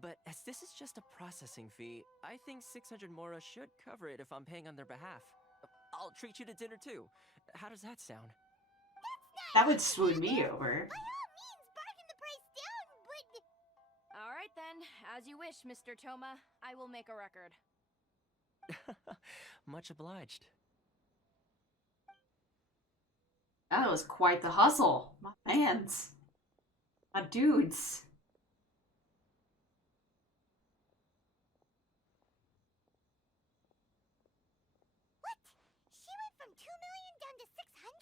But as this is just a processing fee, I think 600 Mora should cover it if I'm paying on their behalf. I'll treat you to dinner too. How does that sound? That would swoon me over. All right then, as you wish, Mr. Toma. I will make a record. Much obliged. That was quite the hustle. My mans. My dudes. What? She went from 2 million down to 600?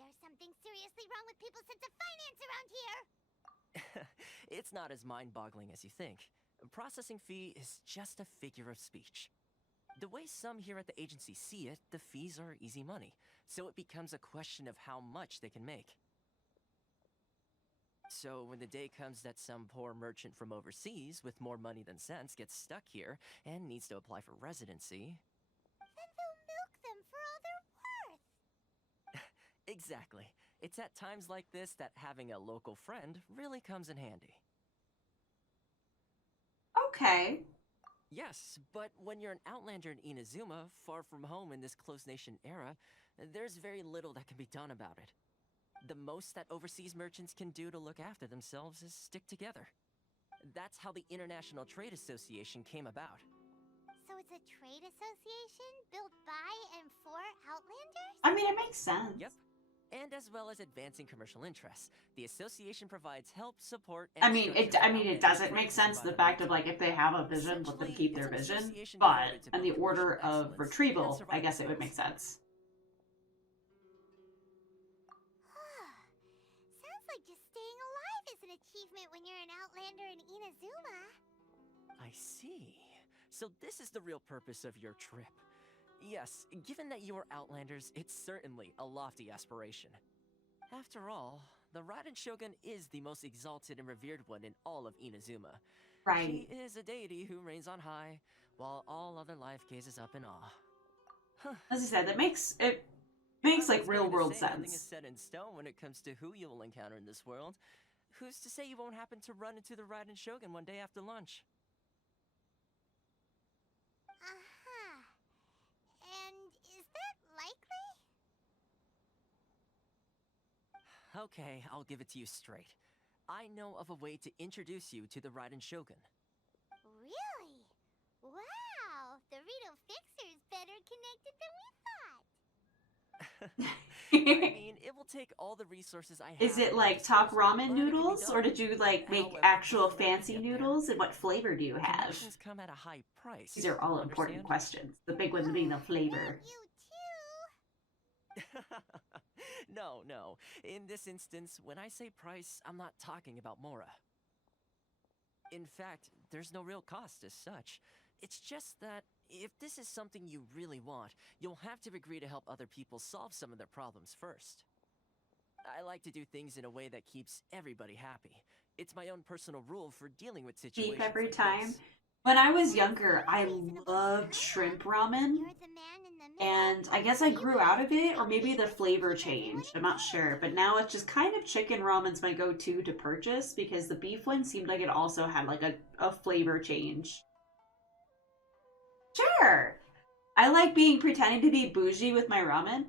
There's something seriously wrong with people's sense of finance around here. It's not as mind-boggling as you think. A processing fee is just a figure of speech. The way some here at the agency see it, the fees are easy money, so it becomes a question of how much they can make. So when the day comes that some poor merchant from overseas with more money than sense gets stuck here and needs to apply for residency... Then they'll milk them for all they're worth. Exactly. It's at times like this that having a local friend really comes in handy. Okay. Yes, but when you're an outlander in Inazuma, far from home in this closed nation era, there's very little that can be done about it. The most that overseas merchants can do to look after themselves is stick together. That's how the International Trade Association came about. So it's a trade association built by and for Outlanders? I mean, it makes sense. Yep. And as well as advancing commercial interests, the association provides help, support, and I mean, it doesn't make sense, the fact of, like, if they have a vision, let them keep their vision, but in the order of retrieval, I guess it would make sense. Sounds like just staying alive is an achievement when you're an Outlander in Inazuma. I see. So this is the real purpose of your trip. Yes, given that you are Outlanders, it's certainly a lofty aspiration. After all, the Raiden Shogun is the most exalted and revered one in all of Inazuma. Right. He is a deity who reigns on high, while all other life gazes up in awe. As I said, it makes like real world sense. Nothing is set in stone when it comes to who you will encounter in this world. Who's to say you won't happen to run into the Raiden Shogun one day after lunch? And is that likely? Okay, I'll give it to you straight. I know of a way to introduce you to the Raiden Shogun. Really? Wow! The Rito Fixer's better connected than we thought. I mean, it will take all the resources I have. Is it like top ramen noodles, or did you like make actual fancy noodles? And what flavor do you have? Connections come at a high price. These are all important questions. The big ones being the flavor. No, no. In this instance, when I say price, I'm not talking about Mora. In fact, there's no real cost as such. It's just that if this is something you really want, you'll have to agree to help other people solve some of their problems first. I like to do things in a way that keeps everybody happy. It's my own personal rule for dealing with situations Beef every like time. this. When I was younger, I loved shrimp ramen. And I guess I grew out of it, or maybe the flavor changed. I'm not sure. But now it's just kind of chicken ramen's my go-to to purchase, because the beef one seemed like it also had like a flavor change. Sure! I like pretending to be bougie with my ramen.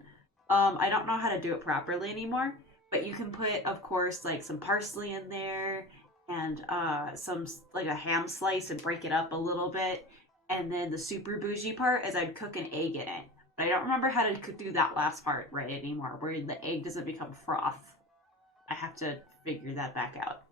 I don't know how to do it properly anymore. But you can put, of course, like some parsley in there, and some, like a ham slice, and break it up a little bit. And then the super bougie part is I'd cook an egg in it. But I don't remember how to do that last part right anymore, where the egg doesn't become froth. I have to figure that back out.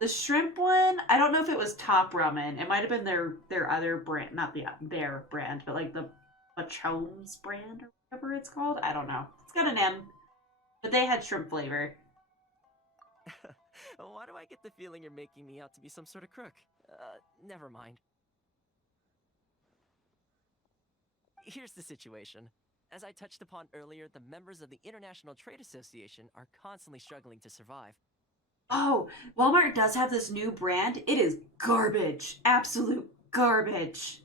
The shrimp one, I don't know if it was Top Ramen. It might have been their other brand, not their brand, but like the Pachone's brand or whatever it's called. I don't know. It's got an M. But they had shrimp flavor. Why do I get the feeling you're making me out to be some sort of crook? Never mind. Here's the situation. As I touched upon earlier, the members of the International Trade Association are constantly struggling to survive. Oh, Walmart does have this new brand. It is garbage. Absolute garbage.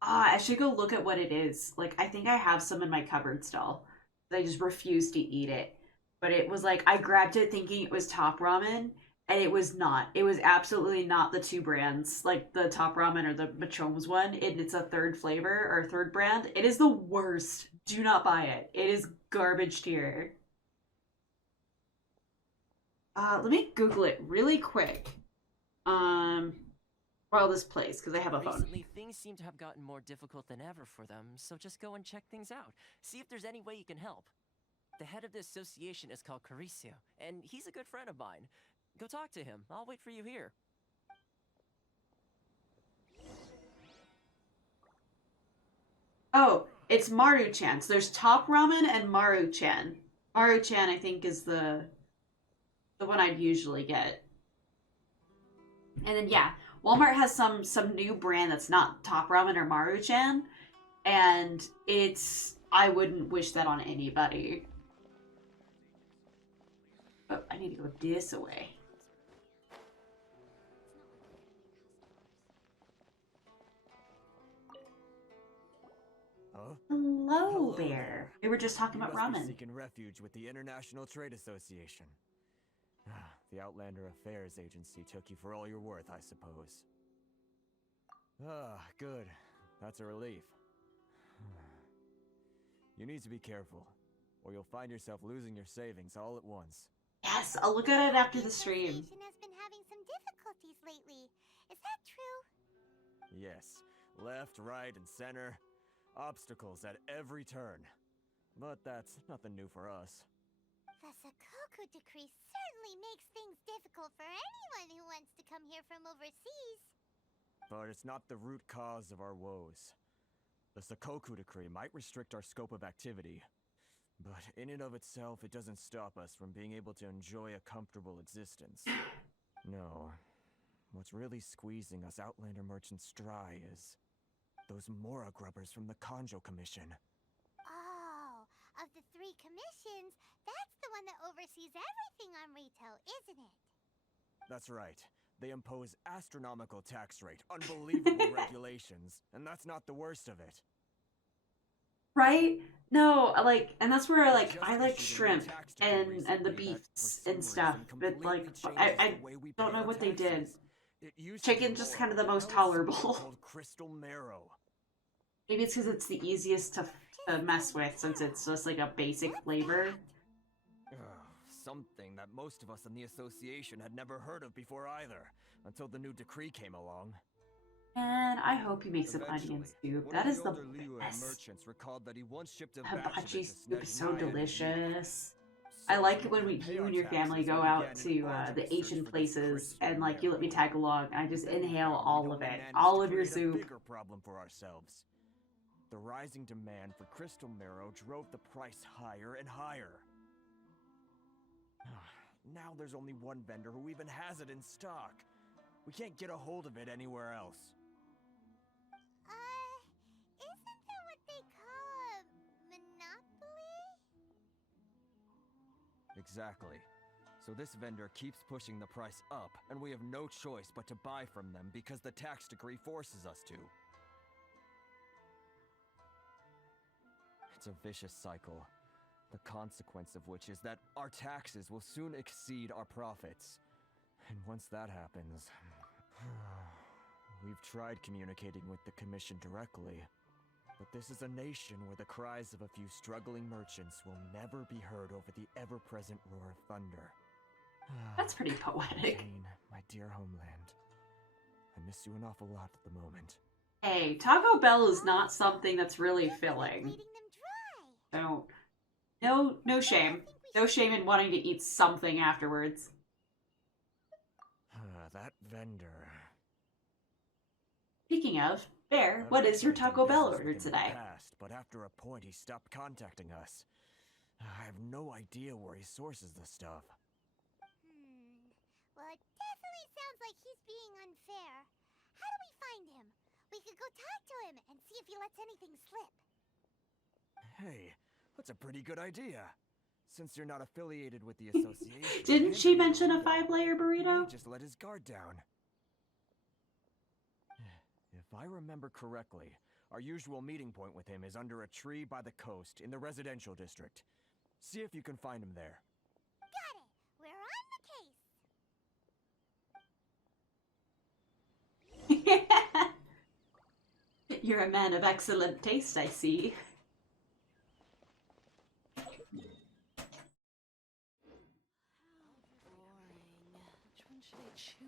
I should go look at what it is. Like, I think I have some in my cupboard still. I just refuse to eat it. but it was like I grabbed it thinking it was Top Ramen, and it was not. It was absolutely not the two brands, like the Top Ramen or the Machome's one. It's a third flavor or third brand. It is the worst. Do not buy it. It is garbage tier. Let me Google it really quick. Well, this place because I have a phone. Recently, things seem to have gotten more difficult than ever for them, so just go and check things out. See if there's any way you can help. The head of the association is called Caricio, and he's a good friend of mine. Go talk to him. I'll wait for you here. Oh, it's Maru-chan. So there's Top Ramen and Maru-chan. Maru-chan, I think, is the one I'd usually get. And then yeah, Walmart has some new brand that's not Top Ramen or Maru-chan, and I wouldn't wish that on anybody. Oh, I need to go this way. Hello there. We were just talking about ramen. Seeking refuge with the International Trade Association. The Outlander Affairs Agency took you for all you're worth, I suppose. Good. That's a relief. You need to be careful, or you'll find yourself losing your savings all at once. Yes, I'll look at it after the stream. The association has been having some difficulties lately. Is that true? Yes. Left, right, and center. Obstacles at every turn. But that's nothing new for us. The Sakoku decree certainly makes things difficult for anyone who wants to come here from overseas. But it's not the root cause of our woes. The Sakoku decree might restrict our scope of activity, but in and of itself, it doesn't stop us from being able to enjoy a comfortable existence. No. What's really squeezing us Outlander merchants dry is those Mora grubbers from the Kanjo Commission. Oh, of the 3 commissions, that's the one that oversees everything on retail, isn't it? That's right. They impose astronomical tax rate, unbelievable regulations, and that's not the worst of it. Right? No, and that's where I like shrimp and the beefs and stuff, but like I don't know what they did. Chicken's just kind of the most tolerable. Crystal marrow. Maybe it's because it's the easiest to mess with, since it's just like a basic flavor. Something that most of us in the association had never heard of before either, until the new decree came along. And I hope he makes an onion soup. That is the best. Merchants recalled that he once shipped a Hibachi soup is so delicious. I like it when you and your family go out to the Asian places and like you let me tag along and I just inhale all of it, all of your soup. Bigger problem for ourselves. The rising demand for crystal marrow drove the price higher and higher. Now there's only one vendor who even has it in stock. We can't get a hold of it anywhere else. Isn't that what they call a monopoly? Exactly. So this vendor keeps pushing the price up, and we have no choice but to buy from them because the tax decree forces us to. It's a vicious cycle. The consequence of which is that our taxes will soon exceed our profits. And once that happens... We've tried communicating with the Commission directly, but this is a nation where the cries of a few struggling merchants will never be heard over the ever-present roar of thunder. That's pretty poetic. Jane, my dear homeland. I miss you an awful lot at the moment. Hey, Taco Bell is not something that's really filling. So, no shame. No shame in wanting to eat something afterwards. That vendor. Speaking of, Bear, what is your Taco Bell order today? But after a point, he stopped contacting us. I have no idea where he sources the stuff. Well, it definitely sounds like he's being unfair. How do we find him? We could go talk to him and see if he lets anything slip. Hey, that's a pretty good idea. Since you're not affiliated with the association... Didn't she mention a 5-layer burrito? He just let his guard down. If I remember correctly, our usual meeting point with him is under a tree by the coast in the residential district. See if you can find him there. You're a man of excellent taste, I see. Which one should I choose?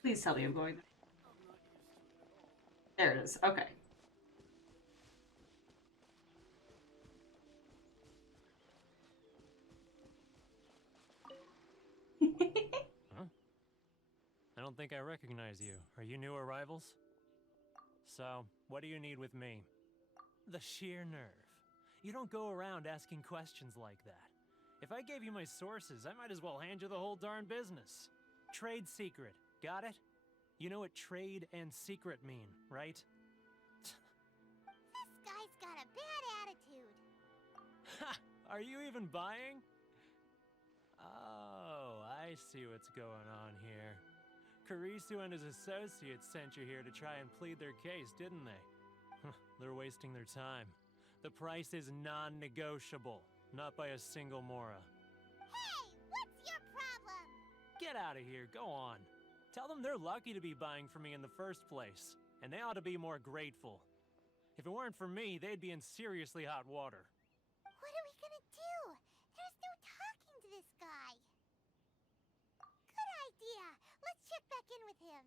Please tell me I'm going. There it is. Okay. Huh? I don't think I recognize you. Are you new arrivals? So, what do you need with me? The sheer nerve. You don't go around asking questions like that. If I gave you my sources, I might as well hand you the whole darn business. Trade secret. Got it? You know what trade and secret mean, right? This guy's got a bad attitude. Ha! Are you even buying? Oh, I see what's going on here. Karisu and his associates sent you here to try and plead their case, didn't they? They're wasting their time. The price is non-negotiable, not by a single mora. Hey, what's your problem? Get out of here, go on. Tell them they're lucky to be buying from me in the first place, and they ought to be more grateful. If it weren't for me, they'd be in seriously hot water. What are we gonna do? There's no talking to this guy. Good idea. Let's check back in with him.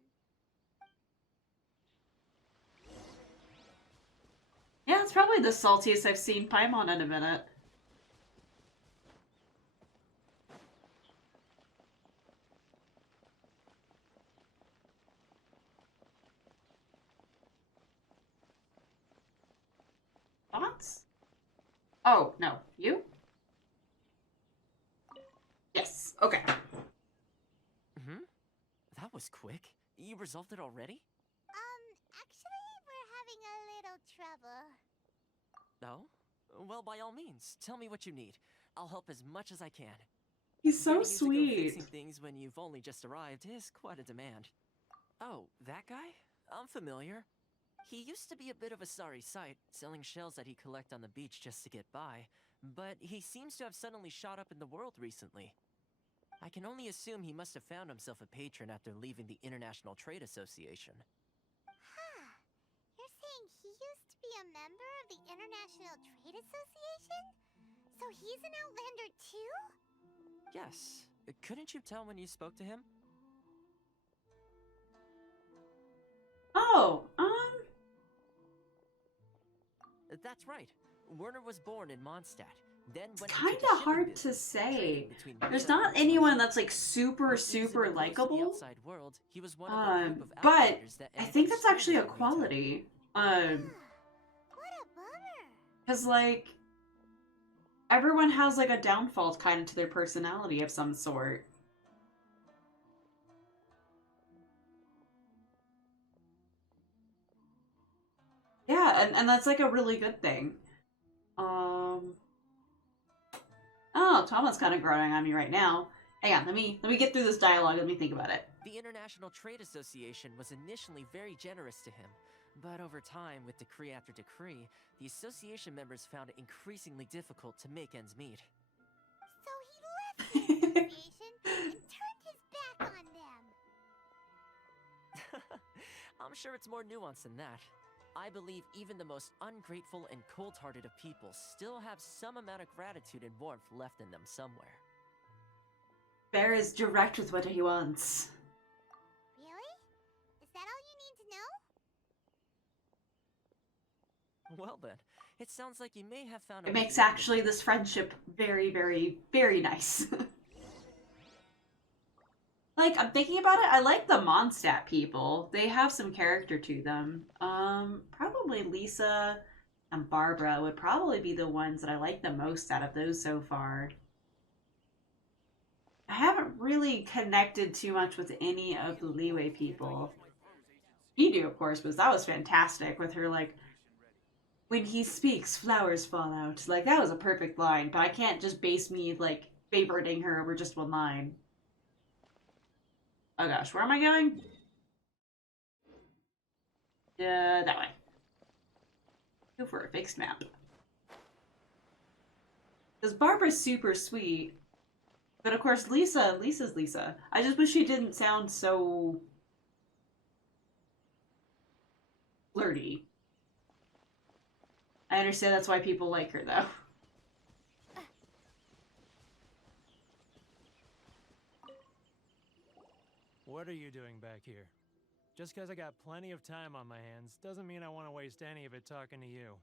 Yeah, it's probably the saltiest I've seen Paimon in a minute. Thoughts? Oh, no. You? Yes. Okay. Mm-hmm. That was quick. You resolved it already? Actually, we're having a little trouble. No? Well, by all means, tell me what you need. I'll help as much as I can. He's so Getting you to go sweet. fixing things when you've only just arrived is quite a demand. Oh, that guy? I'm familiar. He used to be a bit of a sorry sight, selling shells that he collect on the beach just to get by, but he seems to have suddenly shot up in the world recently. I can only assume he must have found himself a patron after leaving the International Trade Association. Huh. You're saying he used to be a member of the International Trade Association? So he's an Outlander too? Yes. Couldn't you tell when you spoke to him? Oh, That's right. Werner was born in Mondstadt. Then it's kind of hard to say. There's not anyone that's like super likable. But I think that's actually a quality. Because like everyone has like a downfall kind of to their personality of some sort. Yeah, and that's like a really good thing. Oh, Thomas kind of growing on me right now. Hang on, let me get through this dialogue. Let me think about it. The International Trade Association was initially very generous to him, but over time, with decree after decree, the association members found it increasingly difficult to make ends meet. So he left the association and turned his back on them. I'm sure it's more nuanced than that. I believe even the most ungrateful and cold-hearted of people still have some amount of gratitude and warmth left in them somewhere. Bear is direct with what he wants. Really? Is that all you need to know? Well then, it sounds like you may have found It makes actually this friendship very, very, very nice. Like, I'm thinking about it, I like the Mondstadt people. They have some character to them. Probably Lisa and Barbara would probably be the ones that I like the most out of those so far. I haven't really connected too much with any of the Leeway people. You do, of course, because that was fantastic with her, like, when he speaks, flowers fall out. Like, that was a perfect line, but I can't just base me, like, favoriting her over just one line. Oh gosh, where am I going? That way. Go for a fixed map. Because Barbara's super sweet. But of course, Lisa's Lisa. I just wish she didn't sound so... flirty. I understand that's why people like her, though. What are you doing back here? Just because I got plenty of time on my hands doesn't mean I want to waste any of it talking to you.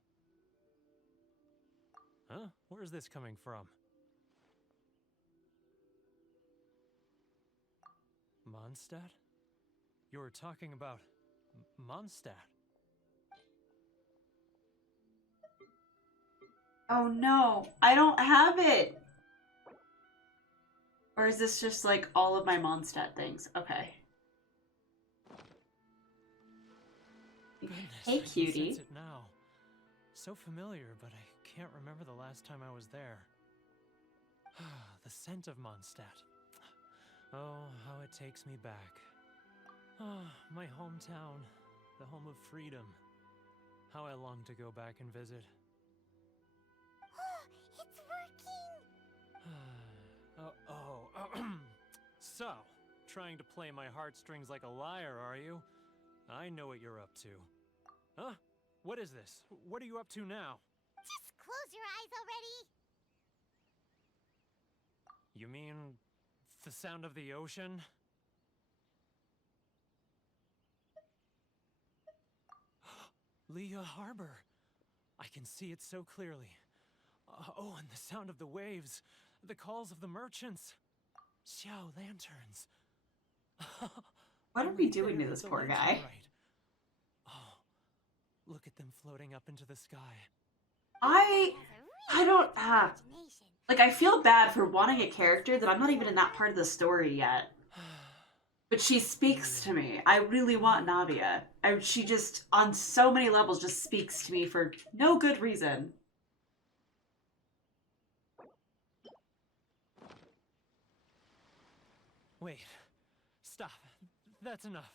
Huh? Where's this coming from? Mondstadt? You were talking about Mondstadt. Oh no, I don't have it! Or is this just like all of my Mondstadt things? Okay. Goodness, Hey, I can cutie. sense it now. So familiar, but I can't remember the last time I was there. The scent of Mondstadt. Oh, how it takes me back. Oh, my hometown, the home of freedom. How I long to go back and visit. It's working! So, trying to play my heartstrings like a liar, are you? I know what you're up to. Huh? What is this? What are you up to now? Just close your eyes already! You mean the sound of the ocean? Leah Harbor. I can see it so clearly. Oh, and the sound of the waves. The calls of the merchants. Xiao lanterns. What are we doing to this poor guy? Right. Oh, look at them floating up into the sky. I don't like, I feel bad for wanting a character that I'm not even in that part of the story yet. But she speaks to me. I really want Navia. She just, on so many levels, just speaks to me for no good reason. Wait. Stop. That's enough.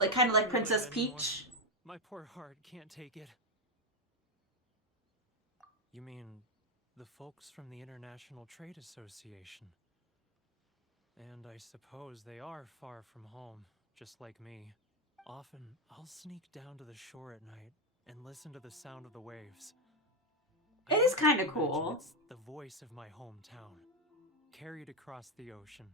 Like, kind of like Princess Peach. My poor heart can't take it. You mean the folks from the International Trade Association? And I suppose they are far from home, just like me. Often, I'll sneak down to the shore at night and listen to the sound of the waves. It is kind of cool. It's the voice of my hometown, carried across the ocean.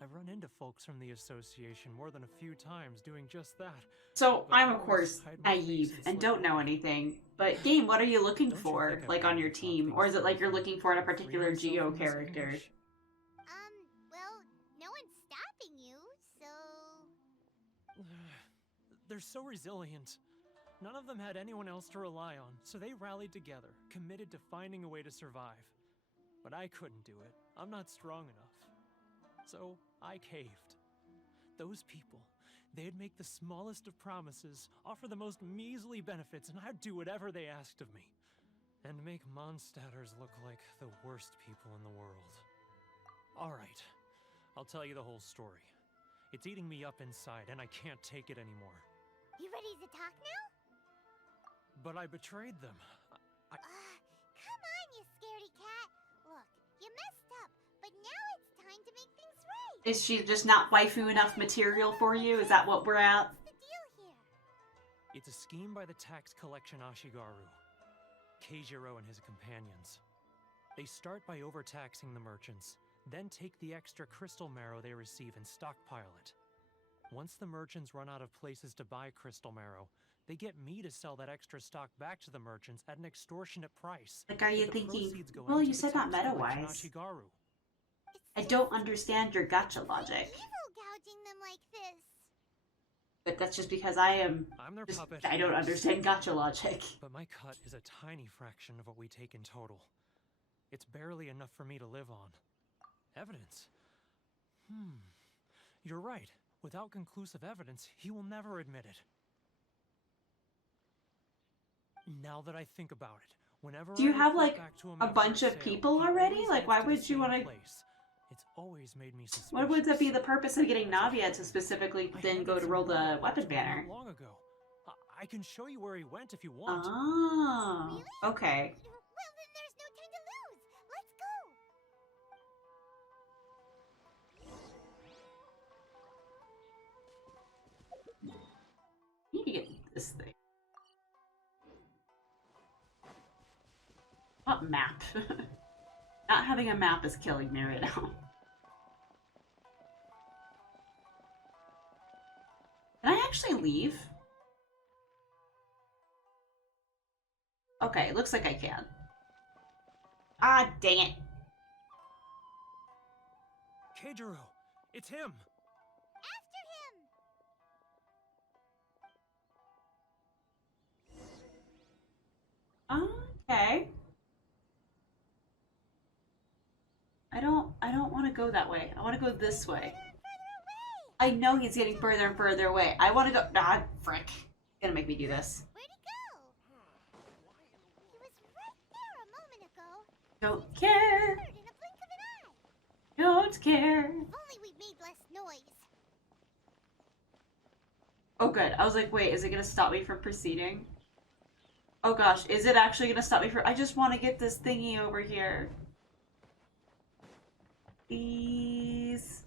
I've run into folks from the association more than a few times doing just that. So, I'm of course naive and don't know anything, but game, what are you looking for, like, on your team? Or is it like you're looking for in a particular Geo character? Well, no one's stopping you, so... They're so resilient. None of them had anyone else to rely on, so they rallied together, committed to finding a way to survive. But I couldn't do it. I'm not strong enough. So I caved. Those people, they'd make the smallest of promises, offer the most measly benefits, and I'd do whatever they asked of me. And make Mondstadters look like the worst people in the world. Alright, I'll tell you the whole story. It's eating me up inside, and I can't take it anymore. You ready to talk now? But I betrayed them. Come on, you scaredy cat. Look, you messed up, but now it's time to make things right. Is she just not waifu enough material for you? Is that what we're at? What's the deal here? It's a scheme by the tax collection Ashigaru, Keijiro and his companions. They start by overtaxing the merchants, then take the extra crystal marrow they receive and stockpile it. Once the merchants run out of places to buy crystal marrow, they get me to sell that extra stock back to the merchants at an extortionate price. Like, are you thinking, well, you said not meta-wise. I don't understand your gacha logic. Evil gouging them like this. But that's just because I'm their puppet. I don't understand gacha logic. But my cut is a tiny fraction of what we take in total. It's barely enough for me to live on. Evidence? You're right. Without conclusive evidence, he will never admit it. Now that I think about it, whenever Do you have, I report like, back to him a after bunch of sale, people he already? always Like, heads why to the would you same wanna- place. It's always made me suspicious. What would that be the purpose of getting Navia to specifically then go to roll the weapon banner? Not long ago. I can show you where he went if you want. Oh, okay. Well, then there's no time to lose. Let's go. I need to get this thing. map. Not having a map is killing me right now. Can I actually leave? Okay, looks like I can. Ah, dang it. Keijiro, it's him! Okay. I don't want to go that way. I want to go this way. I know he's getting further and further away. I want to go. Ah, frick. He's gonna make me do this. Don't care. Don't care. If only we made less noise. Oh, good. I was like, wait, is it gonna stop me from proceeding? Oh gosh, is it actually gonna stop me from- I just want to get this thingy over here. Please.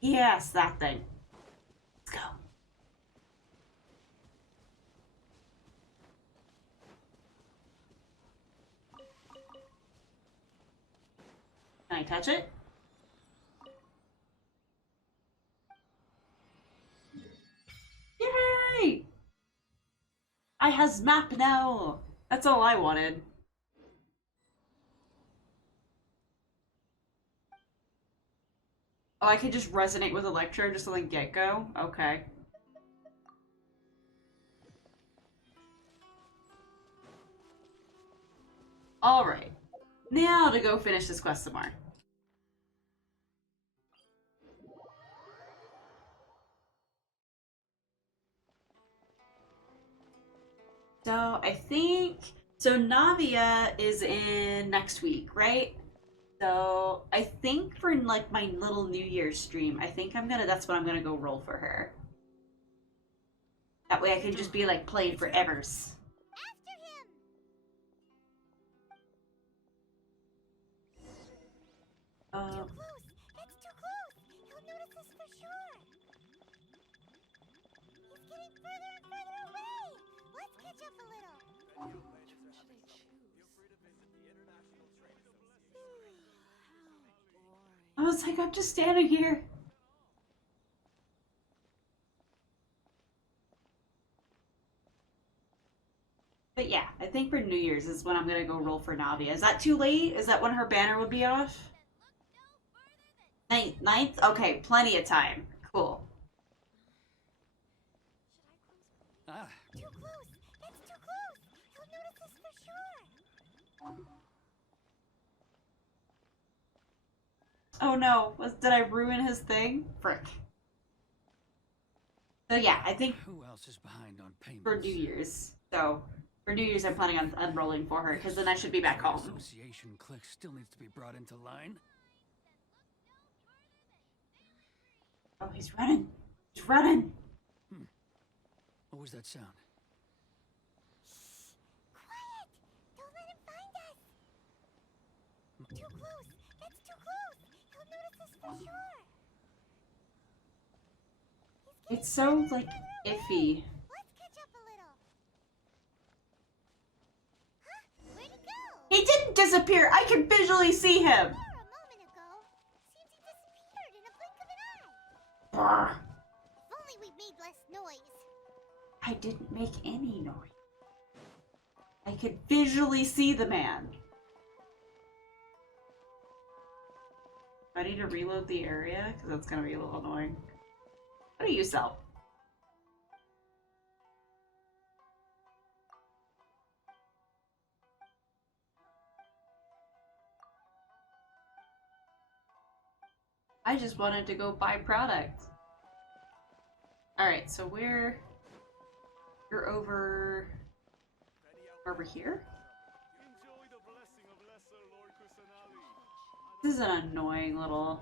Yes, that thing. Let's go. Can I touch it? Yay! I has map now! That's all I wanted. Oh, I can just resonate with Electro just on the get-go? Okay. Alright. Now to go finish this quest some more. So, I think... So, Navia is in next week, right? So, I think for, like, my little New Year's stream, I think that's what I'm gonna go roll for her. That way I can just be, like, playing for evers. Too close! That's too close! He'll notice us for sure! He's getting further and further away! Let's catch up a little! I was like, I'm just standing here. But yeah, I think for New Year's is when I'm gonna go roll for Navia. Is that too late? Is that when her banner would be off? 9th? Okay, plenty of time. Cool. Ah. Too close! That's too close! He'll notice us for sure! Oh no, did I ruin his thing? Frick. So yeah, I think Who else is behind on payments? for New Year's. So for New Year's I'm planning on enrolling for her, because then I should be back home. Association clique still needs to be brought into line. Oh, he's running. He's running. What was that sound? Quiet! Don't let him find us! Too close! That's too close! He'll notice us for sure! It's so, like, iffy. Let's catch up a little! Huh? Where'd he go? He didn't disappear! I can visually see him! A moment ago. Seems he disappeared in a blink of an eye. Brr. If only we made less noise. I didn't make any noise. I could visually see the man. I need to reload the area, because that's gonna be a little annoying. What do you sell? I just wanted to go buy product. Alright, so you're over here? This is an annoying little...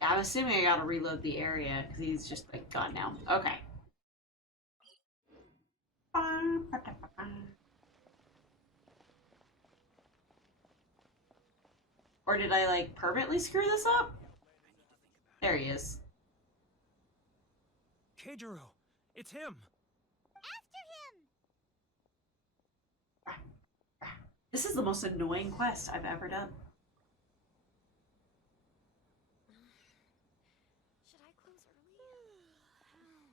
Yeah, I'm assuming I gotta reload the area, because he's just, like, gone now. Okay. Or did I, like, permanently screw this up? There he is. Keijiro, it's him. This is the most annoying quest I've ever done. Should I close early?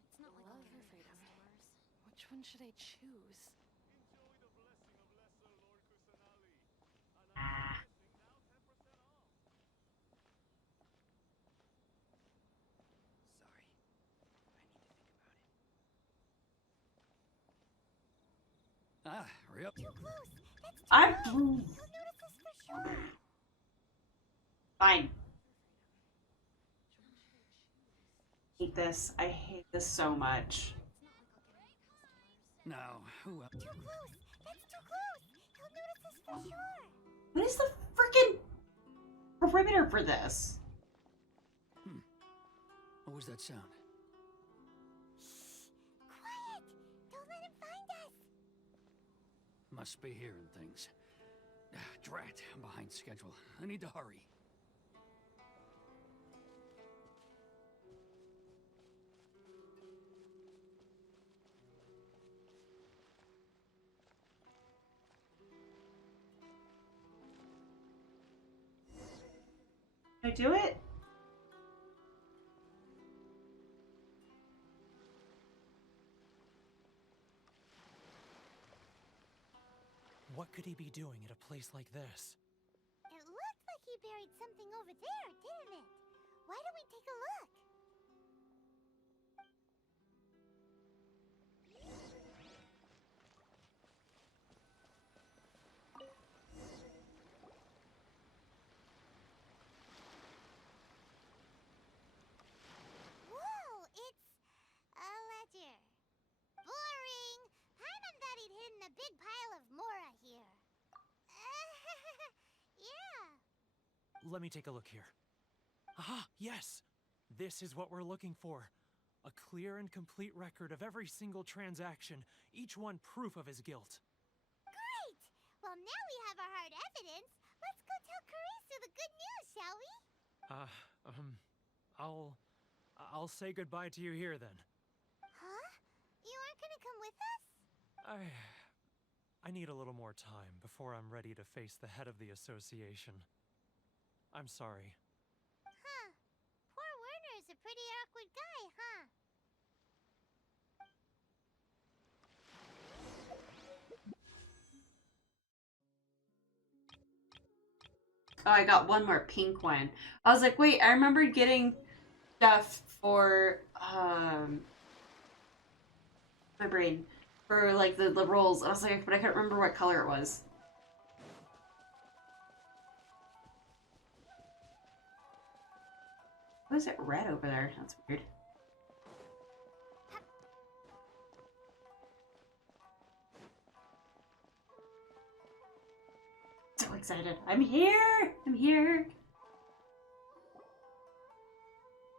It's not like I'll care for customers. Which one should I choose? Ah, hurry up. Too close. That's too I'm close. He'll notice us for sure. Fine. Hate this. I hate this so much. Now, who else? Too close. That's too close. He'll notice us for sure. What is the freaking perimeter for this? What was that sound? Quiet. Don't let him find us. Must be hearing things. Drat, I'm behind schedule. I need to hurry. Can I do it? What could he be doing at a place like this? It looked like he buried something over there, didn't it? Why don't we take a look? Whoa, it's a ledger. Boring. Paimon thought he'd hidden a big pile of Mora here. Yeah. Let me take a look here. Aha, yes! This is what we're looking for. A clear and complete record of every single transaction, each one proof of his guilt. Great! Well, now we have our hard evidence. Let's go tell Karisu the good news, shall we? I'll say goodbye to you here then. Huh? You aren't gonna come with us? I need a little more time before I'm ready to face the head of the association. I'm sorry. Huh. Poor Werner's a pretty awkward guy, huh? Oh, I got one more pink one. I was like, wait, I remembered getting stuff for, my brain. For, like, the rolls. I was like, but I couldn't remember what color it was. Why is it red over there? That's weird. So excited. I'm here! I'm here!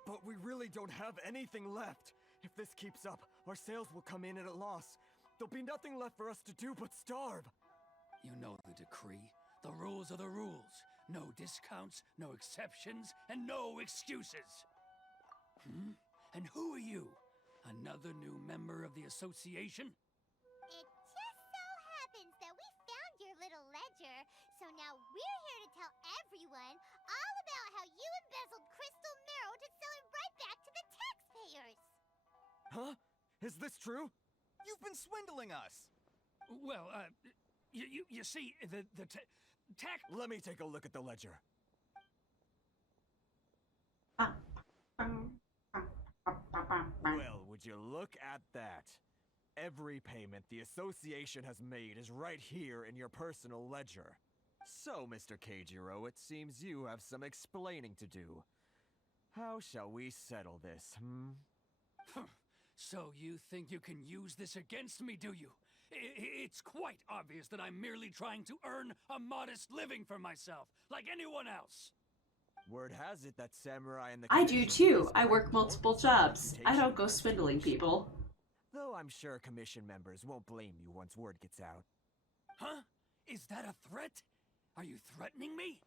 But we really don't have anything left. If this keeps up, our sales will come in at a loss. There'll be nothing left for us to do but starve. You know the decree. The rules are the rules. No discounts, no exceptions, and no excuses. And who are you? Another new member of the association? It just so happens that we found your little ledger, so now we're here to tell everyone all about how you embezzled crystal marrow to sell it right back to the taxpayers. Huh? Is this true? You've been swindling us. Well, you see, the tax... Let me take a look at the ledger. Well, would you look at that? Every payment the association has made is right here in your personal ledger. So, Mr. Keijiro, it seems you have some explaining to do. How shall we settle this, So you think you can use this against me, do you? It's quite obvious that I'm merely trying to earn a modest living for myself, like anyone else. Word has it that samurai and the I do too. I work multiple jobs. I don't go swindling people. Though I'm sure commission members won't blame you once word gets out. Huh? Is that a threat? Are you threatening me?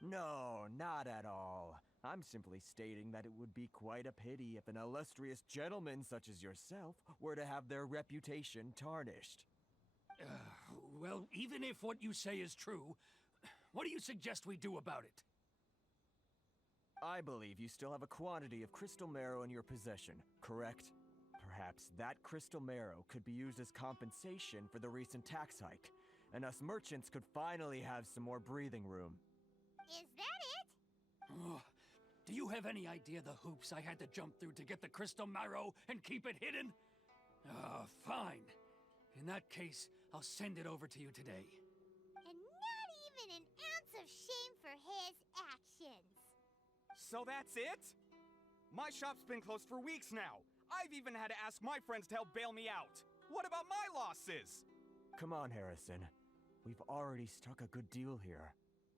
No, not at all. I'm simply stating that it would be quite a pity if an illustrious gentleman such as yourself were to have their reputation tarnished. Well, even if what you say is true, what do you suggest we do about it? I believe you still have a quantity of crystal marrow in your possession, correct? Perhaps that crystal marrow could be used as compensation for the recent tax hike, and us merchants could finally have some more breathing room. Is that it? Oh, do you have any idea the hoops I had to jump through to get the crystal marrow and keep it hidden? Fine. In that case, I'll send it over to you today. And not even an ounce of shame for his actions. So that's it? My shop's been closed for weeks now. I've even had to ask my friends to help bail me out. What about my losses? Come on, Harrison. We've already struck a good deal here.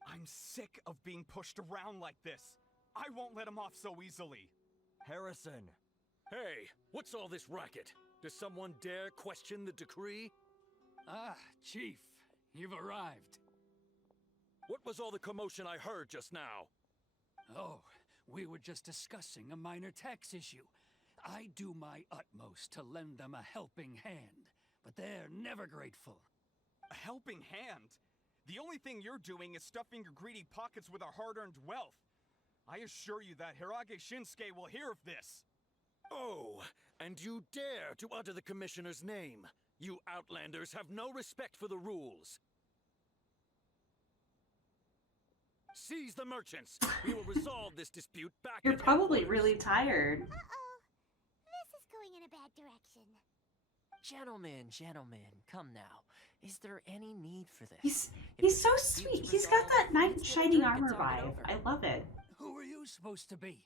I'm sick of being pushed around like this. I won't let him off so easily. Harrison! Hey, what's all this racket? Does someone dare question the decree? Ah, Chief, you've arrived. What was all the commotion I heard just now? Oh, we were just discussing a minor tax issue. I do my utmost to lend them a helping hand, but they're never grateful. A helping hand? The only thing you're doing is stuffing your greedy pockets with our hard-earned wealth. I assure you that Hirage Shinsuke will hear of this. Oh, and you dare to utter the Commissioner's name. You Outlanders have no respect for the rules. Seize the merchants. We will resolve this dispute back You're at probably really tired. Uh-oh. This is going in a bad direction. Gentlemen, come now. Is there any need for this? He's so sweet. He's got that knight in shining armor vibe. I love it. Who are you supposed to be?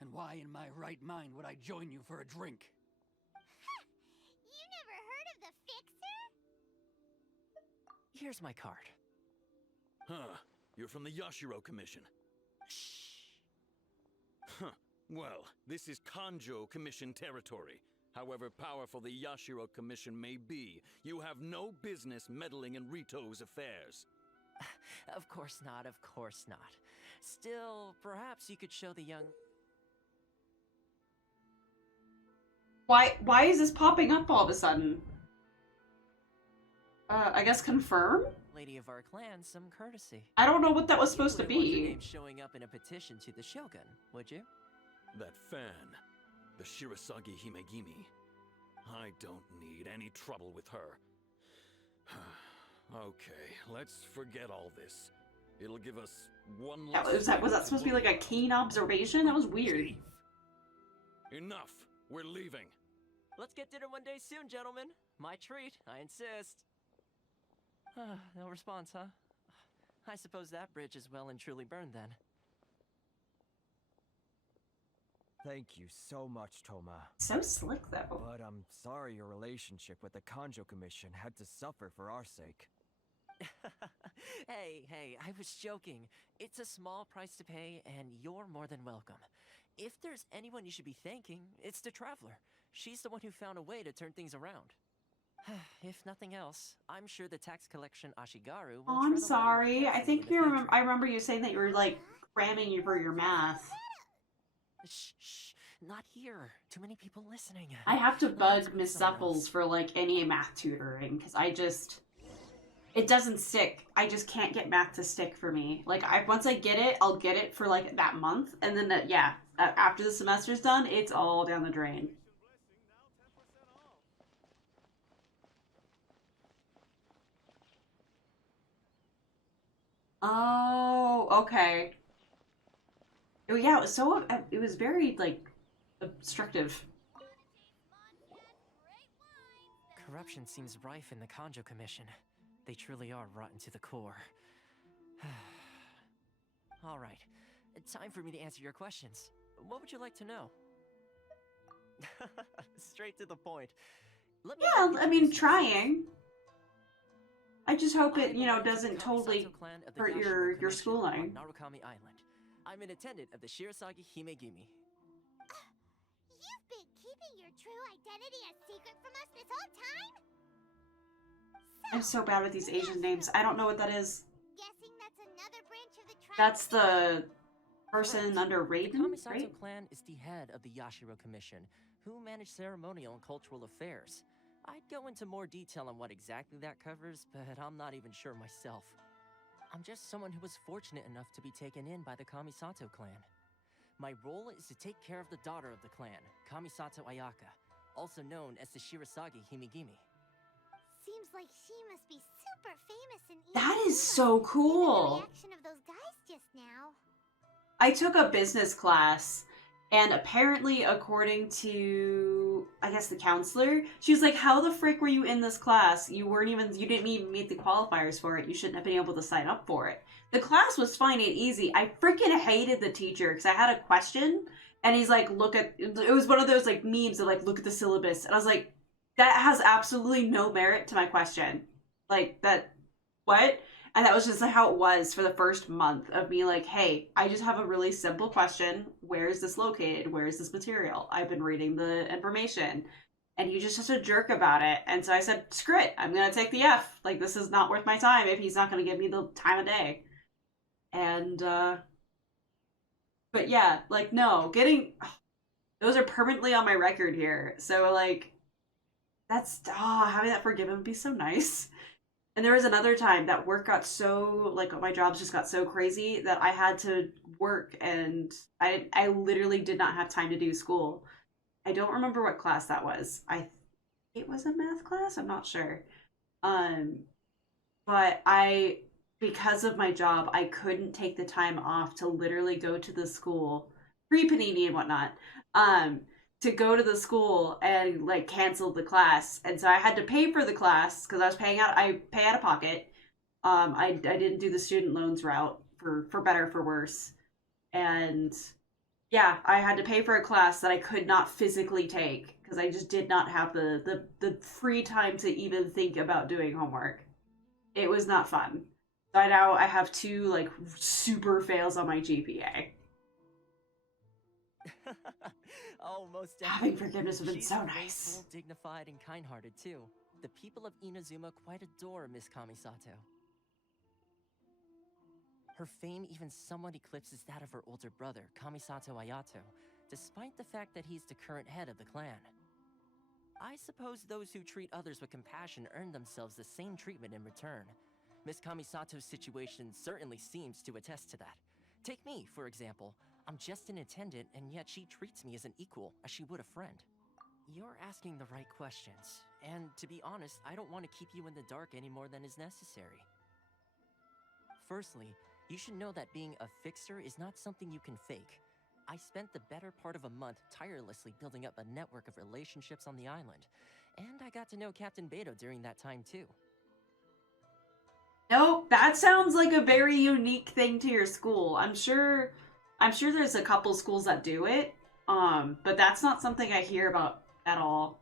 And why in my right mind would I join you for a drink? You never heard of the Fixer? Here's my card. Huh. You're from the Yashiro Commission. Huh. Well, this is Kanjo Commission territory. However powerful the Yashiro Commission may be, you have no business meddling in Rito's affairs. Of course not, of course not. Still, perhaps you could show the young... Why is this popping up all of a sudden? I guess confirm? lady of our clan some courtesy. I don't know what that was supposed to You wouldn't want your be. name showing up in a petition to the Shogun, would you? That fan, the Shirasagi Himegimi. I don't need any trouble with her. Okay, let's forget all this. It'll give us one Yeah, less... was that supposed to be like a keen observation? That was weird. Enough! We're leaving. Let's get dinner one day soon, gentlemen. My treat, I insist. No response, huh? I suppose that bridge is well and truly burned then. Thank you so much, Toma. So slick, though. But I'm sorry your relationship with the Kanjo Commission had to suffer for our sake. Hey, I was joking. It's a small price to pay, and you're more than welcome. If there's anyone you should be thanking, it's the Traveler. She's the one who found a way to turn things around. If nothing else, I'm sure the tax collection Ashigaru will Oh, I'm tread a sorry. line I think I remember you saying that you were like cramming you for your math. Shh, not here. Too many people listening. I have to bug Miss Zupples for like any math tutoring because it doesn't stick. I just can't get math to stick for me. Like once I get it, I'll get it for like that month, and then after the semester's done, it's all down the drain. Oh, okay. Oh yeah, it was very like obstructive. Corruption seems rife in the Kanjo Commission. They truly are rotten to the core. All right, time for me to answer your questions. What would you like to know? Straight to the point. Yeah, I mean, trying. I just hope it, doesn't totally hurt your schooling. Narukami Island. I'm an attendant of the Shirasagi Himegimi. You've been keeping your true identity a secret from us this whole time? I'm so bad with these Asian names. I don't know what that is. Guessing that's another branch of the tribe. That's the person Correct. under The Raiden, Kamisato right? clan is the head of the Yashiro Commission, who manage ceremonial and cultural affairs. I'd go into more detail on what exactly that covers, but I'm not even sure myself. I'm just someone who was fortunate enough to be taken in by the Kamisato clan. My role is to take care of the daughter of the clan, Kamisato Ayaka, also known as the Shirasagi Himigimi. Seems like she must be super famous in That is Inazuma, so given the cool. reaction of those guys just now. I took a business class, and apparently, according to, I guess, the counselor, she was like, how the frick were you in this class? You didn't even meet the qualifiers for it. You shouldn't have been able to sign up for it. The class was fine and easy. I freaking hated the teacher because I had a question, and he's like, it was one of those, like, memes of, like, look at the syllabus. And I was like, that has absolutely no merit to my question. Like, what? And that was just how it was for the first month of me like, hey, I just have a really simple question. Where is this located? Where is this material? I've been reading the information. And he just such a jerk about it. And so I said, screw it. I'm going to take the F. Like, this is not worth my time if he's not going to give me the time of day. And, but yeah, like, no, those are permanently on my record here. So, like, having that forgiven would be so nice. And there was another time that work got so, like, my jobs just got so crazy that I had to work, and I literally did not have time to do school. I don't remember what class that was. It was a math class? I'm not sure. But because of my job, I couldn't take the time off to literally go to the school, pre-panini and whatnot, to go to the school and, like, cancel the class. And so I had to pay for the class because I pay out of pocket. I didn't do the student loans route for better or for worse. And yeah, I had to pay for a class that I could not physically take because I just did not have the free time to even think about doing homework. It was not fun. So I have 2, like, super fails on my GPA. Oh, most Having definitely. forgiveness would have been She's so graceful, nice. dignified, and kind-hearted too. The people of Inazuma quite adore Miss Kamisato. Her fame even somewhat eclipses that of her older brother, Kamisato Ayato, despite the fact that he's the current head of the clan. I suppose those who treat others with compassion earn themselves the same treatment in return. Miss Kamisato's situation certainly seems to attest to that. Take me, for example. I'm just an attendant, and yet she treats me as an equal, as she would a friend. You're asking the right questions, and to be honest, I don't want to keep you in the dark any more than is necessary. Firstly, you should know that being a fixer is not something you can fake. I spent the better part of a month tirelessly building up a network of relationships on the island, and I got to know Captain Beto during that time too. Nope, that sounds like a very unique thing to your school. I'm sure there's a couple schools that do it, but that's not something I hear about at all.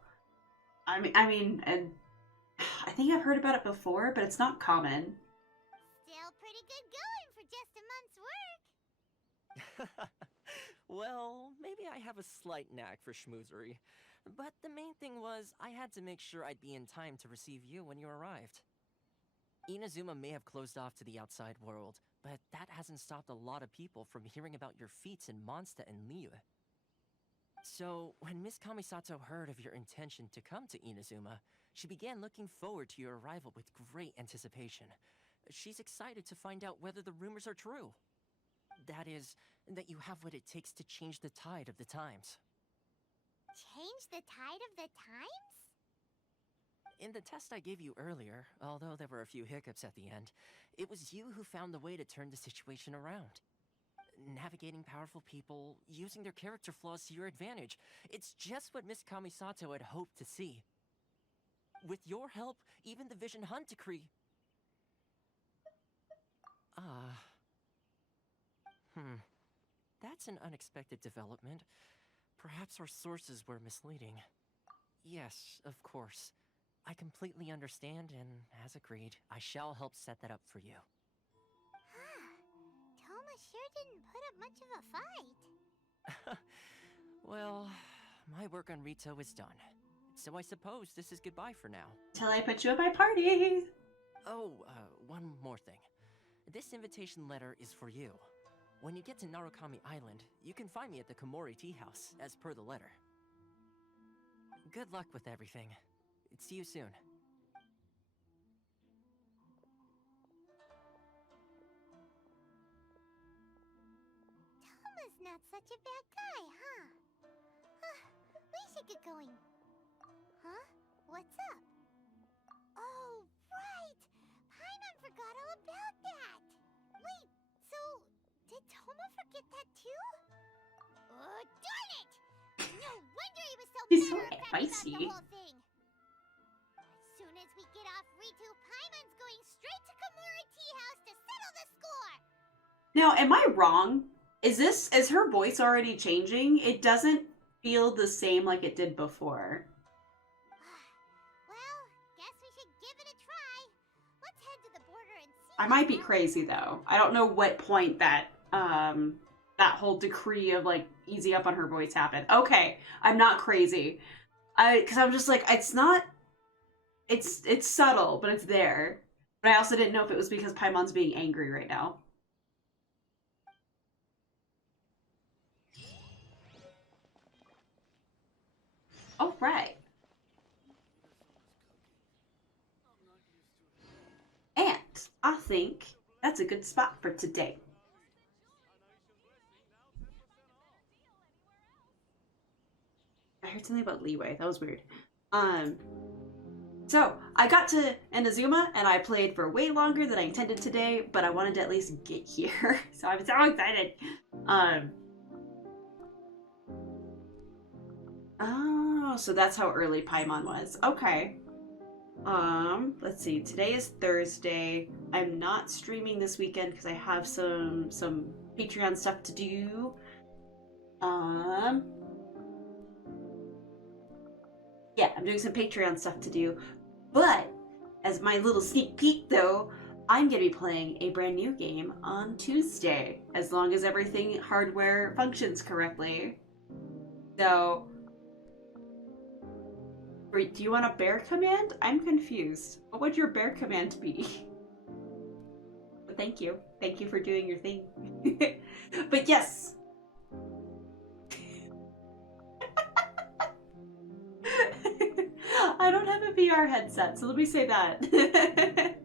I mean, and I think I've heard about it before, but it's not common. Still pretty good going for just a month's work. Well, maybe I have a slight knack for schmoozery, but the main thing was I had to make sure I'd be in time to receive you when you arrived. Inazuma may have closed off to the outside world, but that hasn't stopped a lot of people from hearing about your feats in Mondstadt and Liyue. So, when Miss Kamisato heard of your intention to come to Inazuma, she began looking forward to your arrival with great anticipation. She's excited to find out whether the rumors are true. That is, that you have what it takes to change the tide of the times. Change the tide of the times? In the test I gave you earlier, although there were a few hiccups at the end, it was you who found the way to turn the situation around. Navigating powerful people, using their character flaws to your advantage. It's just what Miss Kamisato had hoped to see. With your help, even the Vision Hunt decree... That's an unexpected development. Perhaps our sources were misleading. Yes, of course. I completely understand, and as agreed, I shall help set that up for you. Toma sure didn't put up much of a fight. Well, my work on Rito is done. So I suppose this is goodbye for now. Till I put you at my party! Oh, one more thing. This invitation letter is for you. When you get to Narukami Island, you can find me at the Komori Tea House, as per the letter. Good luck with everything. See you soon. Toma's not such a bad guy, huh? We should get going. Huh? What's up? Oh, right! Paimon forgot all about that! Wait, so did Toma forget that too? Oh, darn it! No wonder he was so He's so matter-of-fact about feisty. the whole thing. As soon as we get off Ritu, Paimon's going straight to Komori Tea House to settle the score! Now, am I wrong? Is her voice already changing? It doesn't feel the same like it did before. Well, guess we should give it a try. Let's head to the border and see. I might be crazy though. I don't know what point that that whole decree of like easy up on her voice happened. Okay, I'm not crazy. Because I'm just like, it's subtle, but it's there. But I also didn't know if it was because Paimon's being angry right now. All right. And I think that's a good spot for today. I heard something about leeway. That was weird. So I got to Inazuma and I played for way longer than I intended today, but I wanted to at least get here. So I'm so excited. Oh, so that's how early Paimon was. Okay. Let's see. Today is Thursday. I'm not streaming this weekend because I have some Patreon stuff to do. Yeah, I'm doing some Patreon stuff to do. But as my little sneak peek though, I'm gonna be playing a brand new game on Tuesday, as long as everything hardware functions correctly. So do you want a bear command? I'm confused. What would your bear command be? But thank you. Thank you for doing your thing. But yes. I don't have a VR headset, so let me say that.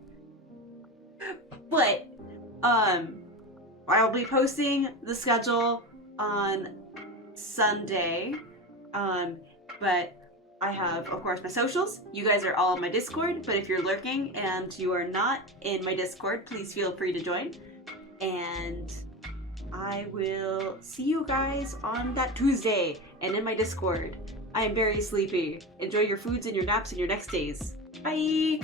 But I'll be posting the schedule on Sunday. But I have, of course, my socials. You guys are all on my Discord, but if you're lurking and you are not in my Discord, please feel free to join. And I will see you guys on that Tuesday and in my Discord. I am very sleepy. Enjoy your foods and your naps and your next days. Bye!